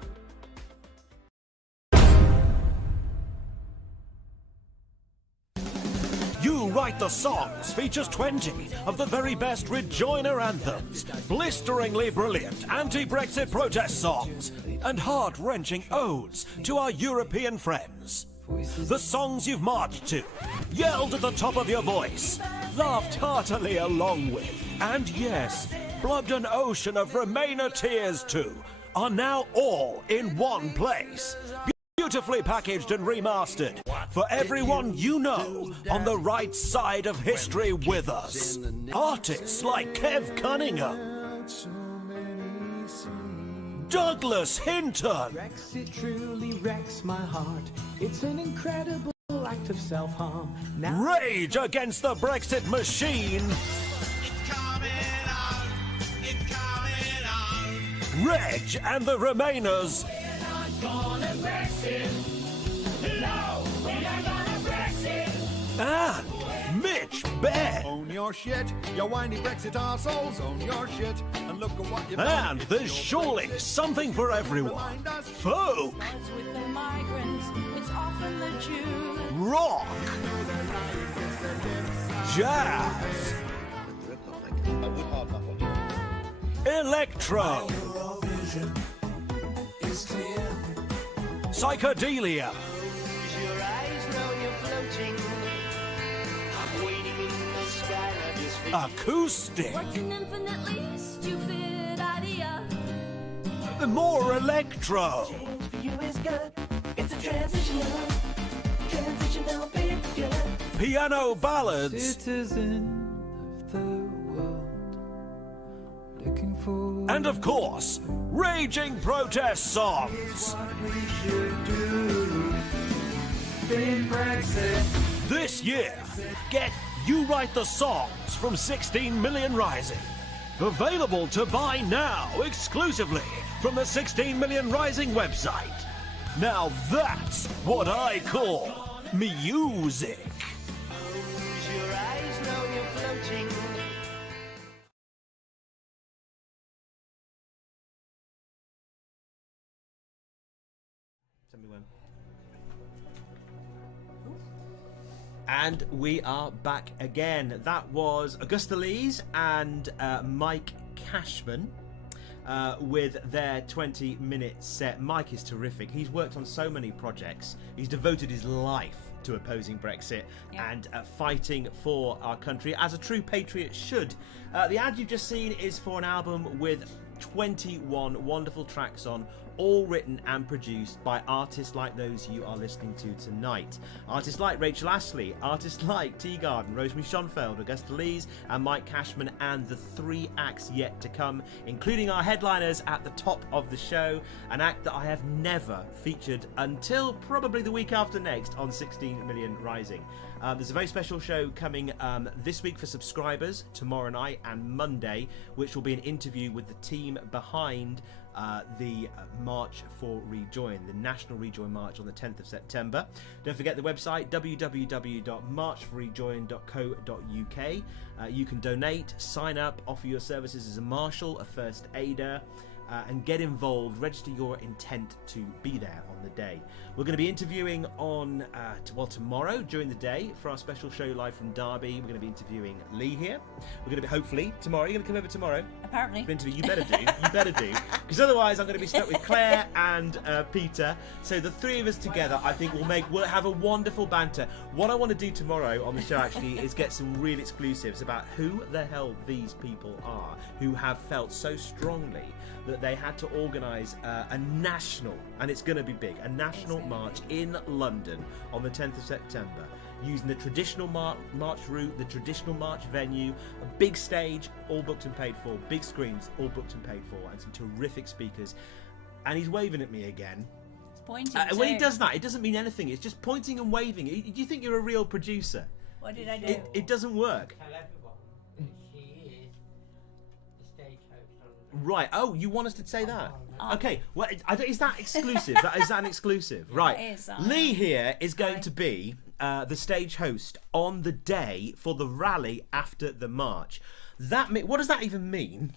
You Write the Songs features 20 of the very best Rejoiner anthems, blisteringly brilliant anti-Brexit protest songs, and heart-wrenching odes to our European friends. The songs you've marched to, yelled at the top of your voice, laughed heartily along with, and yes, blubbed an ocean of Remainer tears to, are now all in one place. Beautifully packaged and remastered for everyone you know on the right side of history with us. Artists like Kev Cunningham, Douglas Hinton, Brexit truly wrecks my heart. It's an incredible act of self-harm. Rage Against the Brexit Machine, Reg and the Remainers, and Mitch Benn. Own your shit, you whiny Brexit arseholes, own your shit, and look at what you've done. And there's surely something for everyone. Folk, With the migrants, it's often the Jews. rock, jazz, electro, psychedelia, acoustic, What's an infinitely stupid idea? more electro, For you is good. It's a transitional period. piano ballads, Citizen of the world, looking for and of course, raging protest songs. what we should do. Being Brexit. This year, get You Write the Songs from 16 Million Rising. Available to buy now exclusively from the 16 Million Rising website. Now that's what I call music. And we are back again. That was Augusta Lees and Mike Cashman with their 20-minute set. Mike is terrific. He's worked on so many projects. He's devoted his life to opposing Brexit and fighting for our country, as a true patriot should. The ad you've just seen is for an album with 21 wonderful tracks on, all written and produced by artists like those you are listening to tonight. Artists like Rachel Ashley, artists like Teagarden, Rosemary Schonfeld, Augusta Lees and Mike Cashman, and the 3 acts yet to come, including our headliners at the top of the show, an act that I have never featured until probably the week after next on 16 Million Rising. There's a very special show coming this week for subscribers, tomorrow night and Monday, which will be an interview with the team behind the March for Rejoin, the National Rejoin March on the 10th of September. Don't forget the website, www.marchforrejoin.co.uk. You can donate, sign up, offer your services as a marshal, a first aider, and get involved. Register your intent to be there on the day. We're going to be interviewing on tomorrow during the day for our special show live from Derby. We're going to be interviewing Lee here. We're going to be hopefully tomorrow. You're going to come over tomorrow. Apparently. For interview. You better do. You better do, because otherwise I'm going to be stuck with Claire and Peter. So the three of us together, I think we'll have a wonderful banter. What I want to do tomorrow on the show actually is get some real exclusives about who the hell these people are who have felt so strongly that they had to organise a national, and it's going to be big, a national march in London on the 10th of September, using the traditional march route, the traditional march venue, a big stage, all booked and paid for, big screens, all booked and paid for, and some terrific speakers. And he's waving at me again. It's pointing when he does that, it doesn't mean anything. It's just pointing and waving. Do you think you're a real producer? What did I do? It doesn't work. Tell everyone that she is the stage host. Right. Oh, you want us to say that? Okay. Well, is that exclusive? Is that an exclusive? Right. It is, Lee here is going to be the stage host on the day for the rally after the march. What does that even mean?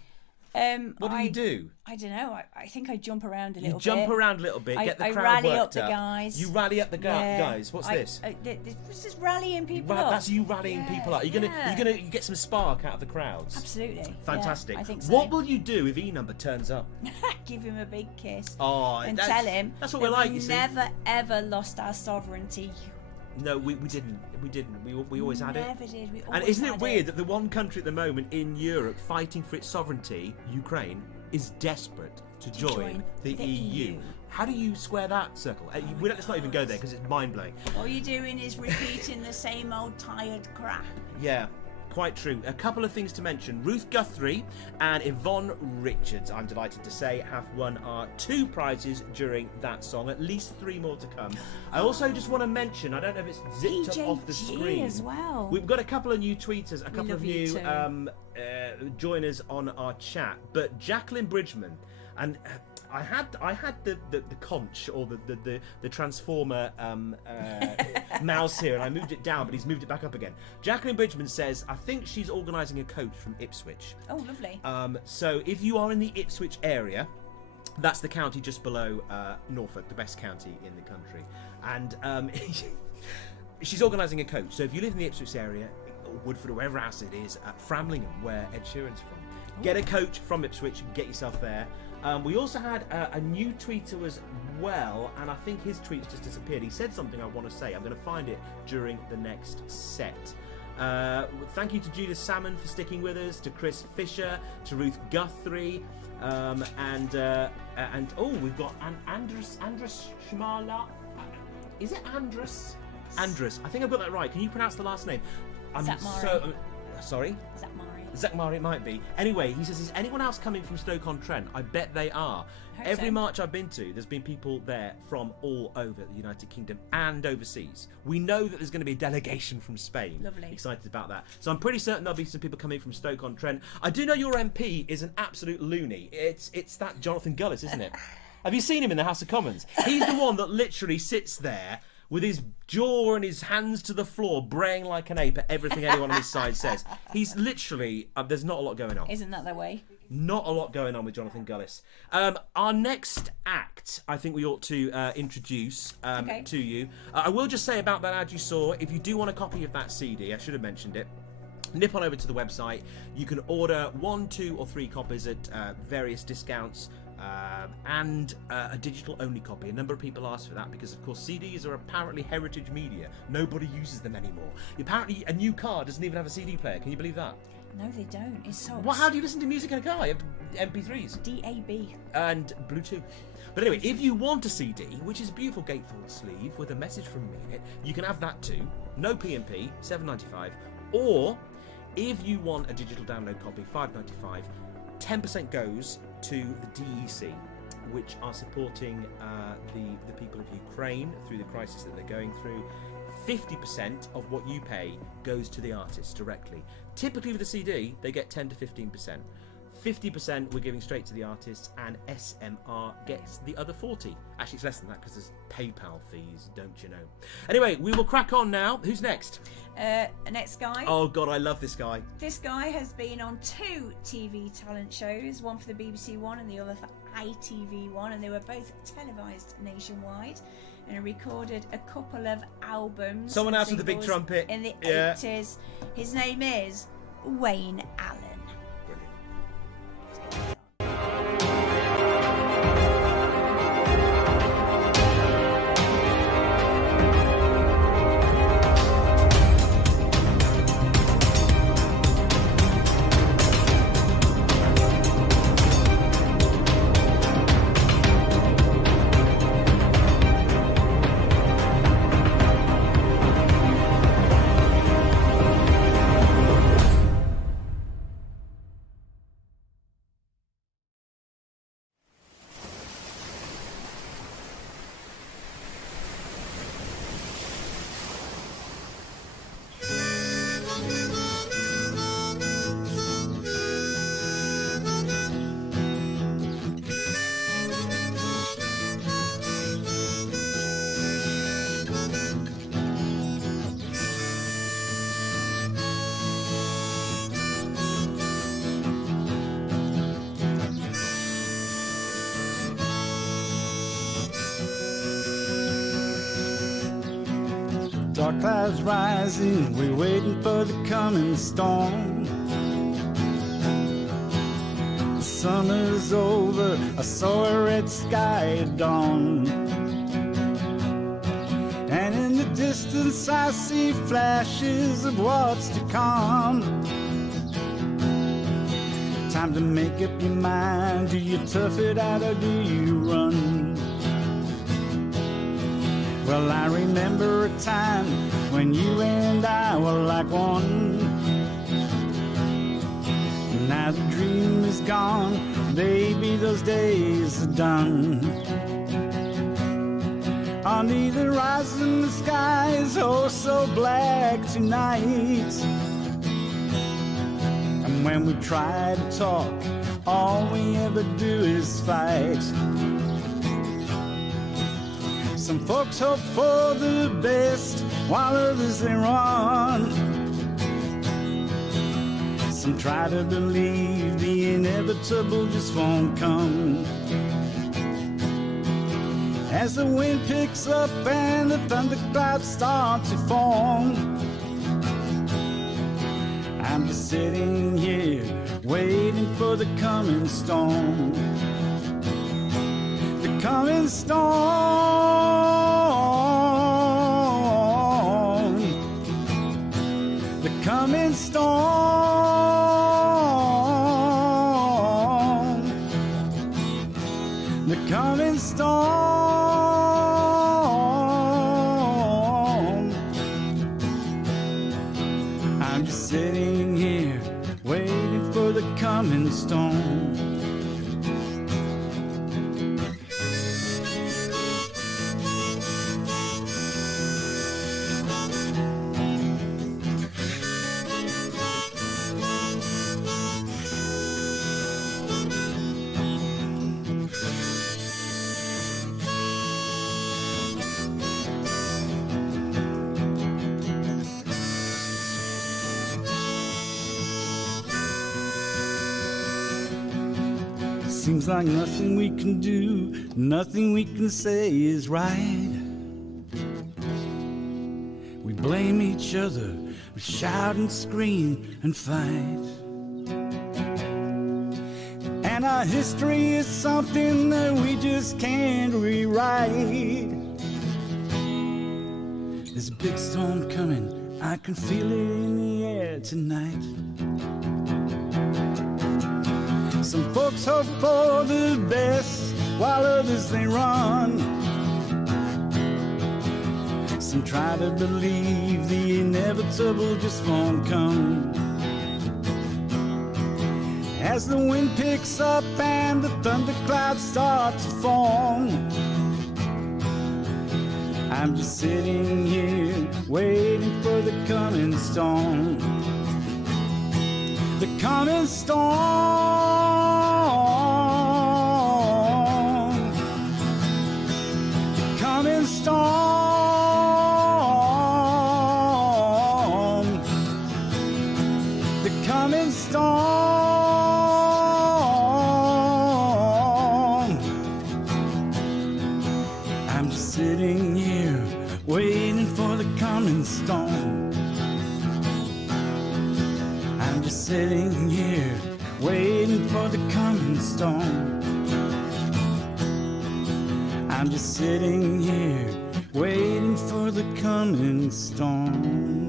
What do you do? I don't know. I think I jump around a little bit. You jump around a little bit, get the crowd rally worked up the guys. You rally up the guys. What's this? This is rallying people up. That's you rallying people up. You're gonna get some spark out of the crowds. Absolutely. Fantastic. Yeah, I think so. What will you do if E-Number turns up? Give him a big kiss. And tell him that's what we're like. You see. Never ever lost our sovereignty. No, we didn't. We always had it. Never did. We always and isn't it had weird that the one country at the moment in Europe fighting for its sovereignty, Ukraine, is desperate to join the EU? How do you square that circle? Let's not even go there because it's mind-blowing. All you're doing is repeating the same old tired crap. Yeah. Quite true. A couple of things to mention. Ruth Guthrie and Yvonne Richards, I'm delighted to say, have won our 2 prizes during that song. At least 3 more to come. I also just want to mention, I don't know if it's zipped up off the screen as well. We've got a couple of new tweeters, a couple of new joiners on our chat. But Jacqueline Bridgman, and I had the conch or the transformer mouse here, and I moved it down, but he's moved it back up again. Jacqueline Bridgman says, I think she's organising a coach from Ipswich. Oh, lovely. So if you are in the Ipswich area, that's the county just below Norfolk, the best county in the country, and she's organising a coach. So if you live in the Ipswich area, Woodford or wherever else it is, at Framlingham, where Ed Sheeran's from, get a coach from Ipswich and get yourself there. We also had a new tweeter as well, and I think his tweet's just disappeared. He said something I want to say. I'm going to find it during the next set. Thank you to Judith Salmon for sticking with us, to Chris Fisher, to Ruth Guthrie, and we've got Andrus Shmala. Is it Andrus? Andrus. I think I've got that right. Can you pronounce the last name? Sorry? Zakmari, it might be. Anyway, he says, is anyone else coming from Stoke-on-Trent? I bet they are. Every march I've been to, there's been people there from all over the United Kingdom and overseas. We know that there's going to be a delegation from Spain. Lovely. Excited about that. So I'm pretty certain there'll be some people coming from Stoke-on-Trent. I do know your MP is an absolute loony. It's that Jonathan Gullis, isn't it? Have you seen him in the House of Commons? He's the one that literally sits there with his jaw and his hands to the floor, braying like an ape at everything anyone on his side says. He's literally... there's not a lot going on. Isn't that the way? Not a lot going on with Jonathan Gullis. Our next act, I think we ought to introduce to you. I will just say about that ad you saw, if you do want a copy of that CD, I should have mentioned it, nip on over to the website. You can order 1, 2 or 3 copies at various discounts. And a digital-only copy. A number of people asked for that because, of course, CDs are apparently heritage media. Nobody uses them anymore. Apparently, a new car doesn't even have a CD player. Can you believe that? No, they don't. It's so... Well, how do you listen to music in a car? You have MP3s. DAB. And Bluetooth. But anyway, if you want a CD, which is a beautiful gatefold sleeve with a message from me in it, you can have that too. No P&P, $7.95. Or, if you want a digital download copy, $5.95. 10% goes to the DEC, which are supporting the people of Ukraine through the crisis that they're going through. 50% of what you pay goes to the artists directly. Typically with a CD, they get 10 to 15%. 50% we're giving straight to the artists, and SMR gets the other 40. Actually, it's less than that because there's PayPal fees, don't you know? Anyway, we will crack on now. Who's next? Next guy. Oh, God, I love this guy. This guy has been on 2 TV talent shows, one for the BBC One and the other for ITV1, and they were both televised nationwide, and recorded a couple of albums. Someone else with the big trumpet. In the 80s. His name is Wayne Allen. Dark clouds rising, we're waiting for the coming storm. Summer's over, I saw a red sky at dawn. And in the distance I see flashes of what's to come. Time to make up your mind, do you tough it out or do you run? Well, I remember a time when you and I were like one. Now the dream is gone, baby, those days are done. Under the horizon, the sky is oh so black tonight. And when we try to talk, all we ever do is fight. Some folks hope for the best, while others they run. Some try to believe the inevitable just won't come. As the wind picks up and the thunderclouds start to form, I'm just sitting here waiting for the coming storm. The coming storm. The coming storm. The coming storm. I'm just sitting here waiting for the coming storm. Seems like nothing we can do, nothing we can say is right. We blame each other, we shout and scream and fight. And our history is something that we just can't rewrite. There's a big storm coming, I can feel it in the air tonight. Some folks hope for the best, while others they run. Some try to believe the inevitable just won't come. As the wind picks up and the thunderclouds start to form, I'm just sitting here waiting for the coming storm. The coming storm. Coming storm. The coming storm. I'm just sitting here waiting for the coming storm. I'm just sitting here waiting for the coming storm. I'm just sitting here waiting for the coming storm.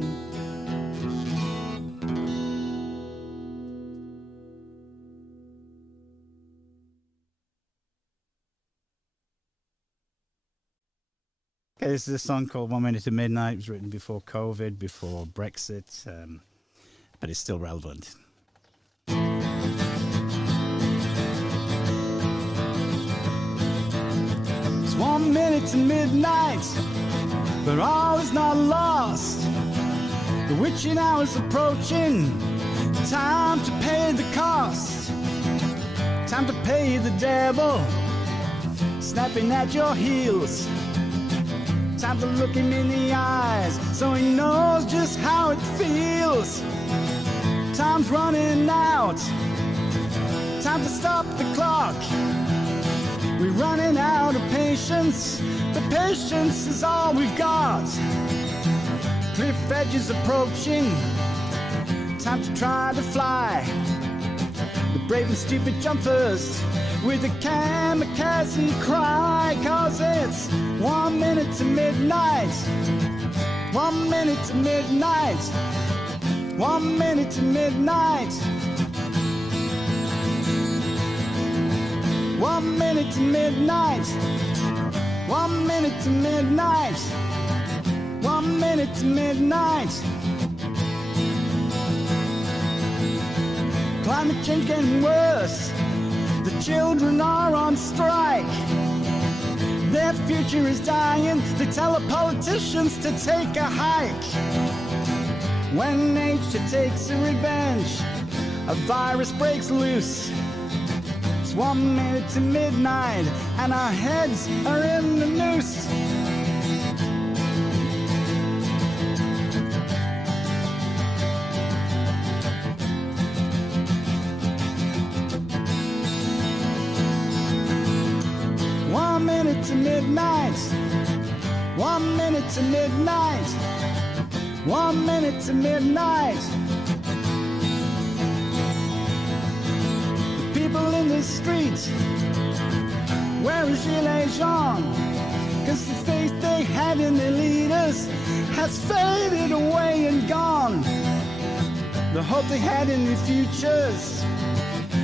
Okay, this is a song called 1 Minute to Midnight. It was written before COVID, before Brexit, but it's still relevant. It's 1 minute to midnight, but all is not lost. The witching hour is approaching. Time to pay the cost. Time to pay the devil, snapping at your heels. Time to look him in the eyes so he knows just how it feels. Time's running out. Time to stop the clock. We're running out of patience, but patience is all we've got. Cliff edge is approaching. Time to try to fly. The brave and stupid jump first with a kamikaze cry, 'cause it's 1 minute to midnight. 1 minute to midnight. 1 minute to midnight. 1 minute to midnight. 1 minute to midnight. 1 minute to midnight. Climate change getting worse. The children are on strike. Their future is dying. They tell the politicians to take a hike. When nature takes a revenge, a virus breaks loose. It's 1 minute to midnight, and our heads are in the noose. To midnight. 1 minute to midnight. 1 minute to midnight. The people in the street wearing gilets jaunes, 'cause the faith they had in their leaders has faded away and gone. The hope they had in their futures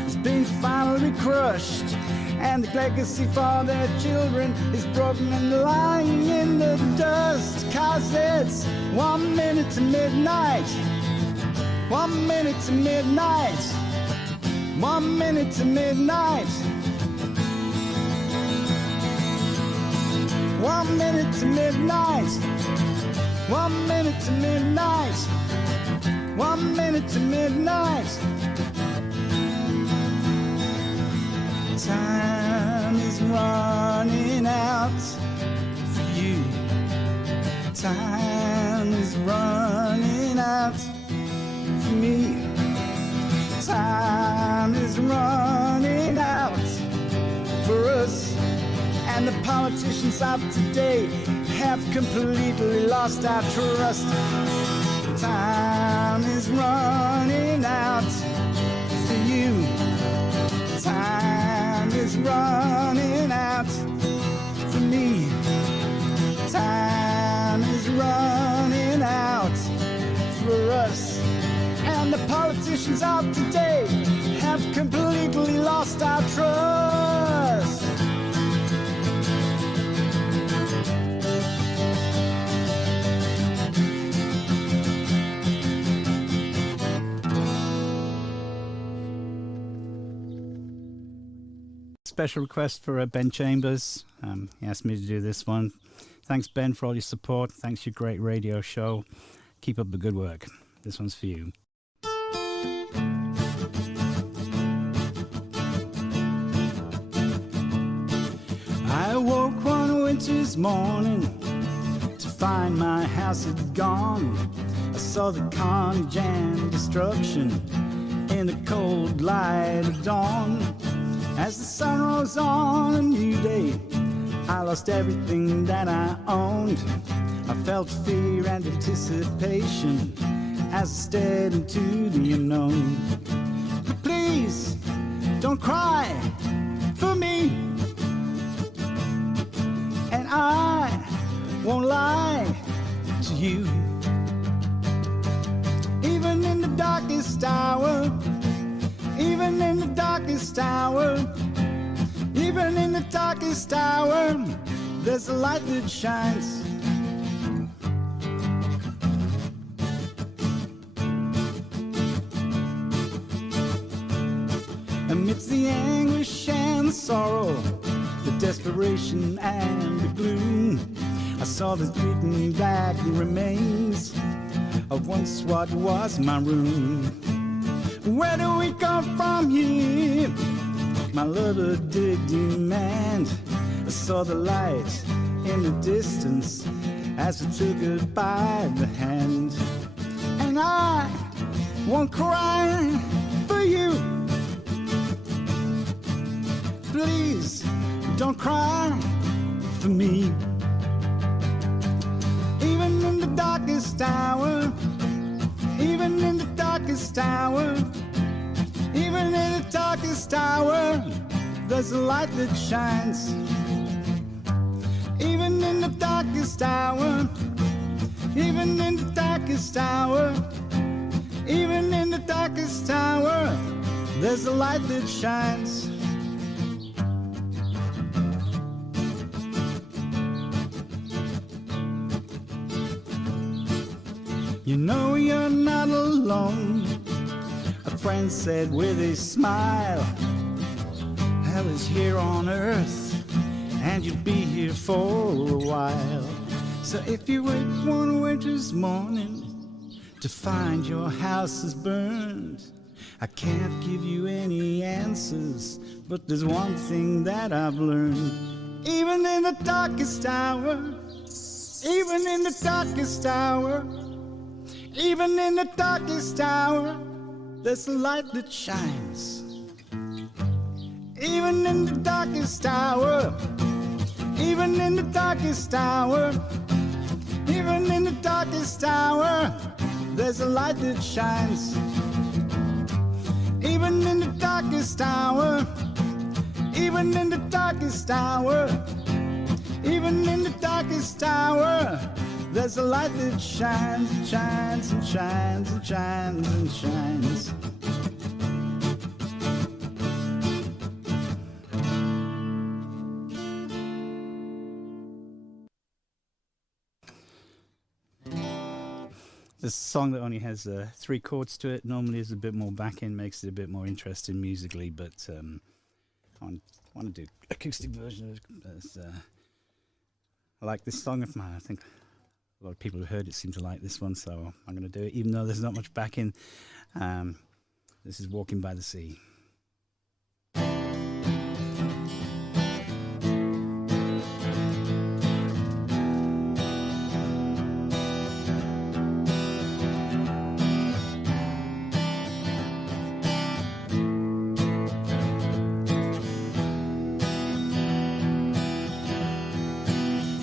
has been finally crushed. And the legacy for their children is broken and lying in the dust. 'Cause it's 1 minute to midnight. 1 minute to midnight. 1 minute to midnight. 1 minute to midnight. 1 minute to midnight. 1 minute to midnight. Time is running out for you. Time is running out for me. Time is running out for us. And the politicians of today have completely lost our trust. Time is running out for you. Time is running out for me. Time is running out for us. And the politicians of today have completely lost our trust. Special request for Ben Chambers. He asked me to do this one. Thanks, Ben, for all your support. Thanks for your great radio show. Keep up the good work. This one's for you. I awoke one winter's morning to find my house had gone. I saw the carnage and destruction in the cold light of dawn. As the sun rose on a new day, I lost everything that I owned. I felt fear and anticipation as I stared into the unknown. But please, don't cry for me. And I won't lie to you. Even in the darkest hour, even in the darkest hour, even in the darkest hour, there's a light that shines. Amidst the anguish and the sorrow, the desperation and the gloom, I saw the beaten black remains of once what was my room. Where do we come from here? My lover did demand. I saw the light in the distance as I took her by the hand. And I won't cry for you. Please don't cry for me. Even in the darkest hour, even in the darkest hour, even in the darkest hour, there's a light that shines. Even in the darkest hour, even in the darkest hour, even in the darkest hour, there's a light that shines. You know you're not alone, a friend said with a smile. Hell is here on earth, and you'll be here for a while. So if you wait one winter's morning to find your house is burned, I can't give you any answers, but there's one thing that I've learned. Even in the darkest hour, even in the darkest hour, even in the darkest hour, there's a light that shines. Even in the darkest hour, even in the darkest hour, even in the darkest hour, there's a light that shines. Even in the darkest hour, even in the darkest hour, even in the darkest hour, there's a light that shines and shines and shines and shines and shines. This song that only has 3 chords to it normally is a bit more back end, makes it a bit more interesting musically, but I want to do acoustic version of it. I like this song of mine. I think a lot of people who heard it seem to like this one, so I'm going to do it, even though there's not much backing. This is Walking by the Sea.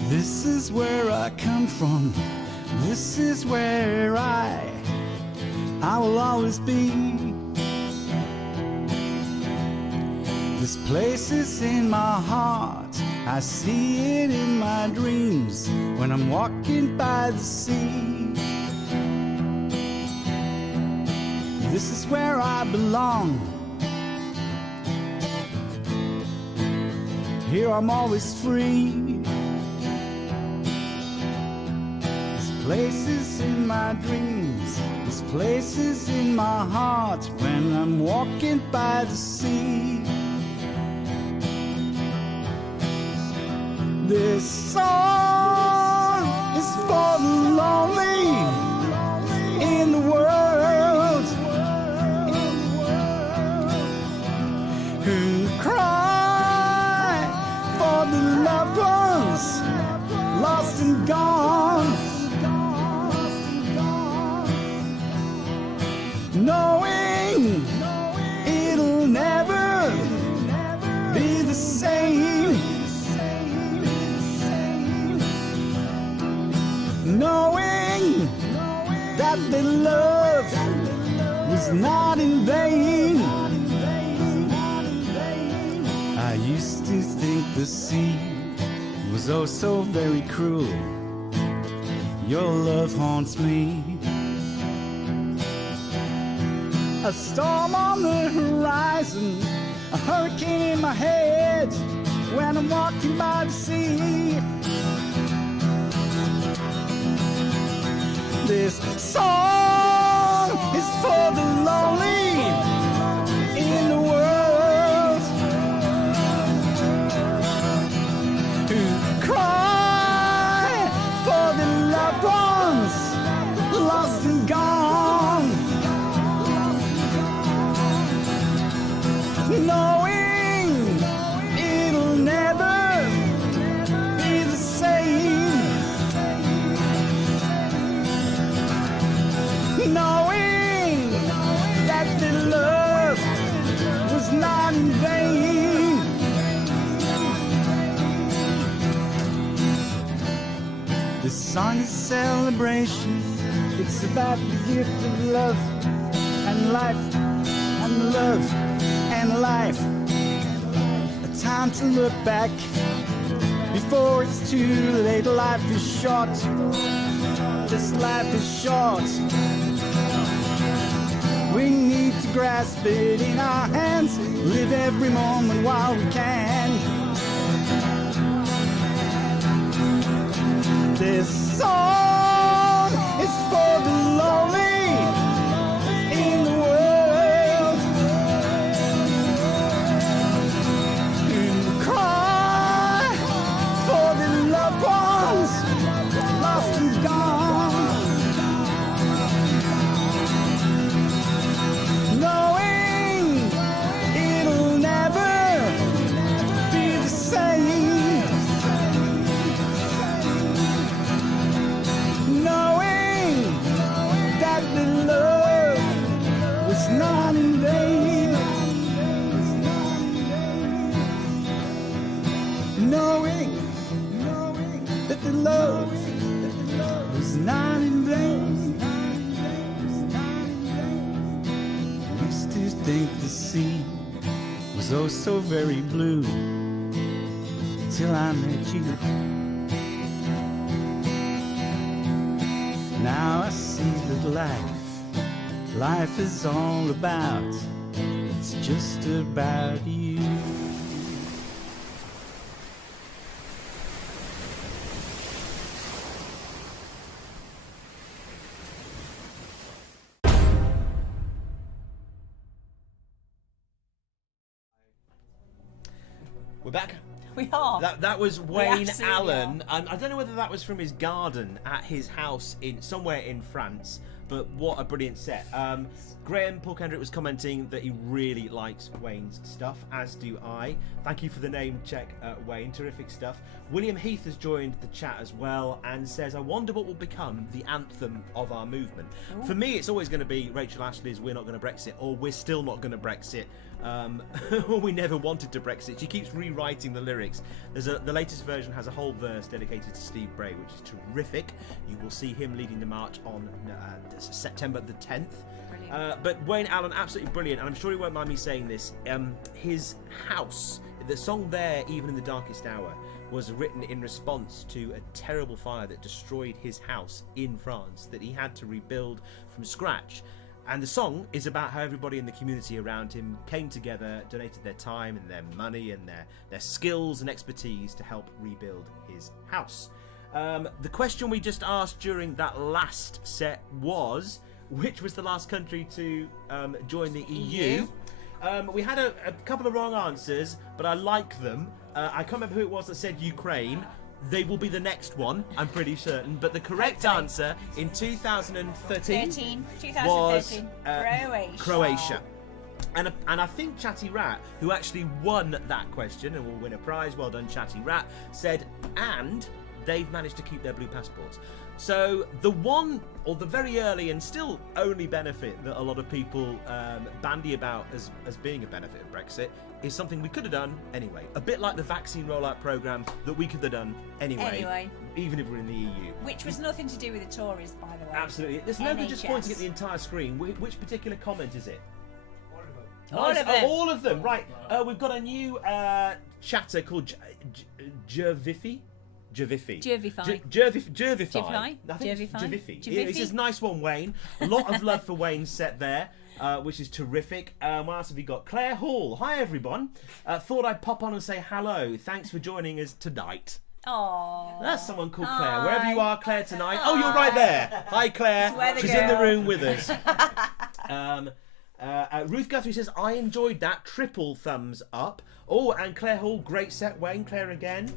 This is where I come from. This is where I will always be. This place is in my heart. I see it in my dreams when I'm walking by the sea. This is where I belong. Here I'm always free. Places in my dreams, this place is in my heart when I'm walking by the sea. This song is for the lonely in the world who cry for the loved ones lost and gone. Knowing it'll never be the same. that their love was not in vain. I used to think the sea was oh so very cruel. Your love haunts me. A storm on the horizon, a hurricane in my head when I'm walking by the sea. This song is for the lonely in the world who cry for the loved ones lost and gone, knowing it'll never be the same, knowing that the love was not in vain. This song is a celebration. It's about the gift of love and life and love and life. A time to look back before it's too late. Life is short. This life is short. We need to grasp it in our hands, live every moment while we can. This song is for the lonely in the world who cry for the loved ones lost and gone, knowing it'll never be the same, knowing that the love was not in vain, knowing that the love was not in vain. I used to think the sea was oh so very blue till I met you. Now I see that life is all about, it's just about you. We're back. We are. That was Wayne absolutely Allen. I don't know whether that was from his garden at his house in somewhere in France, but what a brilliant set. Graham Paul Kendrick was commenting that he really likes Wayne's stuff, as do I. Thank you for the name check, Wayne. Terrific stuff. William Heath has joined the chat as well and says, I wonder what will become the anthem of our movement. Ooh. For me, it's always going to be Rachel Ashley's We're Not Going to Brexit, or We're Still Not Going to Brexit. Or We Never Wanted to Brexit. She keeps rewriting the lyrics. The latest version has a whole verse dedicated to Steve Bray, which is terrific. You will see him leading the march on September the 10th. But Wayne Allen, absolutely brilliant, and I'm sure he won't mind me saying this. His house, the song There, Even in the Darkest Hour, was written in response to a terrible fire that destroyed his house in France that he had to rebuild from scratch. And the song is about how everybody in the community around him came together, donated their time and their money and their skills and expertise to help rebuild his house. The question we just asked during that last set was, which was the last country to join the EU? We had a couple of wrong answers, but I like them. I can't remember who it was that said Ukraine. They will be the next one, I'm pretty certain. But the correct answer in 2013 was Croatia. And I think Chatty Rat, who actually won that question and will win a prize, well done Chatty Rat, said, and they've managed to keep their blue passports. So the one, or the very early and still only benefit that a lot of people bandy about as being a benefit of Brexit is something we could have done anyway. A bit like the vaccine rollout programme that we could have done anyway, even if we're in the EU. Which was nothing to do with the Tories, by the way. Absolutely. There's nobody just pointing at the entire screen. Which particular comment is it? All of them. All of them, right. We've got a new chatter called Jervify. He says, nice one, Wayne. A lot of love for Wayne set there, which is terrific. What else have we got? Claire Hall. Hi, everyone. Thought I'd pop on and say hello. Thanks for joining us tonight. Oh, that's someone called Claire. Wherever you are, Claire, tonight. Oh, you're right there. Hi, Claire. She's in the room with us. Ruth Guthrie says, I enjoyed that. Triple thumbs up. Oh, and Claire Hall, great set, Wayne. Claire again.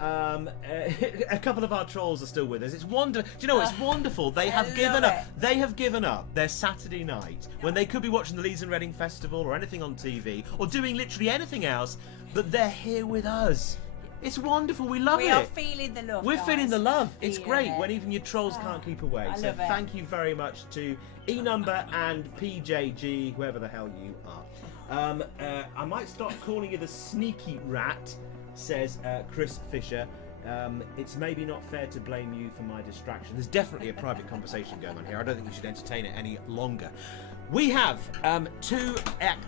A couple of our trolls are still with us. It's wonderful. Do you know what? It's wonderful. They have given up. They have given up their Saturday night when they could be watching the Leeds and Reading Festival or anything on TV or doing literally anything else, but they're here with us. It's wonderful. We love it. We are feeling the love. We're guys. feeling the love. It's great when even your trolls can't keep away. I So love it. thank you very much to E-Number and PJG, whoever the hell you are. I might start calling you the sneaky rat, says Chris Fisher. It's maybe not fair to blame you for my distraction. There's definitely a private conversation going on here. I don't think you should entertain it any longer. We have 2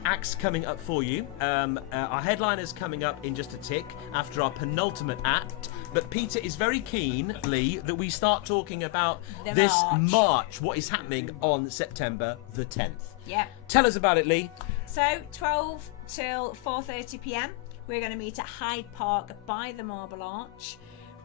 acts coming up for you. Our headliner's coming up in just a tick after our penultimate act. But Peter is very keen, Lee, that we start talking about this March, what is happening on September the 10th. Yeah. Tell us about it, Lee. So 12 till 4:30 p.m. We're going to meet at Hyde Park by the Marble Arch.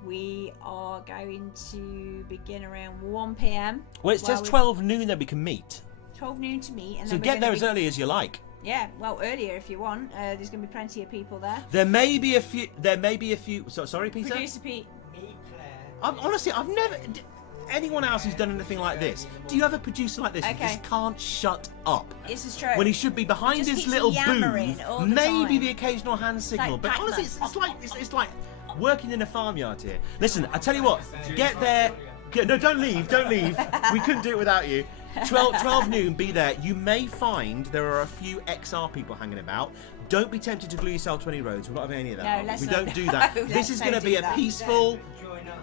We are going to begin around 1 p.m. Well, it says 12 noon that we can meet. 12 noon to meet. And So then we're get gonna there as early as you like. Yeah, well, earlier if you want. There's going to be plenty of people there. There may be a few. Sorry, Peter. Producer Pete. Honestly, I've never. Anyone else who's done anything like this? Do you have a producer like this who just can't shut up? This is true. When he should be behind Just his keeps little yammering booth, all the maybe time. the occasional hand signal. like But Pac-Man. honestly, it's like working in a farmyard here. Listen, I tell you what, get there. No, don't leave. We couldn't do it without you. 12 noon, be there. You may find there are a few XR people hanging about. Don't be tempted to glue yourself to any roads. We're not having any of that. No, let's we not. don't do that. No, This is let's going to don't be do a that. peaceful.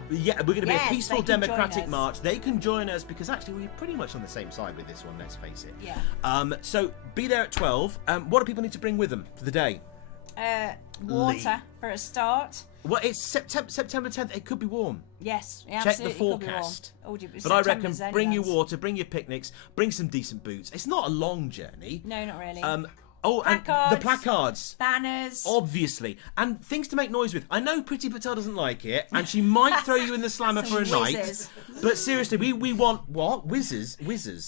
Yeah, we're going to be a Yes, peaceful they can join democratic us. march. They can join us because actually we're pretty much on the same side with this one. Let's face it. Yeah. So be there at 12. What do people need to bring with them for the day? Water for a start. Well, it's September 10th. It could be warm. Yes, Check the absolutely could be warm. forecast. Oh, But I reckon September's bring your anyways. water, bring your picnics, bring some decent boots. It's not a long journey. No, not really. And the placards. Banners. Obviously. And things to make noise with. I know Pretty Patel doesn't like it, and she might throw you in the slammer for a Some night. whizzes. But seriously, we want what? Whizzes?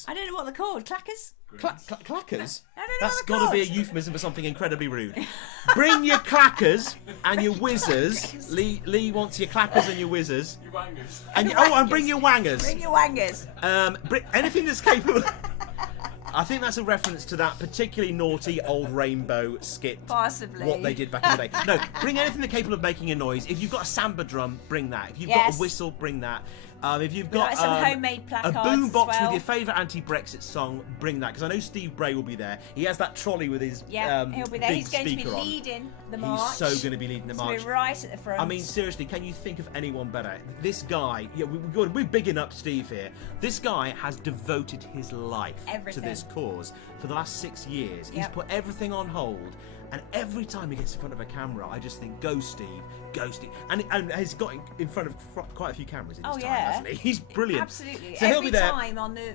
I don't know what they're called. Clackers? Clackers? I don't know That's what they're got to be a called. euphemism for something incredibly rude. Bring your clackers and your whizzers. Lee wants your clackers and your whizzers. And bring your wangers. Bring your wangers. Bring anything that's capable. I think that's a reference to that particularly naughty old Rainbow skit. Possibly. What they did back in the day. No, bring anything that's capable of making a noise. If you've got a samba drum, bring that. If you've got Yes. a whistle, bring that. If you've We got like some homemade placards a boom box as well. with your favourite anti-Brexit song, bring that. Because I know Steve Bray will be there. He has that trolley with his Yeah, he'll be there. big He's going to be speaker on. leading the march. He's so going to be leading the march. So we're right at the front. I mean, seriously, can you think of anyone better? This guy, we're bigging up Steve here. This guy has devoted his life Everything. to this cause for the last 6 years. He's Yep. put everything on hold. And every time he gets in front of a camera, I just think, go Steve, go Steve. And he's got in front of quite a few cameras in his time, hasn't he? He's brilliant. Absolutely. So Every he'll be there. time on the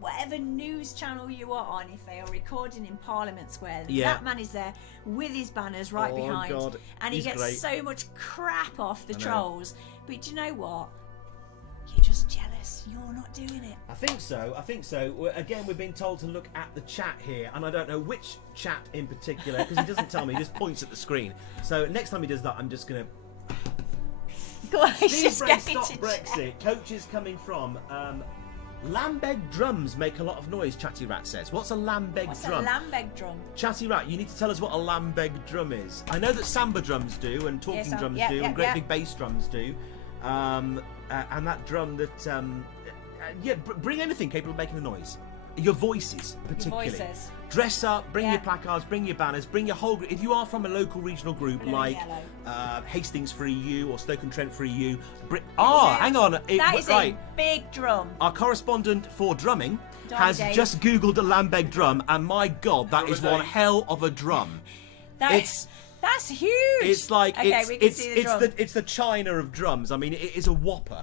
whatever news channel you are on, if they are recording in Parliament Square, Yeah. that man is there with his banners right Oh, behind, God, and he he's gets great. so much crap off the I know. trolls. But do you know what? You're just jealous. You're not doing it. I think so. Again, we're being told to look at the chat here, and I don't know which chat in particular, because he doesn't tell me, he just points at the screen. So next time he does that, I'm just going to... Go on, Steve just Bray, get stop into Brexit. Coaches coming from... Lambeg drums make a lot of noise, Chatty Rat says. What's a Lambeg What's drum? a Lambeg drum? Chatty Rat, you need to tell us what a Lambeg drum is. I know that samba drums do, and talking Yes, drums yeah, do, yeah, and great yeah. big bass drums do. and that drum that bring anything capable of making a noise. Your voices, particularly. Your voices. Dress up, bring your placards, bring your banners, bring your whole group. If you are from a local regional group like Hastings for EU or Stoke-on-Trent for EU. Hang on. That is a big drum. Our correspondent for drumming has Dave. just Googled a Lambeg drum, and my God, that is one hell of a drum. That's huge. It's like we can see the drum. it's the China of drums. I mean, it is a whopper.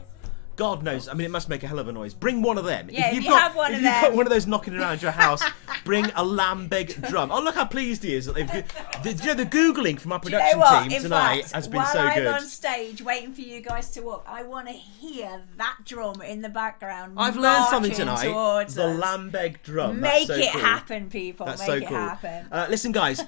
God knows. I mean, it must make a hell of a noise. Bring one of them. Yeah, if you have one of them. If you've got one of those knocking around your house, bring a Lambeg drum. Oh, look how pleased he is. The Googling from our production team tonight has been so good. While I'm on stage waiting for you guys to walk, I want to hear that drum in the background. I've learned something tonight. The us. Lambeg drum. Make That's so it cool. happen, people. That's Make so it cool. happen. Listen, guys,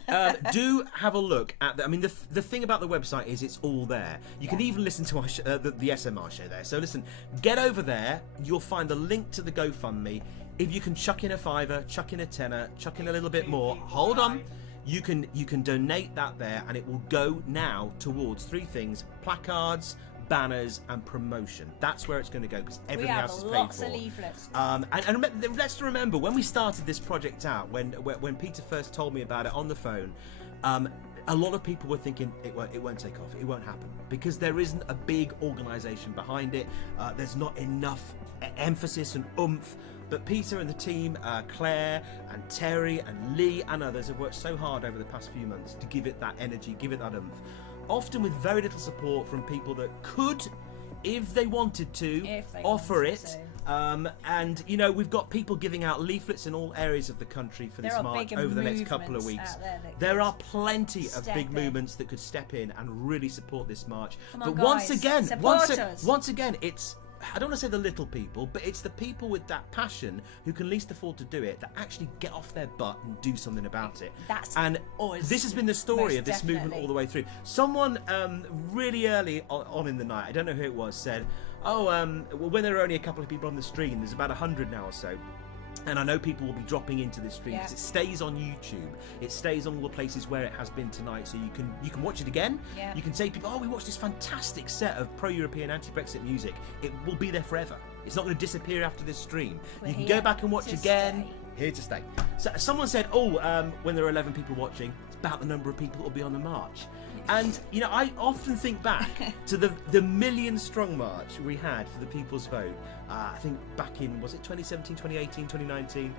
do have a look at the. I mean, the thing about the website is it's all there. You can even listen to our the SMR show there. So listen, get over there. You'll find a link to the GoFundMe. If you can chuck in a £5, chuck in a £10, chuck in a little bit more. Hold on. You can donate that there, and it will go now towards 3 things: placards, banners, and promotion. That's where it's going to go, because everything else is paid for. Lots of leaflets. And let's remember, when we started this project out, when Peter first told me about it on the phone, a lot of people were thinking it won't take off, it won't happen, because there isn't a big organisation behind it. There's not enough emphasis and oomph. But Peter and the team, Claire and Terry and Lee and others have worked so hard over the past few months to give it that energy, give it that oomph. Often with very little support from people that could, if they wanted to, offer it. And we've got people giving out leaflets in all areas of the country for this march over the next couple of weeks. There are plenty of big movements that could step in and really support this march. But once again, it's, I don't want to say the little people, but it's the people with that passion who can least afford to do it that actually get off their butt and do something about it. This has been the story of this movement all the way through. Someone really early on in the night, I don't know who it was, said, when there are only a couple of people on the stream, there's about 100 now or so. And I know people will be dropping into this stream because it stays on YouTube. It stays on all the places where it has been tonight, so you can watch it again. Yeah. You can say to people, we watched this fantastic set of pro-European, anti-Brexit music. It will be there forever. It's not going to disappear after this stream. You can go back and watch again. Here to stay. So someone said, when there are 11 people watching, it's about the number of people that will be on the march. And, I often think back to the million-strong march we had for the People's Vote, I think back in, was it 2017, 2018, 2019?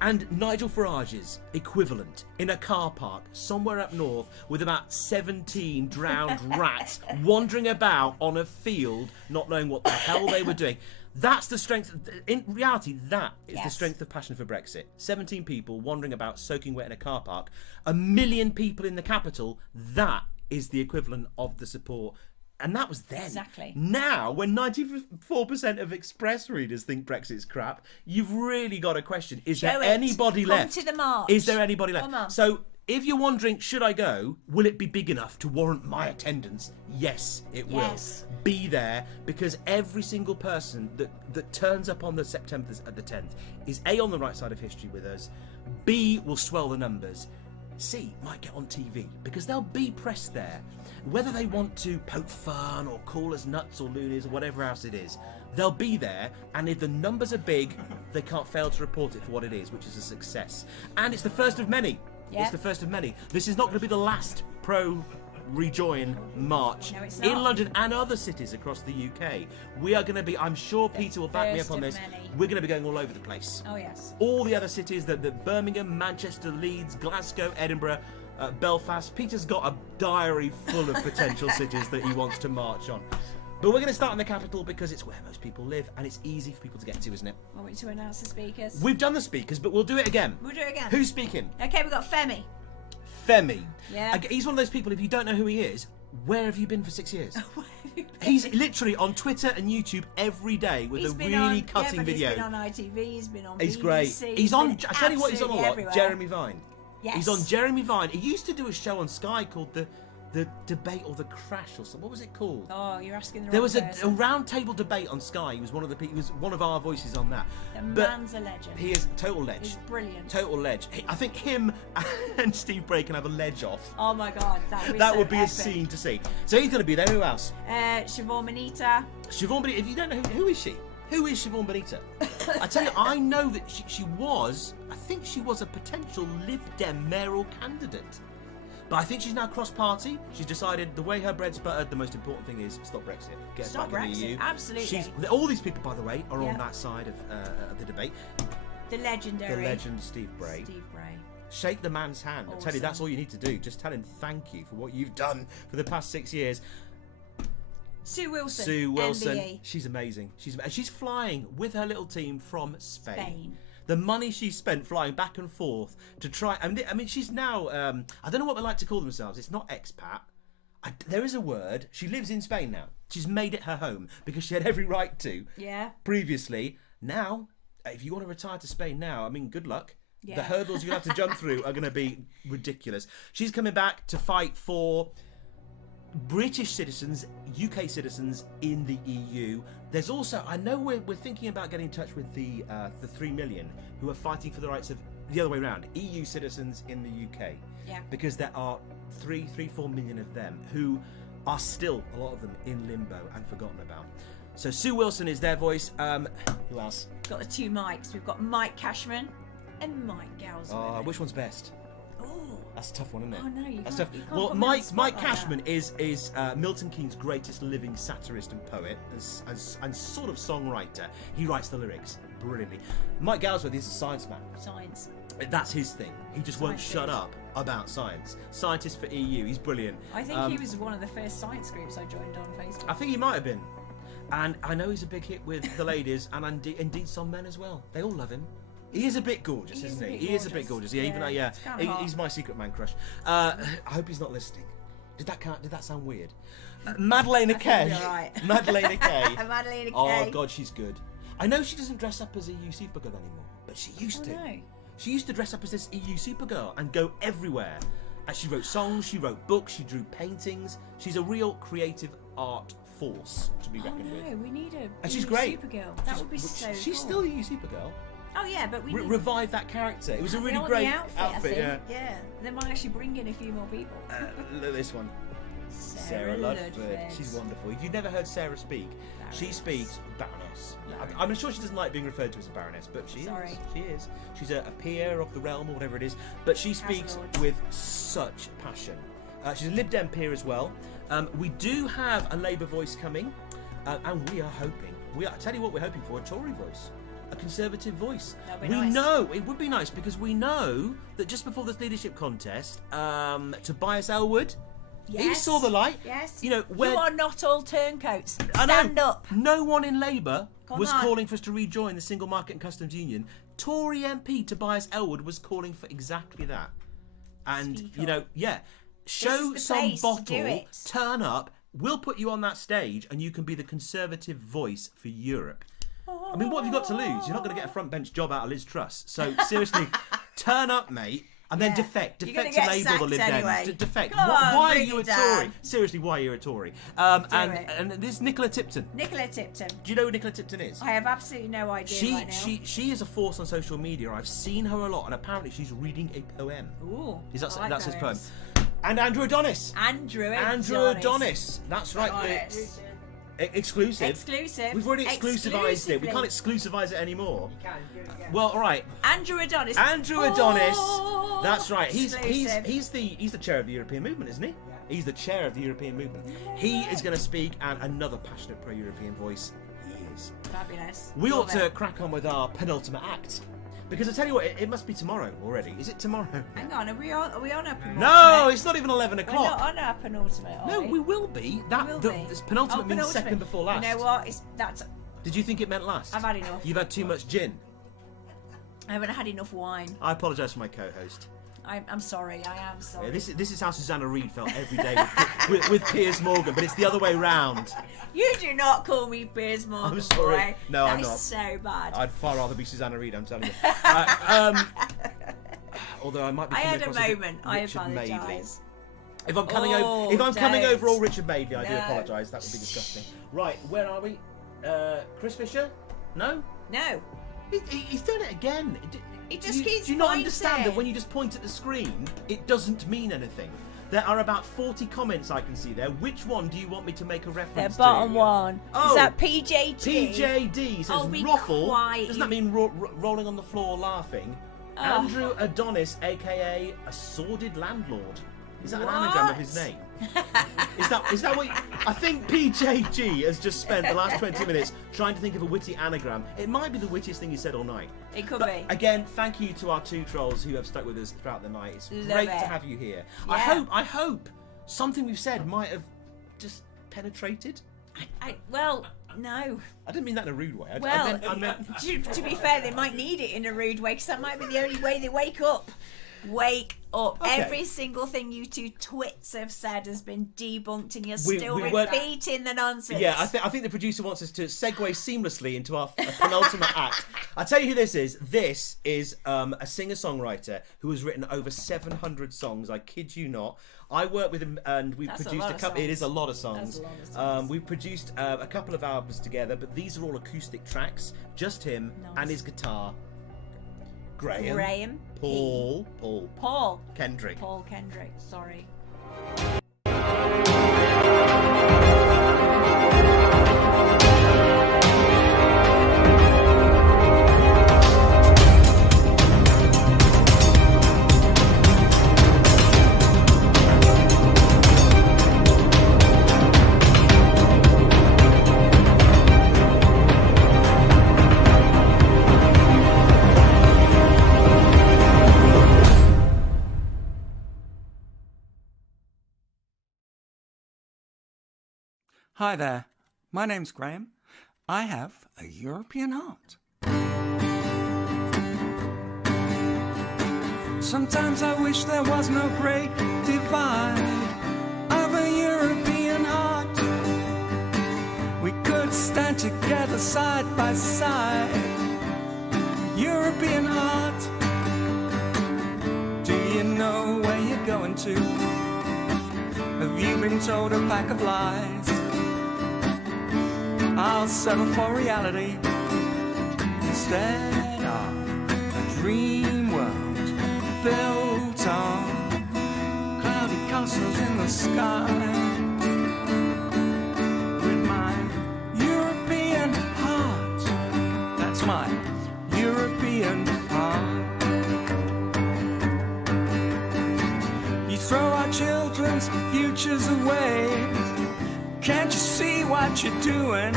And Nigel Farage's equivalent in a car park somewhere up north with about 17 drowned rats wandering about on a field, not knowing what the hell they were doing. That's the strength. In reality, that is the strength of passion for Brexit. 17 people wandering about soaking wet in a car park. 1 million people in the capital. That is the equivalent of the support. And that was then. Exactly. Now, when 94% of Express readers think Brexit's crap, you've really got to question, is there anybody left? Come to the march. Is there anybody left? So, if you're wondering, should I go? Will it be big enough to warrant my attendance? Yes, it will. Be there, because every single person that turns up on the September at the 10th is A, on the right side of history with us, B, will swell the numbers, C, might get on TV, because there'll be press there. Whether they want to poke fun or call us nuts or loonies or whatever else it is, they'll be there, and if the numbers are big, they can't fail to report it for what it is, which is a success. And it's the first of many. It's the first of many. This is not going to be the last pro-Rejoin March in London and other cities across the UK. We are going to be, I'm sure Peter will back me up on this, we're going to be going all over the place. Oh, yes. All the other cities, the Birmingham, Manchester, Leeds, Glasgow, Edinburgh, Belfast. Peter's got a diary full of potential cities that he wants to march on. But we're going to start in the capital because it's where most people live and it's easy for people to get to, isn't it? Want me to announce the speakers? We've done the speakers, but we'll do it again. We'll do it again. Who's speaking? Okay, we've got Femi. Femi. Yeah. He's one of those people, if you don't know who he is, where have you been for 6 years? He's literally on Twitter and YouTube every day with a really cutting video. He's been on ITV, he's been on BBC. He's great. He's on, I tell you what, he's on a lot. Everywhere. Jeremy Vine. Yes. He's on Jeremy Vine. He used to do a show on Sky called the the debate or the crash or something. What was it called? Oh, you're asking the wrong There was a person. round table debate on Sky. He was one of the people. He was one of our voices on that. The But man's a legend. he is a total ledge. He's brilliant. Total ledge. I think him and Steve Bray can have a ledge off. Oh my God, That so would be epic. a scene to see. So he's going to be there. Who else? Siobhan Bonita. Siobhan Bonita. If you don't know who is she? Who is Siobhan Bonita? I tell you, I know that she was. I think she was a potential Lib Dem mayoral candidate. But I think she's now cross-party. She's decided the way her bread's buttered, the most important thing is stop Brexit. Get us Stop back in the Brexit, EU. absolutely. All these people, by the way, are Yeah. on that side of the debate. The legendary. The legend Steve Bray. Steve Bray. Shake the man's hand. I tell you, that's all you need to do. Just tell him thank you for what you've done for the past 6 years. Sue Wilson. Sue Wilson. MBE. She's amazing. She's flying with her little team from Spain. The money she spent flying back and forth to try. I mean, she's now. I don't know what they like to call themselves. It's not expat. There is a word. She lives in Spain now. She's made it her home because she had every right to. Yeah. Previously. Now, if you want to retire to Spain now, I mean, good luck. Yeah. The hurdles you have to jump through are going to be ridiculous. She's coming back to fight for British citizens, UK citizens in the EU. There's also, I know we're thinking about getting in touch with the 3 million who are fighting for the rights of the other way around, EU citizens in the UK. Yeah. Because there are 4 million of them who are still, a lot of them, in limbo and forgotten about. So Sue Wilson is their voice. Who else? Got the two mics. We've got Mike Cashman and Mike Gowsman. Which one's best? Oh. That's a tough one, isn't it? Oh no, you That's can't. tough. You can't Well, put me on the Mike spot like Cashman is Milton Keynes' greatest living satirist and poet and sort of songwriter. He writes the lyrics brilliantly. Mike Gowsworth is a science man. Science. That's his thing. He just won't shut up about science. Scientist for EU. He's brilliant. I think he was one of the first science groups I joined on Facebook. I think he might have been. And I know he's a big hit with the ladies and indeed some men as well. They all love him. He is a bit gorgeous, isn't he? He is a bit gorgeous. Yeah, even though, it's kinda hot. he's my secret man crush. I hope he's not listening. Did that sound weird? Madeleine Kay. Right. Madeleine Kay. Madeleine Kay. Oh God, she's good. I know she doesn't dress up as EU Supergirl anymore, but she used to. No. She used to dress up as this EU Supergirl and go everywhere. And she wrote songs, she wrote books, she drew paintings. She's a real creative art force to be reckoned with. No, we need a And she's EU great. Supergirl. That would be so She's cool. still EU Supergirl. Oh yeah, but we need Revive that character. It was a have really it on great the outfit. I think. yeah. Yeah, they might actually bring in a few more people. Look at this one. Sarah Ludford. She's wonderful. If you've never heard Sarah speak, she speaks Baroness. I'm sure she doesn't like being referred to as a Baroness, but she is. She is. She's a peer of the realm or whatever it is. But she speaks with such passion. She's a Lib Dem peer as well. We do have a Labour voice coming, and we are hoping. I tell you what, we're hoping for a Tory voice. A Conservative voice. That'd be nice. Know it would be nice because we know that just before this leadership contest, Tobias Ellwood, he saw the light. Yes. You know, you are not all turncoats. I know, Stand up. No one in Labour was on. calling for us to rejoin the Single Market and Customs Union. Tory MP Tobias Ellwood was calling for exactly that. And show the some place to do bottle, it. turn up. We'll put you on that stage, and you can be the Conservative voice for Europe. I mean, what have you got to lose? You're not going to get a front bench job out of Liz Truss. So seriously, turn up, mate, and then defect You're gonna to get Labour or the Lib sacked Dems. anyway. Defect. Come on, Why are bring you a it Tory? down. Seriously, why are you a Tory? And this Nicola Tipton. Nicola Tipton. Do you know who Nicola Tipton is? I have absolutely no idea right now. She is a force on social media. I've seen her a lot, and apparently she's reading a poem. Ooh, That's his poem. poems. And Andrew Adonis. Andrew Adonis. That's right. Adonis. Exclusive. Exclusive. We've already exclusivized it. We can't exclusivize it anymore. You can, do it again. Well, all right. Andrew Adonis. Andrew Adonis. Oh, That's right. He's exclusive. the chair of the European movement, isn't he? Yeah. He's the chair of the European movement. He is going to speak, and another passionate pro-European voice. He is. Fabulous. We ought Love to it. crack on with our penultimate act. Because I tell you what, it must be tomorrow already. Is it tomorrow? Hang on, are we on our penultimate? No, it's not even 11 We're o'clock. not on our penultimate, are No, we will be. This penultimate means second before last. You know what? That's. Did you think it meant last? I've had enough. You've had too much gin. I haven't had enough wine. I apologise for my co-host. I'm sorry. I am sorry. Yeah, this is how Susanna Reid felt every day with Piers Morgan, but it's the other way round. You do not call me Piers Morgan. I'm sorry. Boy. No, That I'm is not. so bad. I'd far rather be Susanna Reid, I'm telling you. Although I might be I coming had a across bit moment. I Richard Madeley. apologise. If I'm coming over all Richard Madeley, I do apologise. That would be disgusting. Right, where are we? Chris Fisher? No? No. He's done it again. He just keeps Do you not understand that when you just point at the screen, it doesn't mean anything? There are about 40 comments I can see there. Which one do you want me to make a reference to? The bottom one. Oh, is that PJD? PJD says ruffle. Doesn't that mean rolling on the floor laughing? Andrew Adonis, a.k.a. a sordid landlord. Is that an anagram of his name? Is that what I think PJG has just spent the last 20 minutes trying to think of a witty anagram. It might be the wittiest thing he said all night. It could be. Again, thank you to our 2 trolls who have stuck with us throughout the night. It's great to have you here. Yeah. I hope something we've said might have just penetrated. Well, no. I didn't mean that in a rude way. I meant to be fair, they might need it in a rude way because that might be the only way they wake up. Wake up. Okay. Every single thing you 2 twits have said has been debunked and you're still repeating the nonsense. Yeah, I think the producer wants us to segue seamlessly into our penultimate act. I'll tell you who this is. This is a singer-songwriter who has written over 700 songs. I kid you not. I work with him and we've produced a couple. It is a lot of songs. We've produced a couple of albums together, but these are all acoustic tracks. Just him and his guitar. Graham. Paul Kendrick. Paul Kendrick, sorry. Hi there, my name's Graham. I have a European heart. Sometimes I wish there was no great divide of a European heart. We could stand together side by side. European heart. Do you know where you're going to? Have you been told a pack of lies? I'll settle for reality instead of a dream world built on cloudy castles in the sky. With my European heart, that's my European heart. You throw our children's futures away. Can't you see what you're doing?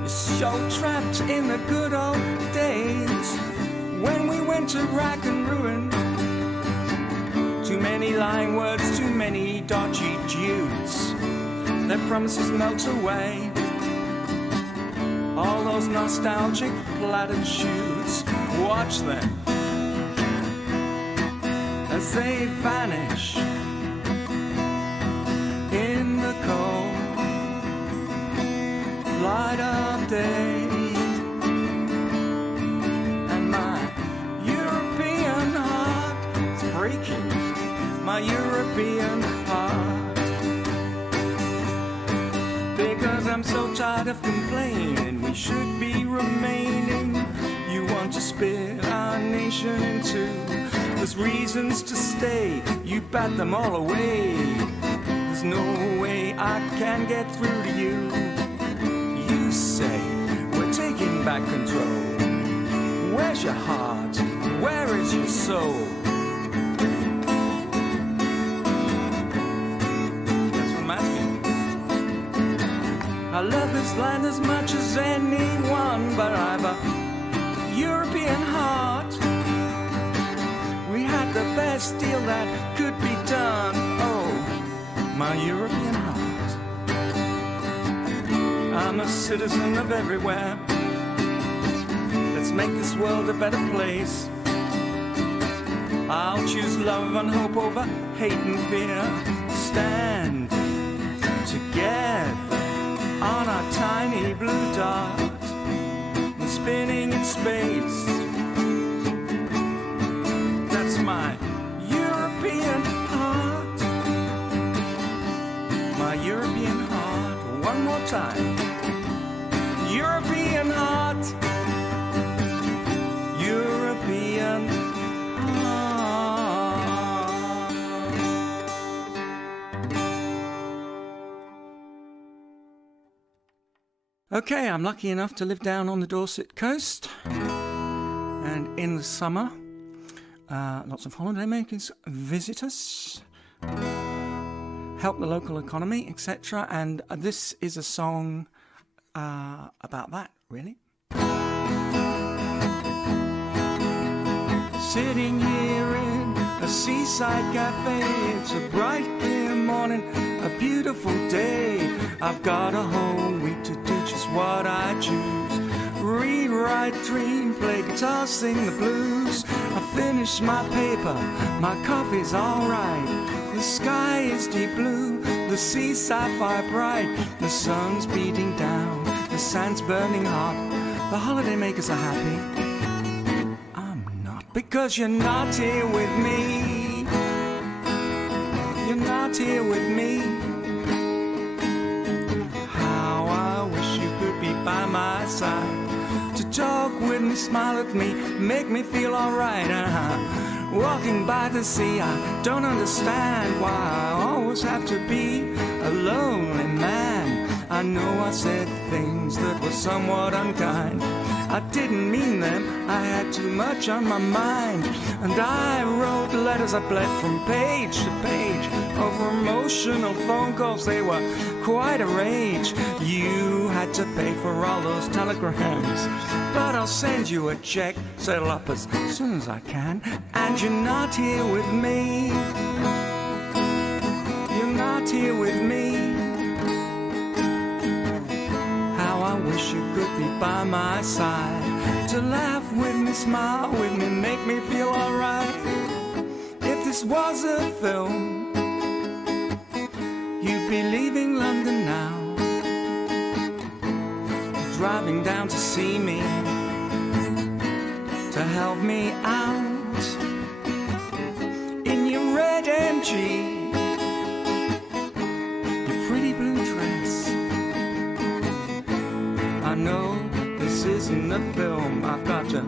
You're so trapped in the good old days when we went to rack and ruin. Too many lying words, too many dodgy Jews. Their promises melt away. All those nostalgic plaid shoes, watch them as they vanish in the cold light of day. And my European heart is breaking, my European heart, because I'm so tired of complaining. We should be remaining. You want to split our nation in two. There's reasons to stay, you bat them all away. There's no way I can get through to you. You say we're taking back control. Where's your heart? Where is your soul? That's what I'm asking. I love this land as much as anyone, but I've a European heart. We had the best deal that could be done. Oh, my European heart. I'm a citizen of everywhere. Let's make this world a better place. I'll choose love and hope over hate and fear. Stand together on our tiny blue dot, and spinning in space. That's my European heart. Okay, I'm lucky enough to live down on the Dorset coast, and in the summer, lots of holidaymakers visit us, help the local economy, etc. And this is a song about that, really. Sitting here in a seaside cafe, it's a bright clear morning, a beautiful day. I've got a whole week to do just what I choose. Read, write, dream, play guitar, sing the blues. I finish my paper, my coffee's alright. The sky is deep blue, the sea's sapphire bright. The sun's beating down, the sand's burning hot. The holidaymakers are happy. Because you're not here with me. You're not here with me. How I wish you could be by my side, to talk with me, smile at me, make me feel alright. Walking by the sea, I don't understand why I always have to be a lonely man. I know I said things that were somewhat unkind. I didn't mean them, I had too much on my mind. And I wrote letters I bled from page to page, over emotional phone calls, they were quite a rage. You had to pay for all those telegrams, but I'll send you a check, settle up as soon as I can. And you're not here with me. You're not here with me. I wish you could be by my side, to laugh with me, smile with me, make me feel alright. If this was a film, you'd be leaving London now, driving down to see me, to help me out in your red MG. I know this isn't a film, I've got to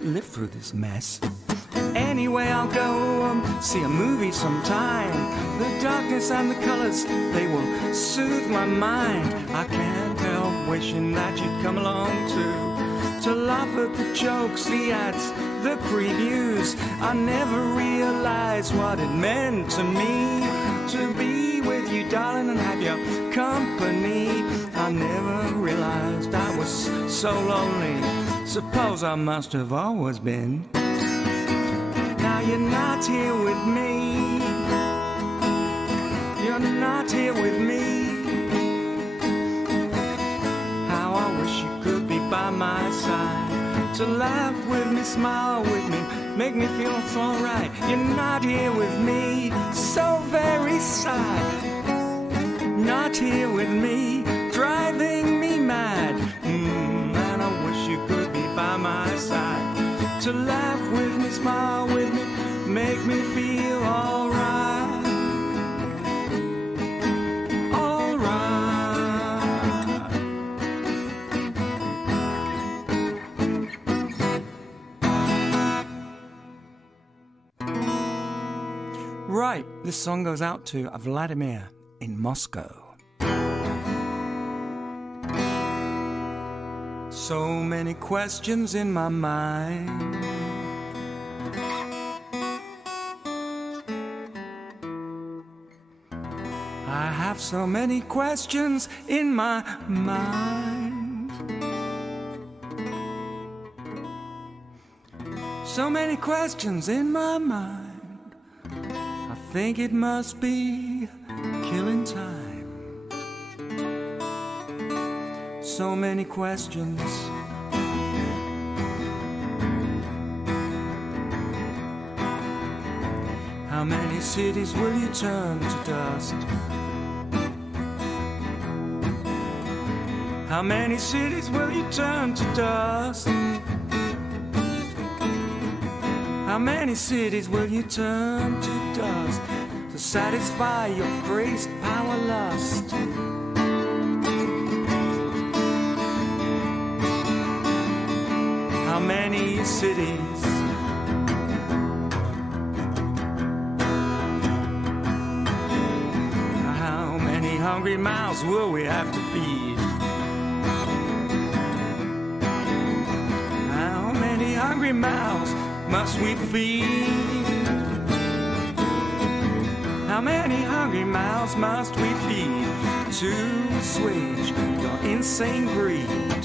live through this mess. Anyway, I'll go see a movie sometime. The darkness and the colors, they will soothe my mind. I can't help wishing that you'd come along too, to laugh at the jokes, the ads, the previews. I never realized what it meant to me to be with you, darling, and have your company. I never realized I was so lonely. Suppose I must have always been. Now you're not here with me. You're not here with me. How I wish you could be by my side, to laugh with me, smile with me, make me feel it's alright. You're not here with me, so very sad. Not here with me, driving me mad. And I wish you could be by my side, to laugh with me, smile with me, make me feel alright. Right, this song goes out to Vladimir in Moscow. So many questions in my mind. I have so many questions in my mind. So many questions in my mind. I think it must be killing time. So many questions. How many cities will you turn to dust? How many cities will you turn to dust? How many cities will you turn to dust to satisfy your crazed power lust? How many cities? How many hungry hungry mouths will we have to feed? How many hungry mouths must we feed? How many hungry mouths must we feed to assuage your insane greed?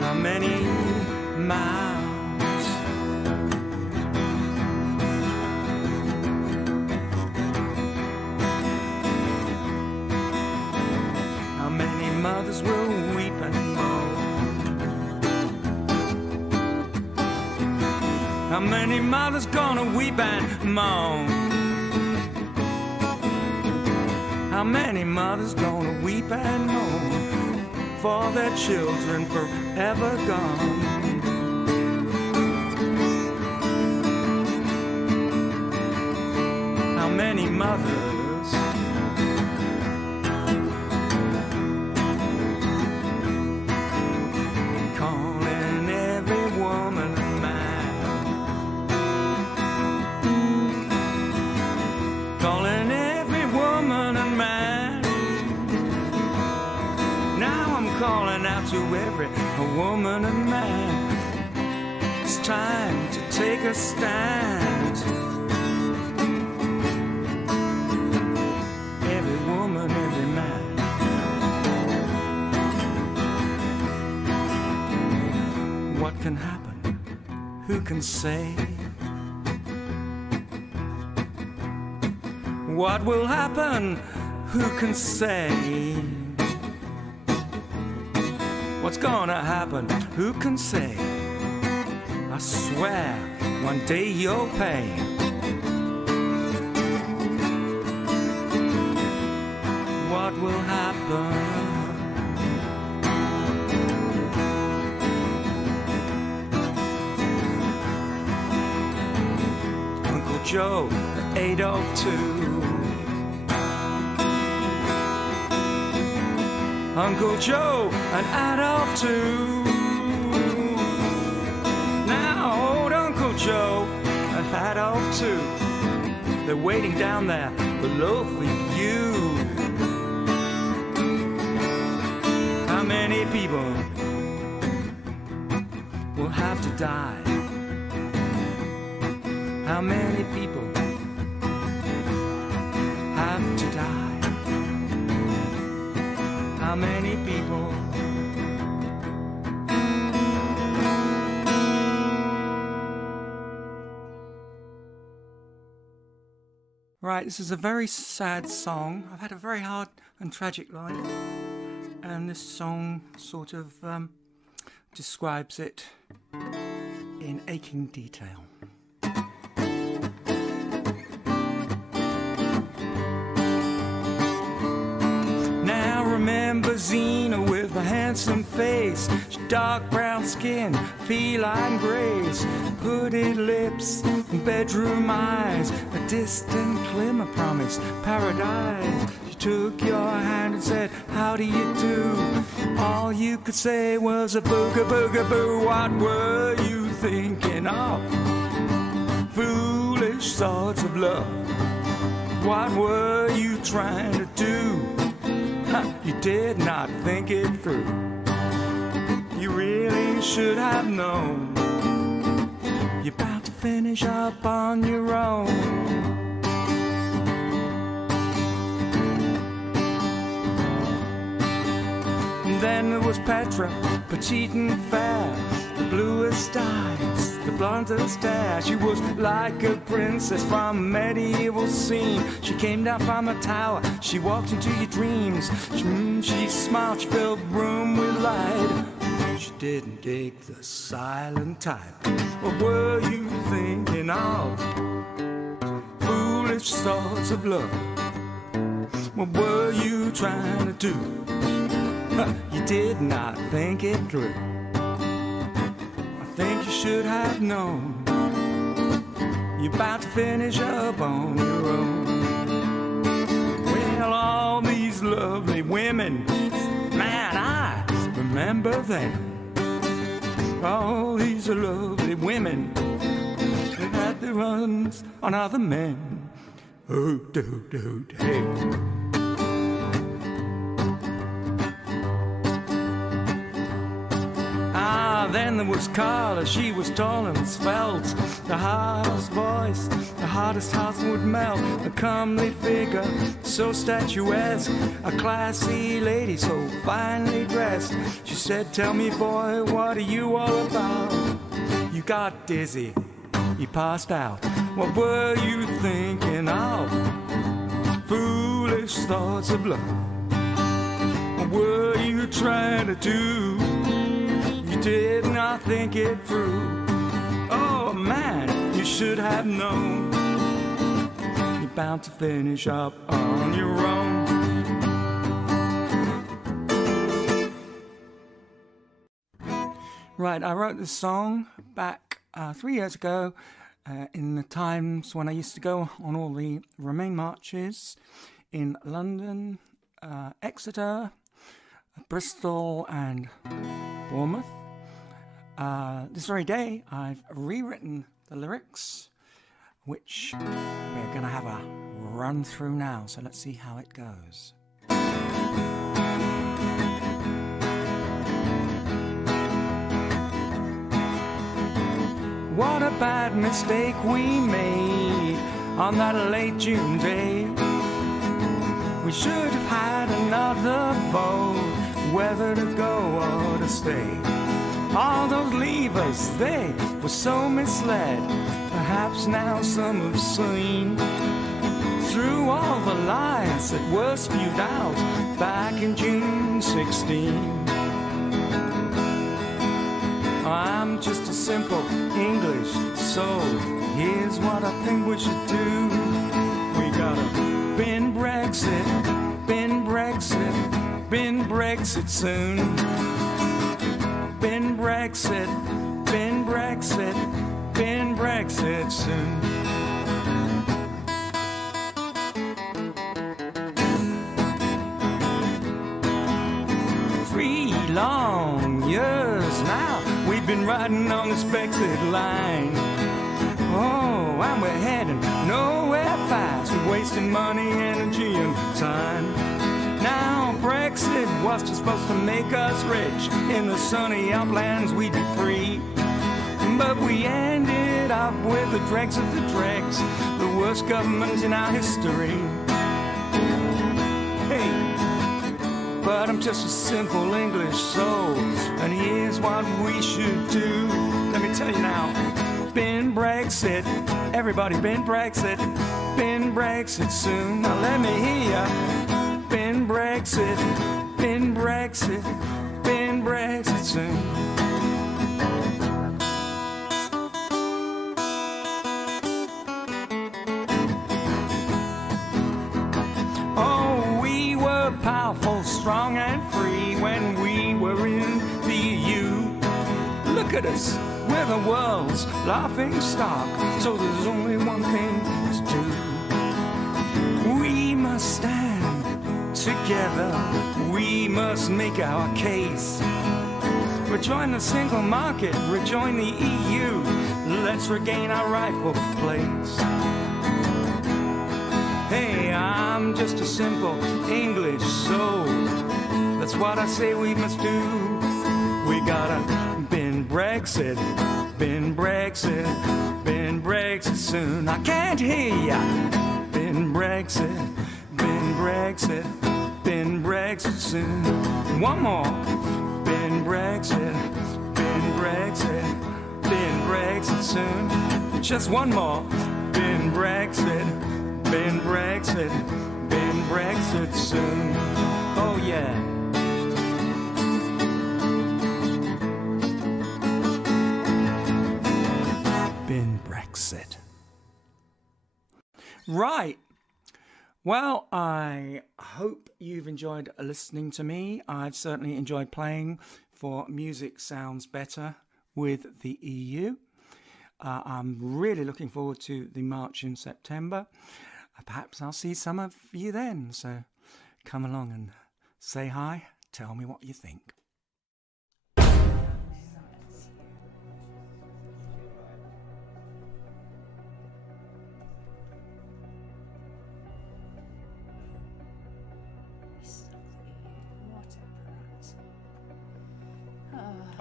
How many mouths? How many mothers will weep and moan? How many mothers gonna weep and moan? How many mothers gonna weep and moan for their children forever gone? How many mothers? Calling every woman a man, calling every woman a man. Now I'm calling out to every woman and man. It's time to take a stand. Every woman, every man. What can happen? Who can say? What will happen? Who can say? What's gonna happen? Who can say? I swear, one day you'll pay. What will happen? Uncle Joe, 802. Uncle Joe, an adult too. Now old Uncle Joe, an adult too. They're waiting down there below for you. How many people will have to die? How many people have to die? How many people? Right, this is a very sad song. I've had a very hard and tragic life, and this song sort of describes it in aching detail. Remember Zena with a handsome face, dark brown skin, feline grace, hooded lips, bedroom eyes, a distant glimmer promised paradise. She took your hand and said, how do you do? All you could say was a booga booga boo. What were you thinking of? Foolish thoughts of love. What were you trying to do? You did not think it through. You really should have known. You're about to finish up on your own. And then there was Petra, petite and fair, the bluest eyes, the blondest hair. She was like a princess from a medieval scene. She came down from a tower, she walked into your dreams. She smiled, she filled the room with light. She didn't dig the silent type. What were you thinking of? Foolish thoughts of love. What were you trying to do? You did not think it through. I think you should have known. You're about to finish up on your own. Well, all these lovely women, man, I remember them. All these lovely women, They had their runs on other men. Hoot, hoot, hoot, hey. Then there was Carla, she was tall and svelte, the hardest voice, the hardest hearts would melt, a comely figure, so statuesque, a classy lady, so finely dressed. She said, tell me boy, what are you all about? You got dizzy, you passed out, what were you thinking of? Foolish thoughts of love, what were you trying to do? Did not think it through. Oh man, you should have known. You're bound to finish up on your own. Right, I wrote this song back 3 years ago in the times when I used to go on all the Remain marches in London, Exeter, Bristol and Bournemouth. This very day, I've rewritten the lyrics, which we're going to have a run through now. So let's see how it goes. What a bad mistake we made on that late June day. We should have had another vote, whether to go or to stay. All those leavers, they were so misled. Perhaps now some have seen through all the lies that were spewed out back in June 16. I'm just a simple English soul. Here's what I think we should do. We gotta bin Brexit, bin Brexit, bin Brexit soon. Bin Brexit, bin Brexit, bin Brexit soon. Three long years now we've been riding on this Brexit line. Oh, and we're heading nowhere fast. We're wasting money, energy and time. Now Brexit was just supposed to make us rich. In the sunny uplands we'd be free. But we ended up with the dregs of the dregs, the worst government in our history. Hey, but I'm just a simple English soul, and here's what we should do. Let me tell you now. Bin Brexit, everybody bin Brexit, bin Brexit soon. Now let me hear ya. Bin Brexit, bin Brexit, bin Brexit soon. Oh, we were powerful, strong and free when we were in the EU. Look at us, we're the world's laughing stock, so there's only one thing to do. We must stand together, we must make our case. Rejoin the single market, rejoin the EU. Let's regain our rightful place. Hey, I'm just a simple English soul. That's what I say we must do. We gotta bin Brexit, bin Brexit, bin Brexit soon. I can't hear ya. Bin Brexit, bin Brexit, bin Brexit soon. One more. Bin Brexit, bin Brexit, bin Brexit soon. Just one more. Bin Brexit, bin Brexit, bin Brexit soon. Oh yeah. Bin Brexit. Right. Well, I hope you've enjoyed listening to me. I've certainly enjoyed playing for Music Sounds Better with the EU. I'm really looking forward to the march in September. Perhaps I'll see some of you then. So come along and say hi. Tell me what you think.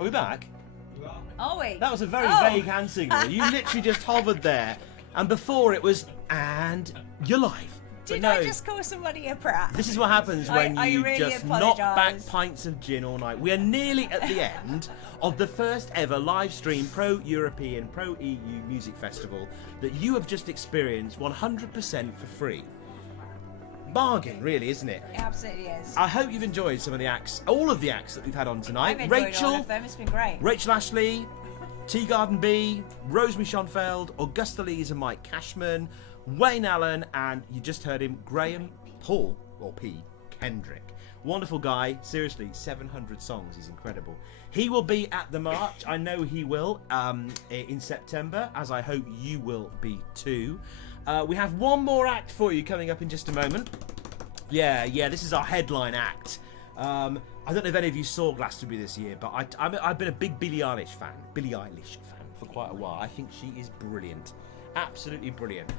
Are we back? Are we? That was a very vague hand signal. You literally just hovered there, and before it was, and you're live. Did I just call somebody a prat? This is what happens when you really just apologise. knock back pints of gin all night. We are nearly at the end of the first ever live stream pro-European, pro-EU music festival that you have just experienced 100% for free. Bargain, really, isn't it? It absolutely is. I hope you've enjoyed some of the acts, all of the acts that we've had on tonight. I've enjoyed all of them. It's been great. Rachel Ashley, Tea Garden B, Rosemary Schonfeld, Augusta Lees and Mike Cashman, Wayne Allen, and you just heard him, Graham Paul, or P. Kendrick. Wonderful guy, seriously, 700 songs, he's incredible. He will be at the march, I know he will, in September, as I hope you will be too. We have one more act for you coming up in just a moment. Yeah, this is our headline act. I don't know if any of you saw Glastonbury this year, but I've been a big Billie Eilish fan for quite a while. I think she is brilliant. Absolutely brilliant.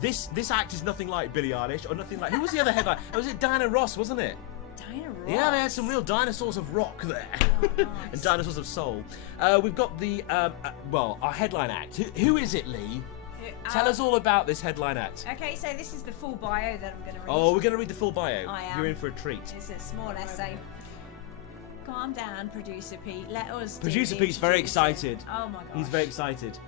This act is nothing like Billie Eilish, or nothing like... Who was the other headline? Was it Diana Ross, wasn't it? Diana Ross? Yeah, they had some real dinosaurs of rock there. Oh, nice. And dinosaurs of soul. We've got the... our headline act. Who is it, Lee? Tell us all about this headline act. Okay, so this is the full bio that I'm going to read. Oh, we're going to read the full bio. I am. You're in for a treat. It's a small essay. Calm down, Producer Pete. Let us. Producer Pete's very excited. Oh my gosh. He's very excited.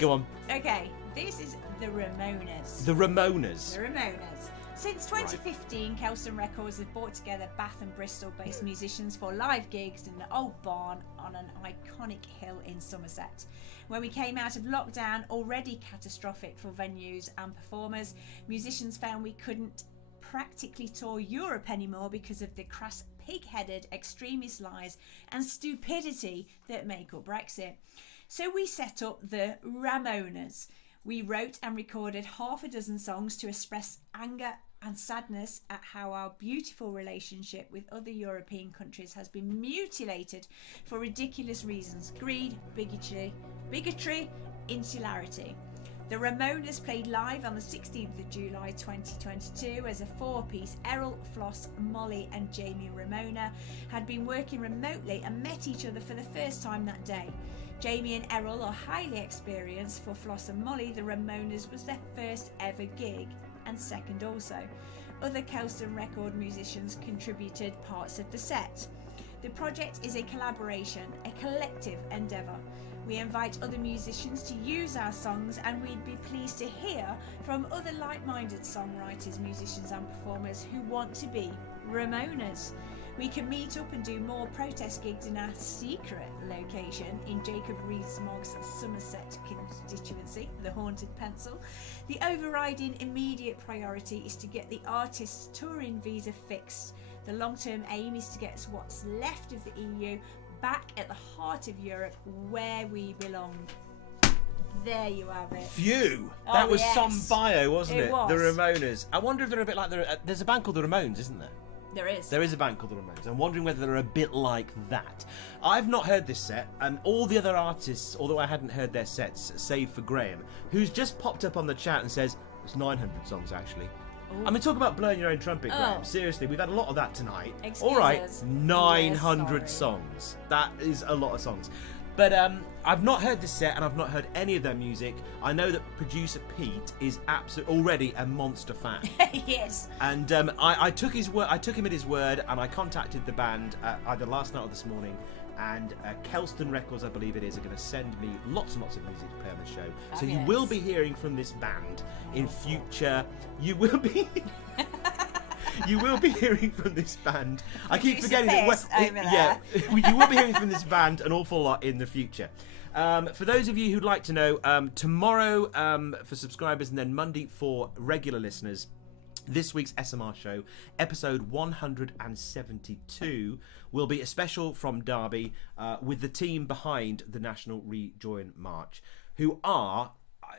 Go on. Okay, this is the Ramonas. The Ramonas. The Ramonas. Since 2015, Kelston Records has brought together Bath and Bristol-based musicians for live gigs in the old barn on an iconic hill in Somerset. When we came out of lockdown, already catastrophic for venues and performers, musicians found we couldn't practically tour Europe anymore because of the crass, pig-headed extremist lies and stupidity that make up Brexit. So we set up the Ramonas. We wrote and recorded half a dozen songs to express anger and sadness at how our beautiful relationship with other European countries has been mutilated for ridiculous reasons: greed, bigotry, insularity. The Ramonas played live on the 16th of July 2022 as a four-piece. Errol, Floss, Molly and Jamie Ramona had been working remotely and met each other for the first time that day. Jamie and Errol are highly experienced. For Floss and Molly, the Ramonas was their first ever gig, and second also. Other Kelston record musicians contributed parts of the set. The project is a collaboration, a collective endeavour. We invite other musicians to use our songs, and we'd be pleased to hear from other like-minded songwriters, musicians and performers who want to be Ramonas. We can meet up and do more protest gigs in our secret location in Jacob Rees-Mogg's Somerset constituency, the Haunted Pencil. The overriding immediate priority is to get the artist's touring visa fixed. The long-term aim is to get what's left of the EU back at the heart of Europe, where we belong. There you have it. Phew! That was some bio, wasn't it? It was. The Ramonas. I wonder if they're a bit like there's a band called the Ramones, isn't there? There is. There is a band called the Ramones. I'm wondering whether they're a bit like that. I've not heard this set, and all the other artists, although I hadn't heard their sets, save for Graham, who's just popped up on the chat and says, it's 900 songs actually. Ooh. I mean, talk about blowing your own trumpet, Graham. Seriously, we've had a lot of that tonight. Excuse all right, us. 900 songs. That is a lot of songs. But I've not heard this set, and I've not heard any of their music. I know that producer Pete is already a monster fan. Yes. And I took his word. I took him at his word, and I contacted the band either last night or this morning. And Kelston Records, I believe it is, are going to send me lots and lots of music to play on the show. Oh, so you yes. will be hearing from this band in future. You will be. You will be hearing from this band. I keep forgetting that. You will be hearing from this band an awful lot in the future. For those of you who'd like to know, tomorrow for subscribers and then Monday for regular listeners, this week's SMR show, episode 172, will be a special from Derby with the team behind the National Rejoin March, who are,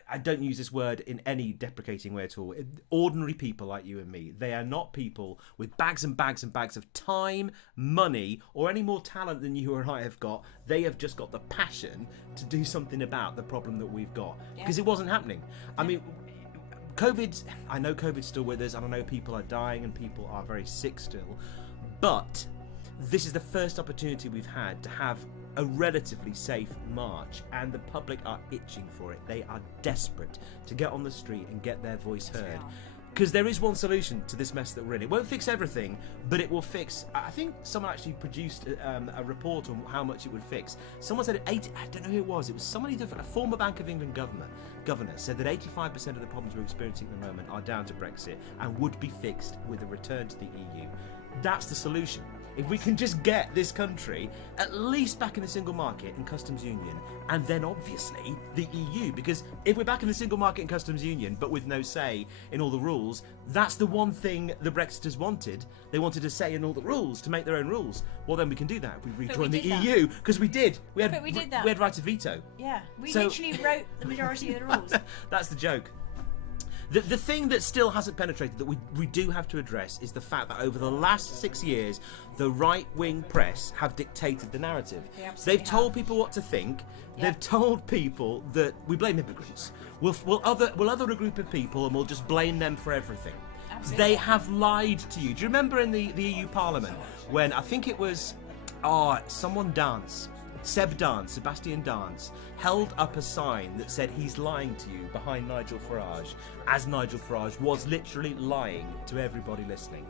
I don't use this word in any deprecating way at all, ordinary people like you and me. They are not people with bags and bags and bags of time, money, or any more talent than you or I have got. They have just got the passion to do something about the problem that we've got, because it wasn't happening. I mean, I know COVID's still with us, and I know people are dying and people are very sick still, but this is the first opportunity we've had to have a relatively safe march, and the public are itching for it. They are desperate to get on the street and get their voice heard. Because there is one solution to this mess that we're in. It won't fix everything, but it will fix... I think someone actually produced a report on how much it would fix. Someone said 80... I don't know who it was. It was somebody, a former Bank of England governor said that 85% of the problems we're experiencing at the moment are down to Brexit and would be fixed with a return to the EU. That's the solution. If we can just get this country at least back in the single market and customs union, and then obviously the EU, because if we're back in the single market and customs union but with no say in all the rules, that's the one thing the Brexiters wanted. They wanted a say in all the rules, to make their own rules. Well, then we can do that if we rejoin the EU, because we did. We had right of veto. Yeah, we literally wrote the majority of the rules. That's the joke. The thing that still hasn't penetrated that we do have to address is the fact that over the last 6 years, the right-wing press have dictated the narrative. They've told people what to think. They've told people that we blame immigrants. We'll other a group of people and we'll just blame them for everything. Absolutely. They have lied to you. Do you remember in the EU Parliament when I think it was someone dance? Sebastian Dance, held up a sign that said he's lying to you behind Nigel Farage, as Nigel Farage was literally lying to everybody listening.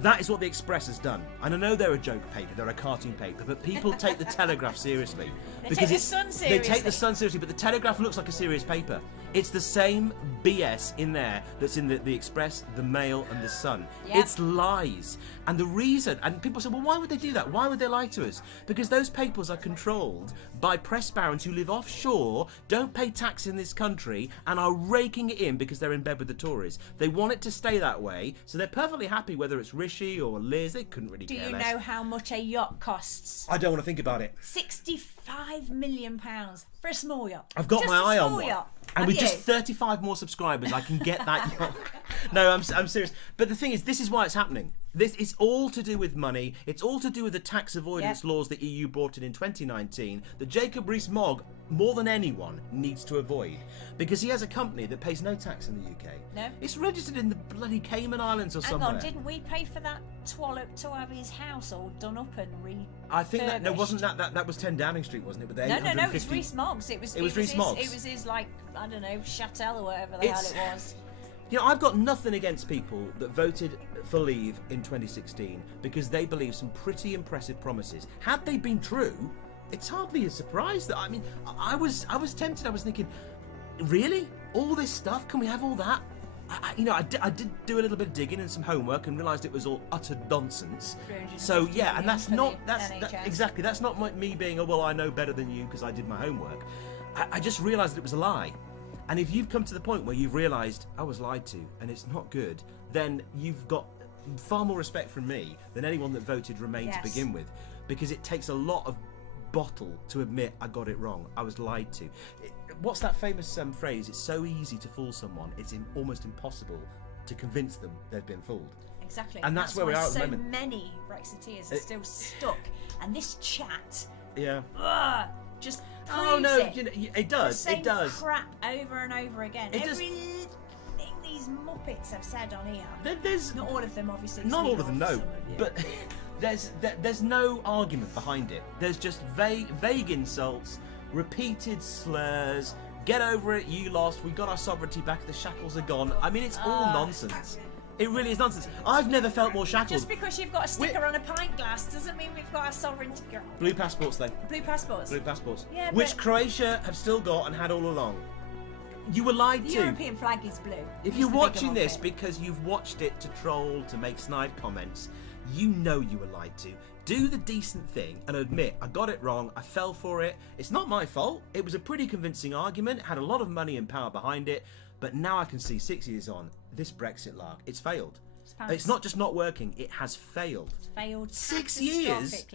That is what the Express has done. And I know they're a joke paper, they're a cartoon paper, but people take the Telegraph seriously. They take the Sun seriously. They take the Sun seriously, but the Telegraph looks like a serious paper. It's the same BS in there that's in the Express, the Mail and the Sun. Yep. It's lies. And the reason, and people say, well, why would they do that? Why would they lie to us? Because those papers are controlled by press barons who live offshore, don't pay tax in this country, and are raking it in because they're in bed with the Tories. They want it to stay that way, so they're perfectly happy whether it's Rishi or Liz. They couldn't really care less. Do you know how much a yacht costs? I don't want to think about it. £65 million for a small yacht. I've got my eye on one. Yacht. And with just 35 more subscribers, I can get that yacht. No, I'm serious. But the thing is, this is why it's happening. This is all to do with money. It's all to do with the tax avoidance laws that EU brought in 2019 that Jacob Rees-Mogg, more than anyone, needs to avoid. Because he has a company that pays no tax in the UK. No. It's registered in the bloody Cayman Islands or somewhere. Hang on, didn't we pay for that twallop to have his house all done up and I think that, no, wasn't that was 10 Downing Street, wasn't it? But no, it was Rees-Mogg's. It was Rees-Mogg's. It was his, like, I don't know, Châtel or whatever the hell it was. You know, I've got nothing against people that voted for Leave in 2016 because they believe some pretty impressive promises. Had they been true, it's hardly a surprise that, I mean, I was tempted. I was thinking, really? All this stuff? Can we have all that? I did do a little bit of digging and some homework and realised it was all utter nonsense. So yeah, and that's not exactly. That's not me being well, I know better than you because I did my homework. I just realised it was a lie. And if you've come to the point where you've realised I was lied to and it's not good, then you've got far more respect from me than anyone that voted Remain to begin with, because it takes a lot of bottle to admit I got it wrong. I was lied to. What's that famous phrase? It's so easy to fool someone, it's almost impossible to convince them they've been fooled. Exactly. And that's where we are at the moment. So many Brexiteers are still stuck. And this chat... Yeah. Just oh no, it does. The same it does. Crap over and over again. Everything these muppets have said on here. There's not all of them, obviously. Not all of them, no. But there's no argument behind it. There's just vague insults, repeated slurs. Get over it. You lost. We got our sovereignty back. The shackles are gone. I mean, it's all nonsense. It really is nonsense. I've never felt more shackled. Just because you've got a sticker on a pint glass doesn't mean we've got our sovereignty. Blue passports, though. Blue passports. Blue passports. Yeah, which Croatia have still got and had all along. You were lied to. The European flag is blue. If you're watching this because you've watched it to troll, to make snide comments, you know you were lied to. Do the decent thing and admit, I got it wrong, I fell for it. It's not my fault. It was a pretty convincing argument, had a lot of money and power behind it, but now I can see 6 years on, this Brexit lark, it's failed. It's not just not working, it has failed. It's failed 6 years?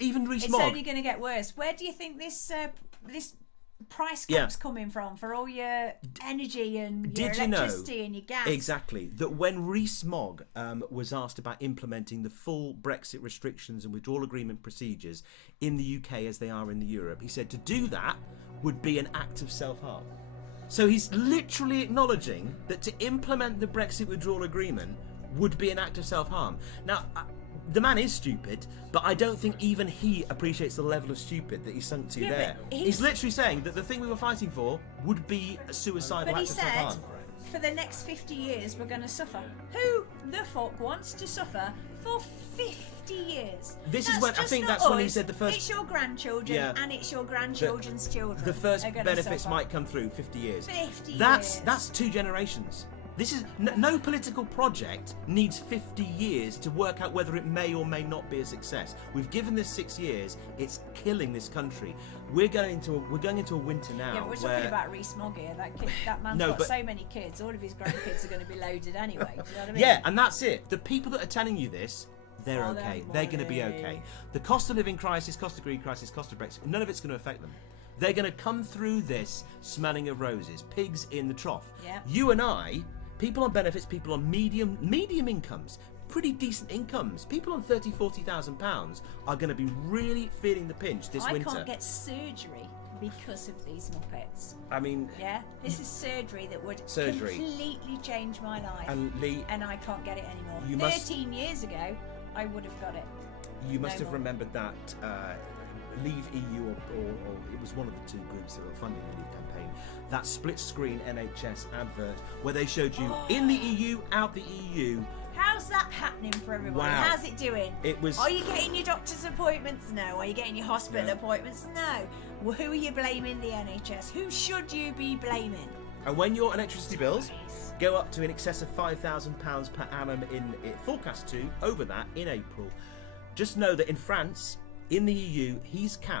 Even Rees-Mogg. It's only going to get worse. Where do you think this price cap's coming from for all your energy and your electricity and your gas? Exactly. That when Rees-Mogg was asked about implementing the full Brexit restrictions and withdrawal agreement procedures in the UK as they are in Europe, he said to do that would be an act of self-harm. So he's literally acknowledging that to implement the Brexit withdrawal agreement would be an act of self-harm. Now, the man is stupid, but I don't think even he appreciates the level of stupid that he's sunk to there. He's literally saying that the thing we were fighting for would be a suicidal But he act of said, self-harm. for the next 50 years, we're going to suffer. Who the fuck wants to suffer for 50 years? This That's is when I just think not that's when he us. said the first. It's your grandchildren and it's your grandchildren's children. The first are gonna benefits suffer. might come through 50 years. 50 That's years. that's 2 generations. This is no political project needs 50 years to work out whether it may or may not be a success. We've given this 6 years. It's killing this country. We're going into a winter now. Yeah, but we're talking about Rees-Mogg here. That man's got so many kids. All of his grandkids are going to be loaded anyway. Do you know what I mean? Yeah, and that's it. The people that are telling you this, they're Oh, okay. they're They're going to be okay. The cost of living crisis, cost of greed crisis, cost of Brexit, none of it's going to affect them. They're going to come through this smelling of roses, pigs in the trough. Yeah. You and I, people on benefits, people on medium incomes, pretty decent incomes, people on £30,000-40,000 are going to be really feeling the pinch this winter. I can't get surgery because of these Muppets. I mean, yeah, this is surgery that would Surgery. completely change my life. And Lee, and I can't get it anymore. You 13 years ago, I would have got it. you must No have more. remembered that Leave EU, or it was one of the 2 groups that were funding the Leave campaign, that split-screen NHS advert where they showed you in the EU, out the EU. How's that happening for everybody? Wow. How's it doing? It was. Are you getting your doctor's appointments? No. Are you getting your hospital appointments? No. Well, who are you blaming? The NHS. Who should you be blaming? And when your electricity bills go up to in excess of £5,000 per annum forecast to over that in April, just know that in France, in the EU,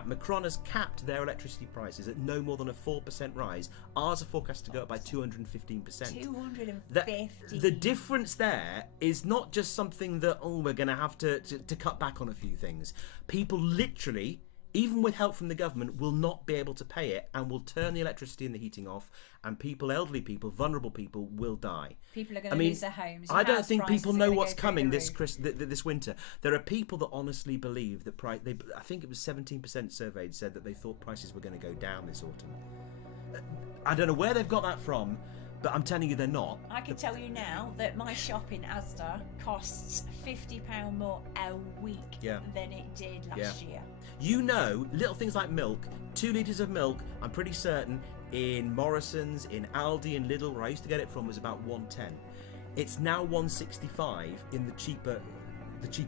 Macron has capped their electricity prices at no more than a 4% rise. Ours are forecast to go up by 215%. 250. The difference there is not just something that, we're going to have to cut back on a few things. People literally, even with help from the government, will not be able to pay it and will turn the electricity and the heating off, and people, elderly people, vulnerable people will die. People are going to lose their homes. I don't think people know what's coming this winter. There are people that honestly believe that I think it was 17% surveyed said that they thought prices were going to go down this autumn. I don't know where they've got that from, but I'm telling you they're not. I can tell you now that my shop in Asda costs £50 more a week than it did last year. You know, little things like milk, 2 litres of milk, I'm pretty certain, in Morrison's, in Aldi and Lidl, where I used to get it from, was about £1.10. It's now £1.65 in the cheaper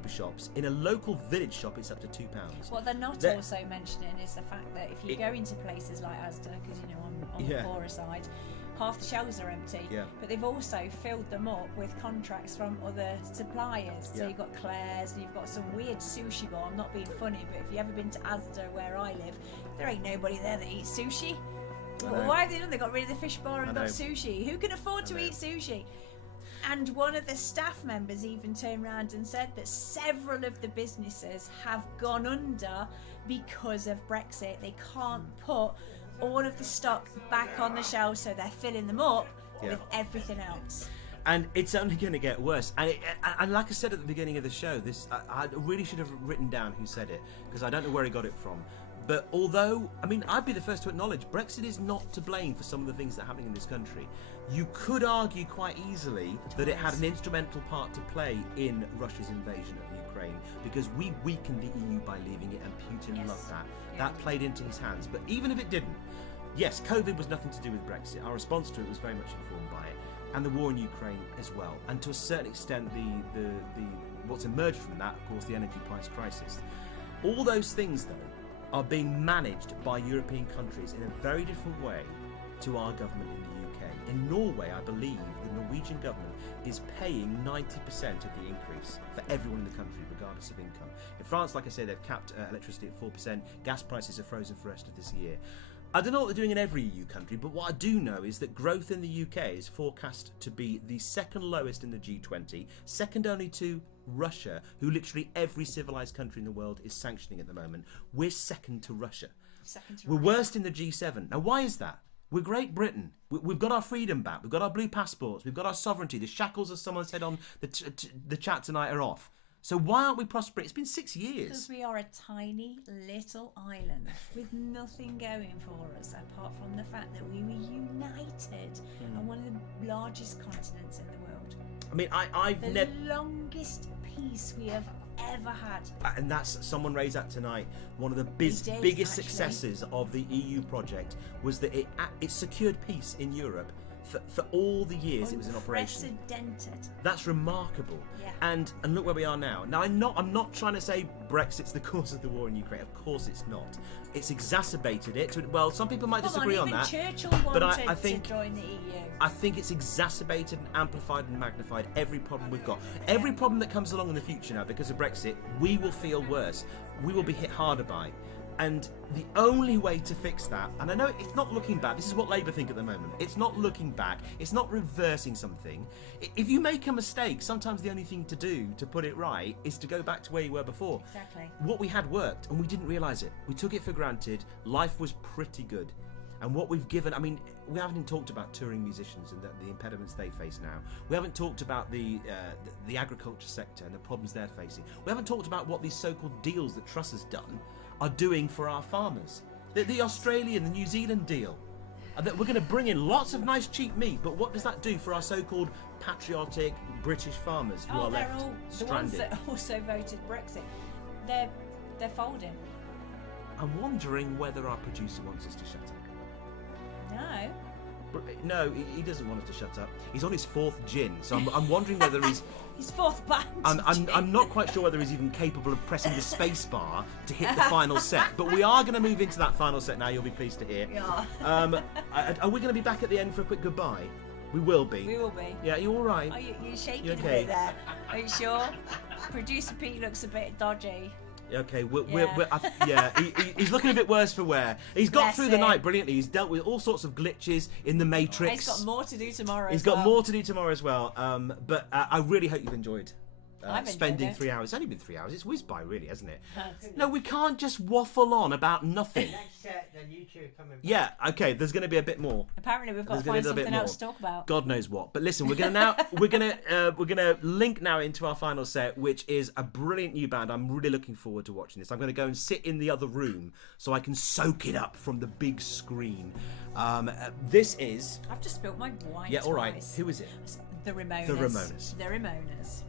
shops. In a local village shop, it's up to £2. What they're not also mentioning is the fact that if you go into places like Asda, because I'm on the poorer side, half the shelves are empty, but they've also filled them up with contracts from other suppliers. So you've got Claire's and you've got some weird sushi bar. I'm not being funny, but if you've ever been to Asda where I live, there ain't nobody there that eats sushi. Well, why have they done? They got rid of the fish bar and got sushi. Who can afford to eat sushi? And one of the staff members even turned around and said that several of the businesses have gone under because of Brexit. They can't put all of the stock back on the shelves, so they're filling them up with everything else. And it's only going to get worse. And like I said at the beginning of the show, I really should have written down who said it, because I don't know where he got it from. But although, I'd be the first to acknowledge Brexit is not to blame for some of the things that are happening in this country. You could argue quite easily that it had an instrumental part to play in Russia's invasion of Ukraine, because we weakened the EU by leaving it, and Putin loved that. That played into his hands. But even if it didn't, yes, COVID was nothing to do with Brexit. Our response to it was very much informed by it, and the war in Ukraine as well. And to a certain extent, the what's emerged from that, of course, the energy price crisis. All those things, though, are being managed by European countries in a very different way to our government in the UK. In Norway, I believe the Norwegian government is paying 90% of the increase for everyone in the country, regardless of income. In France, like I say, they've capped electricity at 4%. Gas prices are frozen for the rest of this year. I don't know what they're doing in every EU country, but what I do know is that growth in the UK is forecast to be the second lowest in the G20, second only to Russia, who literally every civilized country in the world is sanctioning at the moment. We're second to Russia. We're worst in the G7. Now, why is that? We're Great Britain. We've got our freedom back. We've got our blue passports. We've got our sovereignty. The shackles, as someone said on the chat tonight, are off. So why aren't we prospering? It's been 6 years. Because we are a tiny little island with nothing going for us apart from the fact that we were united on one of the largest continents in the world. I mean, I've the never... longest peace we have ever had. And that's, someone raised that tonight. One of the biggest actually. successes of the EU project was that it secured peace in Europe for all the years it was in operation. Unprecedented. That's remarkable. Yeah. And look where we are now. Now I'm not trying to say Brexit's the cause of the war in Ukraine. Of course it's not. It's exacerbated it. Well, some people might disagree on that. Churchill but wanted I think to join the EU. I think it's exacerbated and amplified and magnified every problem we've got. Every problem that comes along in the future now because of Brexit, we will feel worse. We will be hit harder by. And the only way to fix that, and I know it's not looking back, this is what Labour think at the moment, it's not looking back, it's not reversing something. If you make a mistake, sometimes the only thing to do to put it right is to go back to where you were before. Exactly. What we had worked, and we didn't realise it. We took it for granted, life was pretty good. And what we've given, I mean, we haven't even talked about touring musicians and the impediments they face now. We haven't talked about the agriculture sector and the problems they're facing. We haven't talked about what these so-called deals that Truss has done are doing for our farmers. The Australian, the New Zealand deal. We're going to bring in lots of nice cheap meat, but what does that do for our so-called patriotic British farmers who are left stranded? The ones that also voted Brexit. They're folding. I'm wondering whether our producer wants us to shut up. No. No, he doesn't want us to shut up. He's on his 4th gin, so I'm wondering whether he's... His 4th band. I'm not quite sure whether he's even capable of pressing the space bar to hit the final set, but we are going to move into that final set now, you'll be pleased to hear. Yeah. Are we going to be back at the end for a quick goodbye? We will be. We will be. Yeah, you all right? Oh, you're shaking okay? a bit there. Are you sure? Producer Pete looks a bit dodgy. Okay, he's looking a bit worse for wear. He's got through the night brilliantly. He's dealt with all sorts of glitches in the Matrix. He's got more to do tomorrow. He's got more to do tomorrow as well. But I really hope you've enjoyed spending 3 hours. It's only been 3 hours. It's whizzed by, really, hasn't it? No, we can't just waffle on about nothing. Next set, then you two are coming back. Yeah, okay. There's going to be a bit more. Apparently, we've got to find something else to talk about. God knows what. But listen, we're gonna link now into our final set, which is a brilliant new band. I'm really looking forward to watching this. I'm going to go and sit in the other room so I can soak it up from the big screen. This is. I've just spilled my wine. Yeah, all right. Who is it? The Ramones. The Ramones. The Ramones.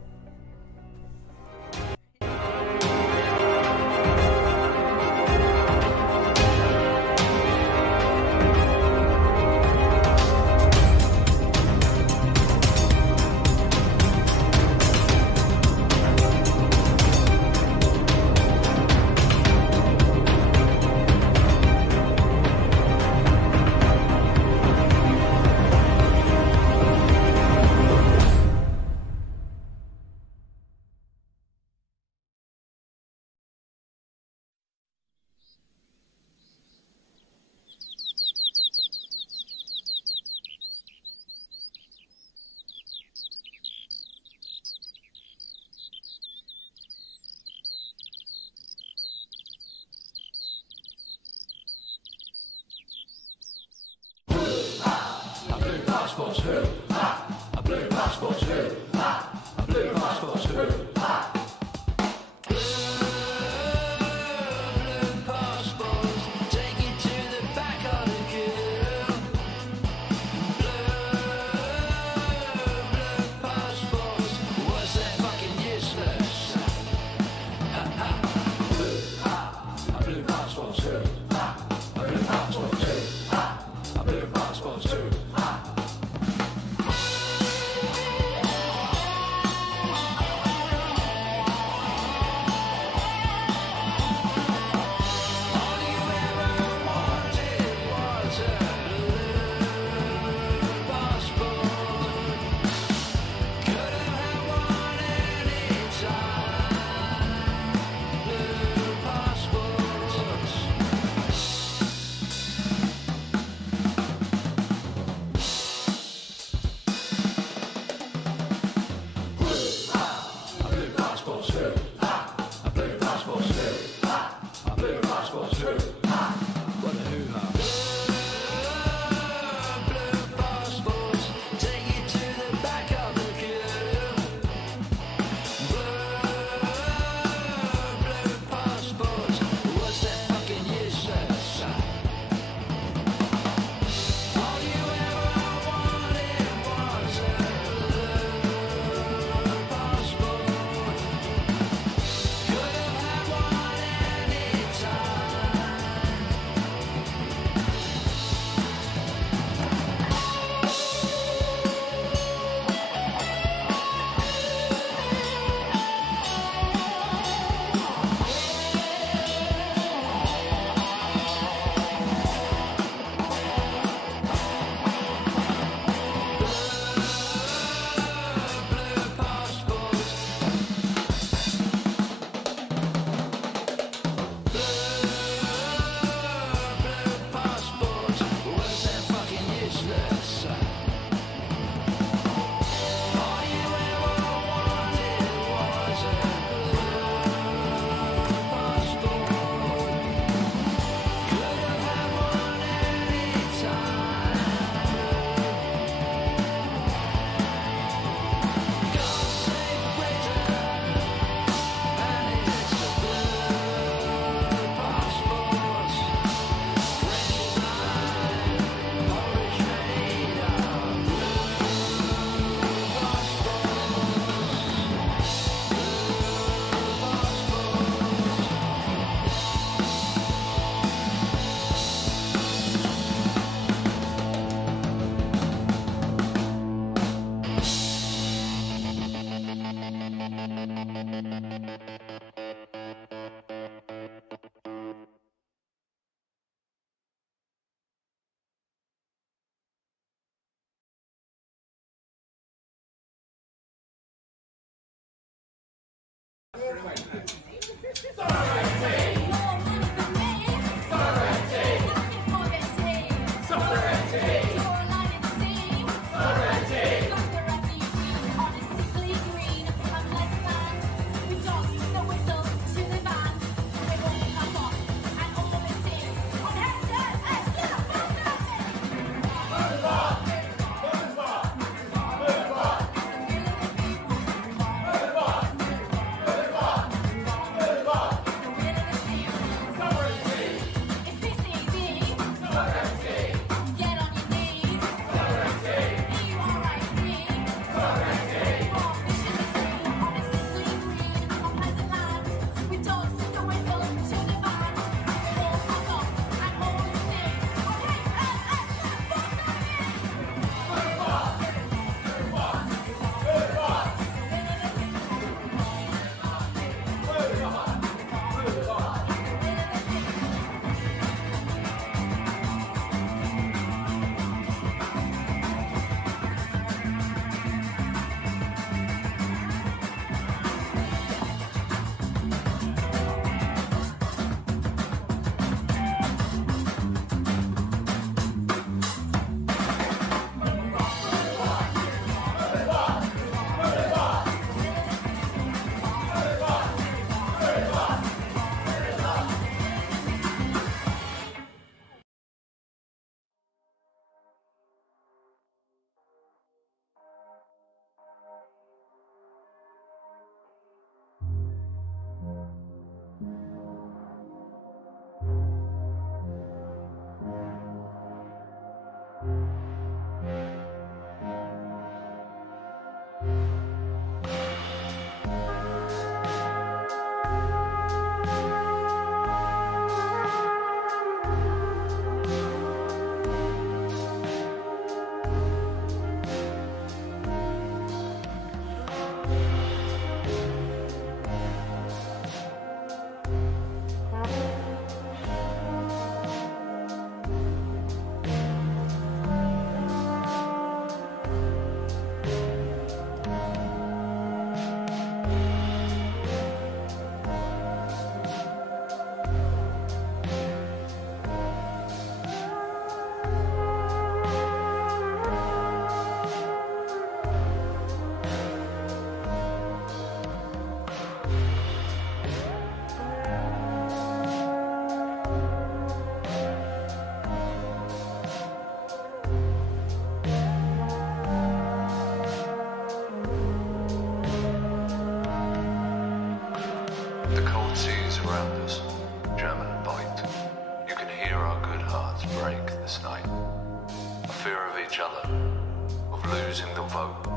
boat,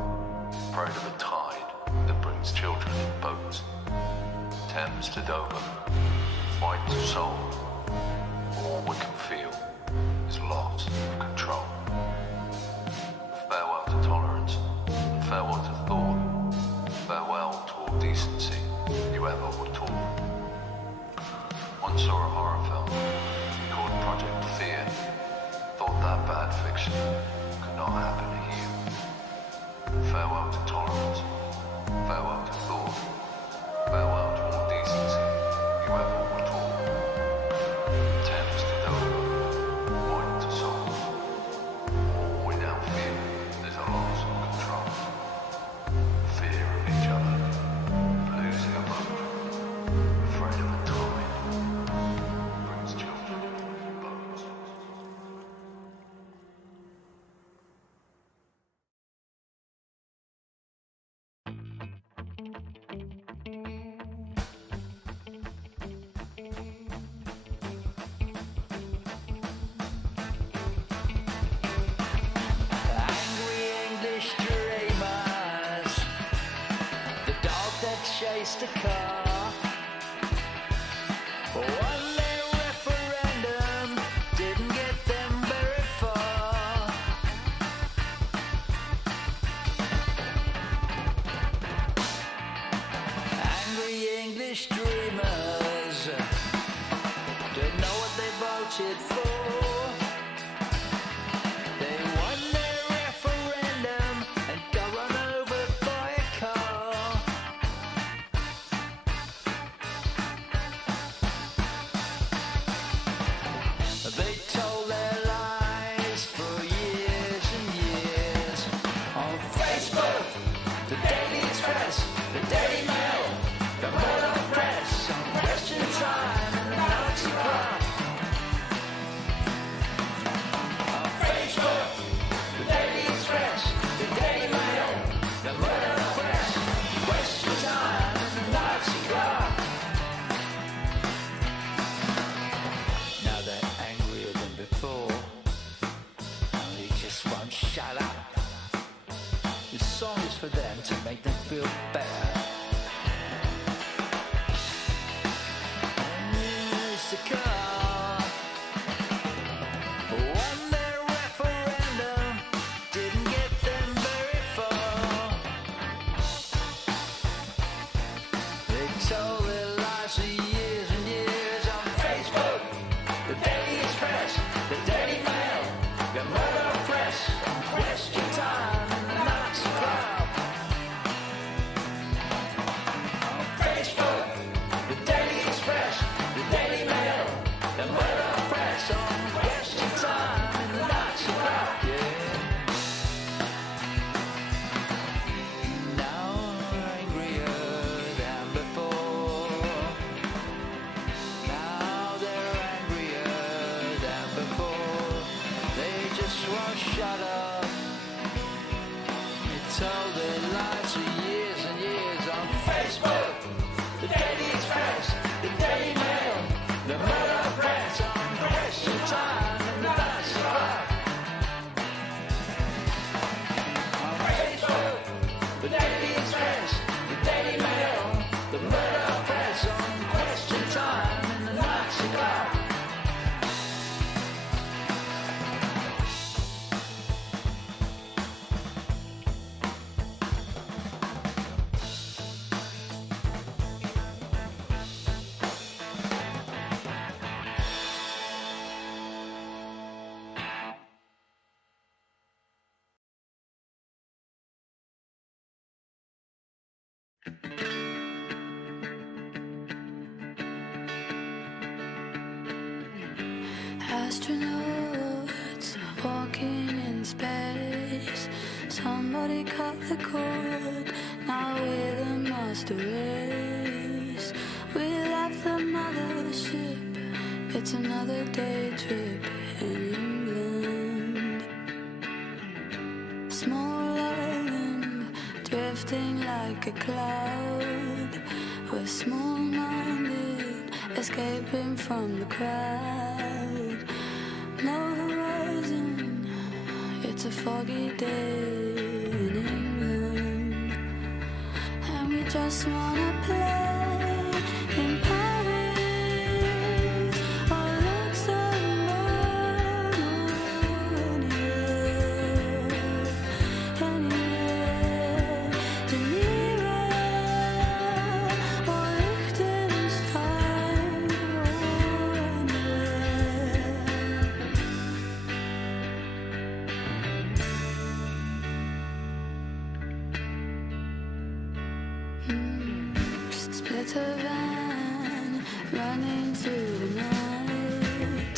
afraid of a tide that brings children in boats. Thames to Dover, white to Seoul, all we can feel is loss of control. Farewell to tolerance, and farewell to thought, farewell to all decency you ever were taught. Once saw a horror film called Project Fear, thought that bad fiction could not happen here. Farewell to tolerance, farewell to thought, farewell to all decency you ever were taught. Thames to Dover, white to Seoul, all we now feel is a loss of control. Fear of each other, losing a boat, afraid of a tide, brings children in boats. Angry English dreamers, the dog that chased a car, won their referendum, didn't get them very far. Angry English dreamers don't know what they voted for. They won their referendum and got run over by a car. They told their lies for years and years on Facebook, the Daily Express, the Daily Mail, the Murdoch Press, on Question Time and the Nazi Club. On Facebook, the Daily Express, the Daily Mail, the Murdoch Press, Question Time and the Nazi Club. Now they're angrier than before, and they just won't shut up. This song is for them to make them feel better. And here's the car. Won their referendum, didn't get them very far. They told their lies for years and years on Facebook, the Daily Express, the Daily Mail, the Murdoch Press, on Question Time and the Nazi Club. On Facebook, the Daily Express, the Daily Mail, the Murdoch Press, on Question Time and the Nazi Club. Yeah. Now they're angrier than before. Now they're angrier than before. They just won't shut up. They told their lies for years and years on Facebook, the Daily Express, the Daily Mail, the Murdoch Press, on Question Time and the Nazi Club. On Facebook, the Daily Express, the Daily Mail, the Murdoch Press, on Question Time and the Nazi Club. Astronauts walking in space. Somebody cut the cord. Now we're the master race. We left the mothership. It's another day trip in England. Small island drifting like a cloud. We're small-minded, escaping from the crowd. No horizon, it's a foggy day in England. just wanna play in Paris or Luxembourg or anywhere, Geneva or Liechtenstein or Split a van, running through the night.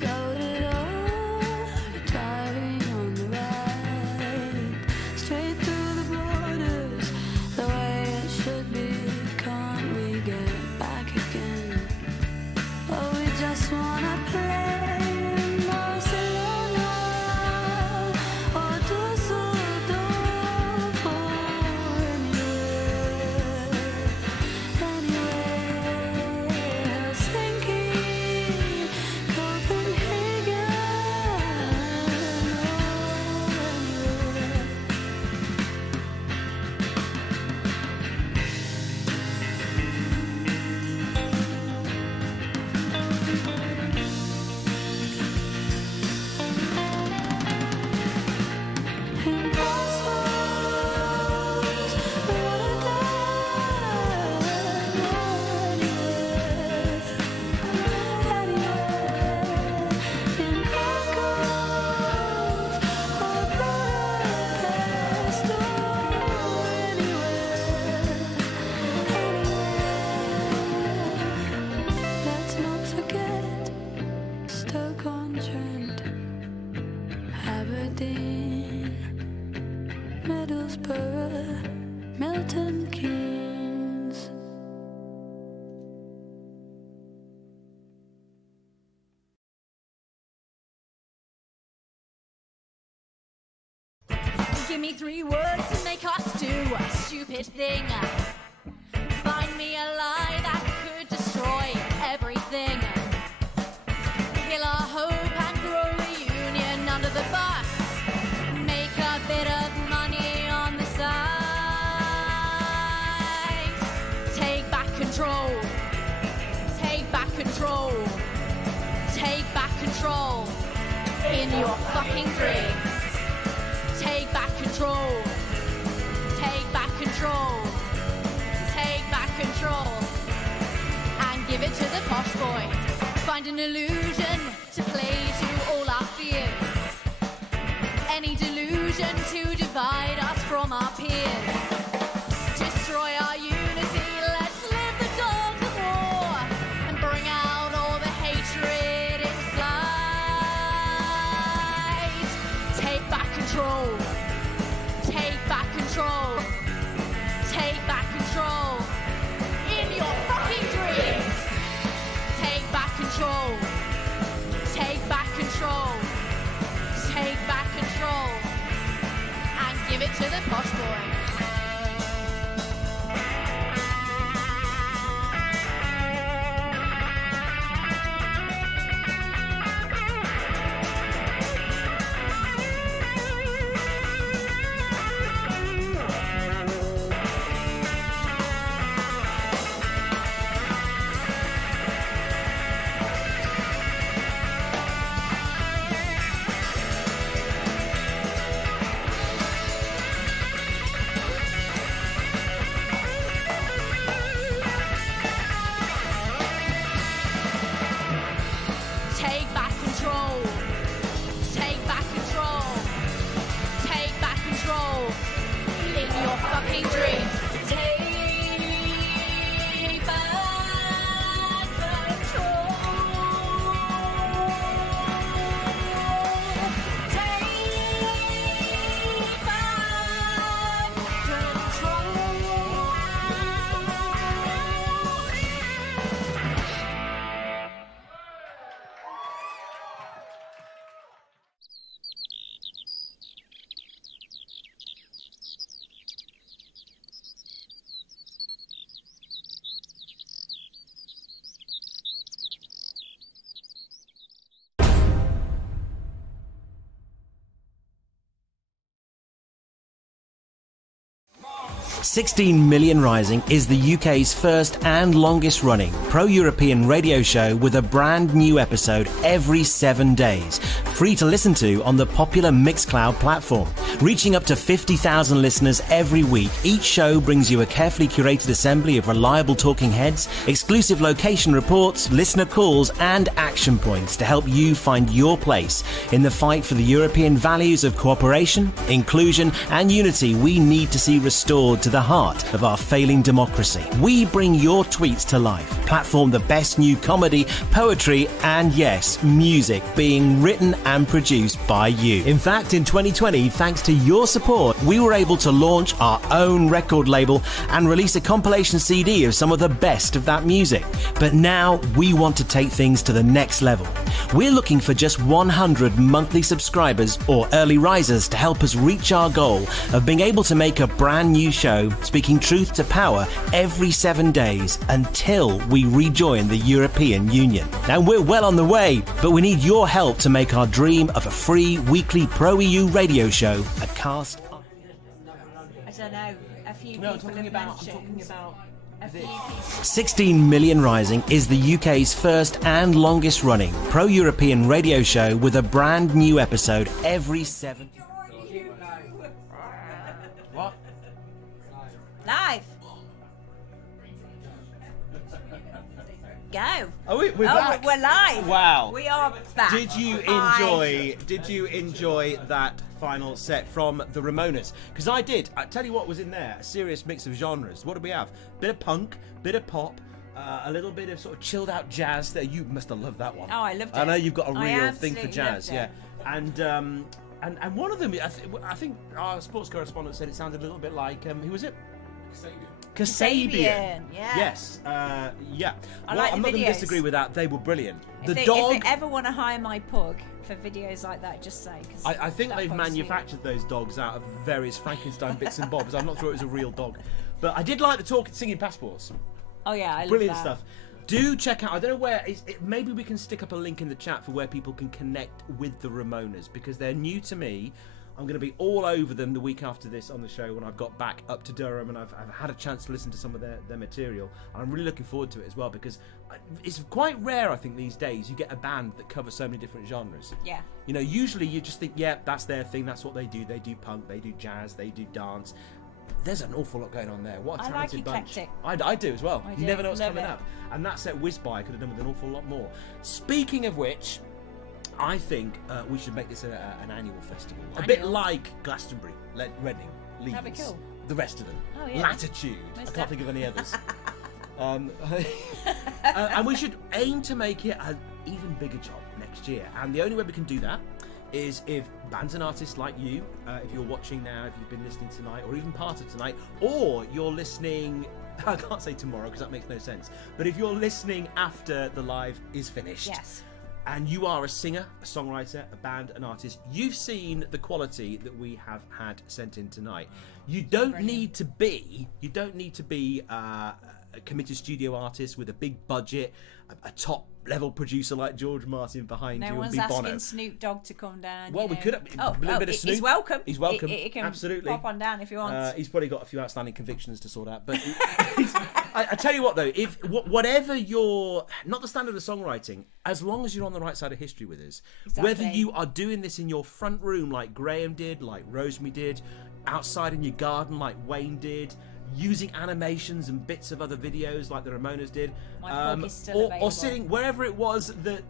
Loaded up, driving on the right. Straight through the borders, the way it should be. Can't we get back again? Oh, we just wanna play in Barcelona or Düsseldorf or Helsinki, Copenhagen, in Brussels, in Krakow or Budapest or anywhere. Let's not forget Stoke-on-Trent, Aberdeen, Middlesbrough, Milton Keynes. Give me 3 words to make us do a stupid thing. Find me a lie that could destroy everything. Kill our hope and throw the union under the bus. Make a bit of money on the side. Take back control. Take back control. Take back control in your fucking dreams. Take back control. Take back control. Take back control. And give it to the posh boys. Find an illusion to play to all our fears. Any delusion to divide us from our peers. Destroy our unity. Let's live the dogs of war. And bring out all the hatred inside. Take back control. Take back control. Take back control in your fucking dreams. Take back control. Take back control 16 Million Rising is the UK's first and longest running pro-European radio show with a brand new episode every 7 days, free to listen to on the popular Mixcloud platform. Reaching up to 50,000 listeners every week, each show brings you a carefully curated assembly of reliable talking heads, exclusive location reports, listener calls and action points to help you find your place in the fight for the European values of cooperation, inclusion and unity we need to see restored to the heart of our failing democracy. We bring your tweets to life, platform the best new comedy, poetry and yes, music being written and produced by you. In fact, in 2020, thanks to your support, we were able to launch our own record label and release a compilation CD of some of the best of that music. But now we want to take things to the next level. We're looking for just 100 monthly subscribers or early risers to help us reach our goal of being able to make a brand new show speaking truth to power every 7 days until we rejoin the European Union. And we're well on the way, but we need your help to make our dream of a free weekly pro-EU radio show a cast. I don't know. A few people have mentioned. 16 Million Rising is the UK's first and longest running pro-European radio show with a brand new episode every 7. What? Live. Go. We're back. We're live. Wow. We are back. Did you enjoy that final set from the Ramonas? Because I did. I tell you what was in there, a serious mix of genres. What did we have? Bit of punk, bit of pop, a little bit of sort of chilled out jazz. There, you must have loved that one. Oh, I loved it. I know you've got a real thing for absolutely jazz, loved yeah. And one of them, I think our sports correspondent said it sounded a little bit like who was it? Kasabian. Yeah. Yes. Yeah. I like I'm the not going to videos. disagree with that. They were brilliant. If they ever want to hire my pug for videos like that, just say. I think they've manufactured those dogs out of various Frankenstein bits and bobs. I'm not sure it was a real dog. But I did like the singing passports. Oh, yeah. I love Brilliant that. stuff. Do check out, I don't know where, maybe we can stick up a link in the chat for where people can connect with the Ramonas, because they're new to me. I'm going to be all over them the week after this on the show when I've got back up to Durham and I've had a chance to listen to some of their material. And I'm really looking forward to it as well, because it's quite rare, I think, these days you get a band that covers so many different genres. Yeah. You know, usually you just think, yeah, that's their thing, that's what they do. They do punk, they do jazz, they do dance. There's an awful lot going on there. What a talented bunch. I do as well. You never know what's coming up. And that set Whiz By I could have done with an awful lot more. Speaking of which, I think we should make this an annual festival. A bit like Glastonbury, Reading, Leeds. That'd be cool. The rest of them. Oh, yeah. Latitude. I can't think of any others. And we should aim to make it an even bigger job next year. And the only way we can do that is if bands and artists like you, if you're watching now, if you've been listening tonight, or even part of tonight, or you're listening, I can't say tomorrow because that makes no sense, but if you're listening after the live is finished, yes, and you are a singer, a songwriter, a band, an artist, you've seen the quality that we have had sent in tonight. You don't need to be a committed studio artist with a big budget, a top level producer like George Martin behind you. No one's and asking Bono. Snoop Dogg to come down. Well, we could have a little bit of Snoop. He's welcome. He's welcome. He can absolutely pop on down if he wants. He's probably got a few outstanding convictions to sort out. But I tell you what, though, if whatever your not the standard of songwriting, as long as you're on the right side of history with us, whether you are doing this in your front room like Graham did, like Rosemary did, outside in your garden like Wayne did, using animations and bits of other videos like the Ramonas did, or sitting wherever it was that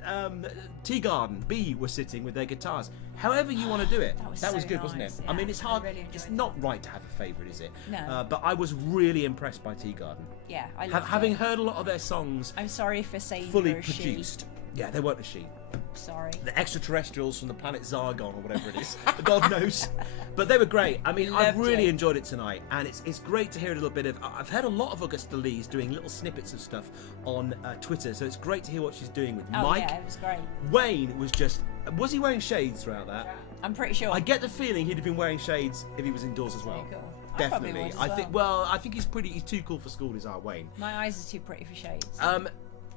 Teagarden B were sitting with their guitars. However you want to do it, that was good, wasn't it? Yeah, I mean, it's hard. It's not right to have a favourite, is it? No. But I was really impressed by Teagarden. Yeah, I loved having heard a lot of their songs. I'm sorry for saying fully produced. Yeah, they weren't a sheep. Sorry. The extraterrestrials from the planet Zargon or whatever it is. God knows. But they were great. I mean, I've really enjoyed it tonight. And it's great to hear a little bit of... I've heard a lot of Augusta Lee's doing little snippets of stuff on Twitter. So it's great to hear what she's doing with Mike. Yeah, it was great. Wayne was just... Was he wearing shades throughout that? I'm pretty sure. I get the feeling he'd have been wearing shades if he was indoors as well. Cool. Definitely. I think he's too cool for school, is our Wayne. My eyes are too pretty for shades.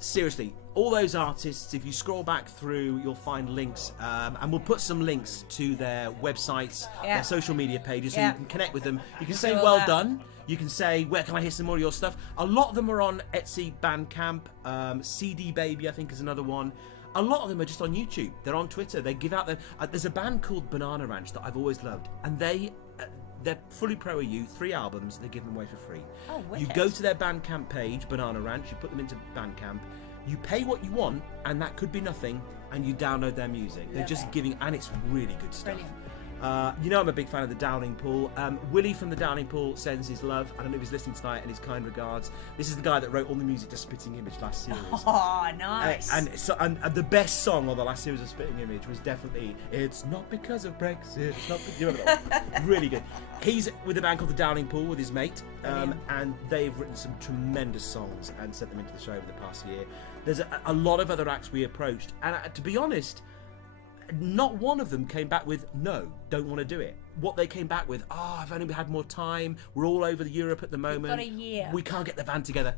seriously, all those artists, if you scroll back through, you'll find links, and we'll put some links to their websites, their social media pages, so you can connect with them. You can say well done. You can say, where can I hear some more of your stuff? A lot of them are on Etsy, Bandcamp, CD Baby, I think is another one. A lot of them are just on YouTube. They're on Twitter. They give out their... there's a band called Banana Ranch that I've always loved, and they're fully pro EU, 3 albums, they give them away for free. Oh, wicked. You go to their Bandcamp page, Banana Ranch, you put them into Bandcamp, you pay what you want, and that could be nothing, and you download their music. They're just giving, and it's really good stuff. Brilliant. You know I'm a big fan of the Downing Pool. Willie from the Downing Pool sends his love. I don't know if he's listening tonight, and his kind regards. This is the guy that wrote all the music to Spitting Image last series. Oh, nice. And the best song on the last series of Spitting Image was definitely "It's Not Because of Brexit." It's not. You remember that one? Really good. He's with a band called the Downing Pool with his mate, and they've written some tremendous songs and sent them into the show over the past year. There's a lot of other acts we approached, and to be honest, not one of them came back with no, don't want to do it. What they came back with, I've only had more time, we're all over Europe at the moment, We've got a year, we can't get the band together.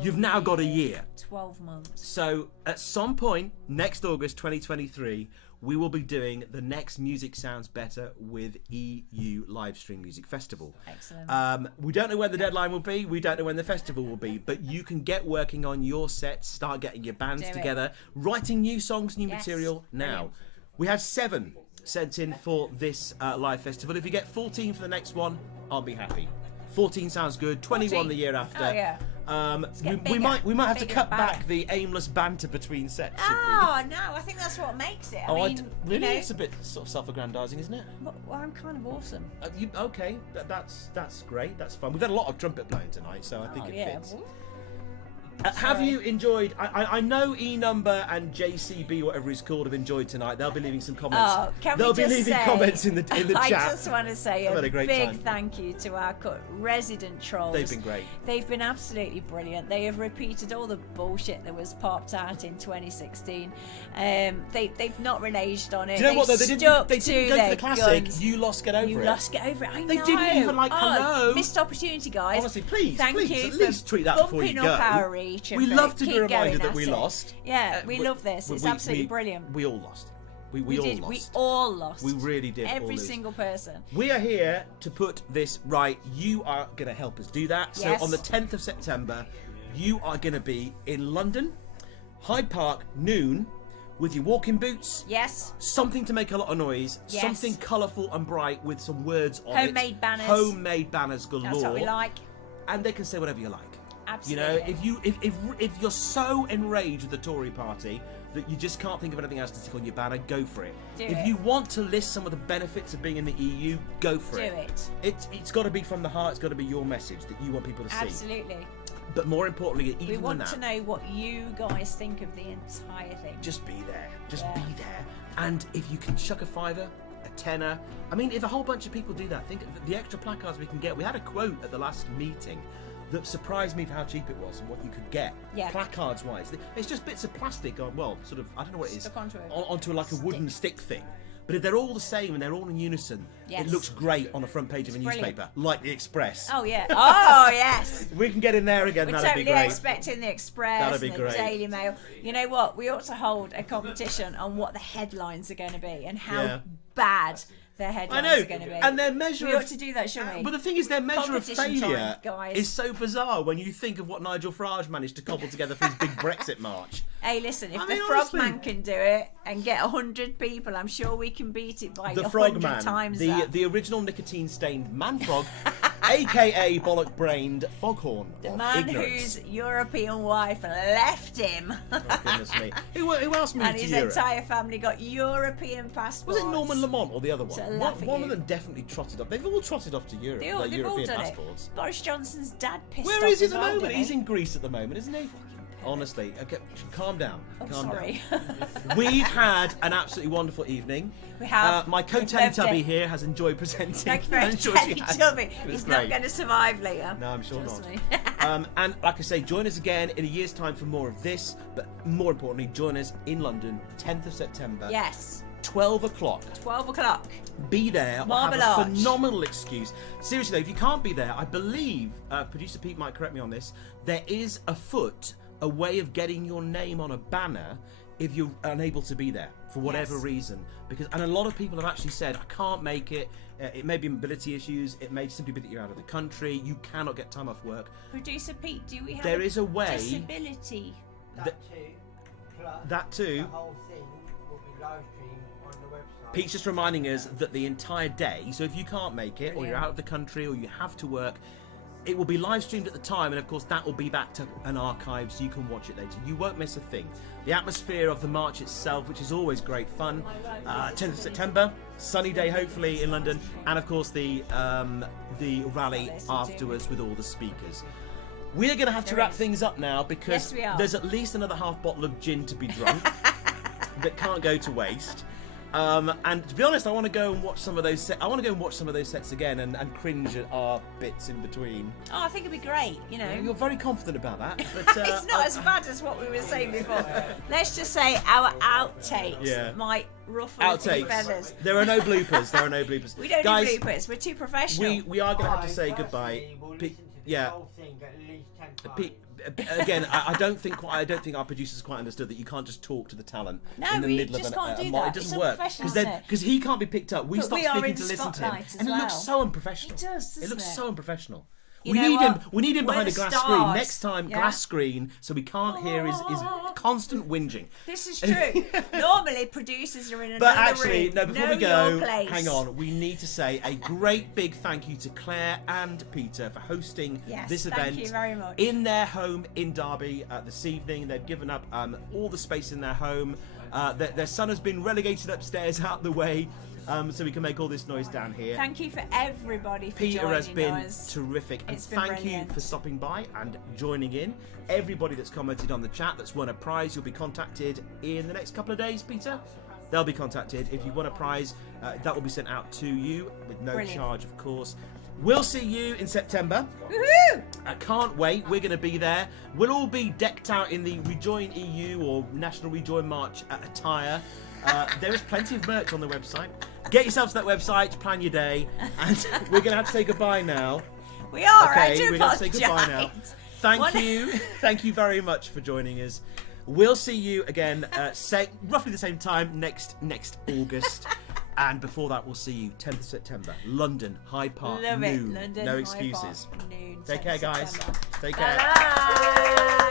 You've now got a year, 12 months. So at some point next August 2023 we will be doing the next Music Sounds Better with EU Livestream Music Festival. Excellent. We don't know when the deadline will be, we don't know when the festival will be, but you can get working on your sets, start getting your bands together, writing new songs, new material now. Brilliant. We had 7 sent in for this live festival. If you get 14 for the next one, I'll be happy. 14 sounds good. 21 14. The year after. Oh, yeah. We might have to cut back the aimless banter between sets. Oh no, I think that's what makes it. I mean, really, it's a bit sort of self-aggrandising, isn't it? Well, I'm kind of awesome. Okay, that's great. That's fun. We've had a lot of trumpet blowing tonight, so I think it fits. Have you enjoyed? I know E Number and JCB, whatever he's called, have enjoyed tonight. They'll be leaving some comments. They'll be leaving comments in the chat. I just want to say a big time. Thank you to our resident trolls. They've been great. They've been absolutely brilliant. They have repeated all the bullshit that was popped out in 2016. They've not reneged on it. Do you know what though? They didn't go for the classic. Guns. You lost, get over it. You lost, get over it. I know. They didn't even hello. Missed opportunity, guys. Honestly, please, thank you at least tweet that before you go. Up our reach. We love to be reminded that we lost. Yeah, we love this. It's absolutely brilliant. We all lost. We all lost. We really did. Every single person. We are here to put this right. You are going to help us do that. Yes. So on the 10th of September, you are going to be in London, Hyde Park, noon, with your walking boots. Yes. Something to make a lot of noise. Yes. Something colourful and bright with some words on Homemade banners. Homemade banners galore. That's what we like. And they can say whatever you like. Absolutely. You know, if you're so enraged with the Tory party that you just can't think of anything else to stick on your banner, go for it. If you want to list some of the benefits of being in the EU, go for it. Do it. It's got to be from the heart. It's got to be your message that you want people to see. Absolutely. But more importantly, even we want than that, to know what you guys think of the entire thing. Just be there. Just be there. And if you can chuck a fiver, a tenner. I mean, if a whole bunch of people do that, think of the extra placards we can get. We had a quote at the last meeting that surprised me for how cheap it was and what you could get placards wise. It's just bits of plastic on, well, sort of, I don't know what it is, onto like a wooden stick thing. But if they're all the same and they're all in unison, it looks great on the front page of a newspaper, like the Express. Oh yeah. Oh yes. We can get in there again. We're that'd be great. Expecting the Express and the Daily Mail. You know what? We ought to hold a competition on what the headlines are going to be and how bad their headlines are going to be. And their measure we ought to do that, shouldn't we? But the thing is, their measure of failure guys. is so bizarre when you think of what Nigel Farage managed to cobble together for his big Brexit march. Hey, listen, if the Frogman can do it and get 100 people, I'm sure we can beat it by 100 times that. The original nicotine-stained man frog, a.k.a. bollock-brained foghorn The of man ignorance. whose European wife left him. Oh, goodness me. Who else moved and to his Europe? entire family got European passports. Was it Norman Lamont or the other one? To laugh at One you. of them definitely trotted off. They've all trotted off to Europe. They've their all European done passports. it. Boris Johnson's dad pissed Where off is he at as the well, moment? didn't He's he? in Greece at the moment, isn't he? Honestly, okay, calm down. Calm sorry. down. We've had an absolutely wonderful evening. We have. My co-Teletubby here has enjoyed presenting. Thank you very I'm much, sure she has. Teletubby. It was He's great. not going to survive later. No, I'm sure Trust not. me. And like I say, join us again in a year's time for more of this. But more importantly, join us in London, 10th of September. Yes. 12 o'clock. 12 o'clock. Be there or Marble have a Arch. phenomenal excuse. Seriously, though, if you can't be there, I believe, producer Pete might correct me on this, there is a foot a way of getting your name on a banner if you're unable to be there for whatever reason. And a lot of people have actually said, I can't make it. It may be mobility issues. It may simply be that you're out of the country. You cannot get time off work. Producer Pete, do we have there is a way disability? That too. The whole thing will be live streamed on the website. Pete's just reminding us that the entire day, so if you can't make it, or you're out of the country, or you have to work, it will be live streamed at the time, and of course that will be back to an archive so you can watch it later. You won't miss a thing. The atmosphere of the march itself, which is always great fun, 10th of September, sunny day hopefully in London, and of course the rally afterwards with all the speakers. We're going to have to wrap things up now because there's at least another half bottle of gin to be drunk that can't go to waste. And to be honest, I want to go and watch some of those sets again and cringe at our bits in between. Oh, I think it'd be great. You know, you're very confident about that. But, it's not as bad as what we were saying before. Let's just say our outtakes might ruffle a few feathers. There are no bloopers. There are no bloopers. We don't do bloopers. We're too professional. We are going to have to say goodbye. Again, I don't think our producers quite understood that you can't just talk to the talent in the middle of a mod. It doesn't work because he can't be picked up. We stop speaking to listen to him, and it looks so unprofessional. It does. It looks so unprofessional. You we know need what? him. We need him We're behind a the glass stars. screen next time. Glass screen, so we can't hear his constant whinging. This is true. Normally, producers are in another But actually, room. no. Before know we go, your place. hang on. We need to say a great big thank you to Claire and Peter for hosting this event. Thank you very much. In their home in Derby this evening. They've given up all the space in their home. Their son has been relegated upstairs out the way. So we can make all this noise down here. Thank you for everybody for Peter joining has been us. terrific, and It's been thank you brilliant. for stopping by and joining in. Everybody that's commented on the chat that's won a prize, you'll be contacted in the next couple of days, Peter. They'll be contacted. If you won a prize, that will be sent out to you with no charge, of course. We'll see you in September. Woohoo! I can't wait. We're going to be there. We'll all be decked out in the Rejoin EU or National Rejoin March attire. There is plenty of merch on the website. Get yourself to that website, plan your day, and we're going to have to say goodbye now. We are. Okay, I do we're going to have to say goodbye now. Thank you very much for joining us. We'll see you again, roughly the same time next August. And before that, we'll see you 10th of September, London, Hyde Park, Love noon. it. London, No Hyde excuses. Park, noon, Take 10th care, guys. September. Take care. Bye.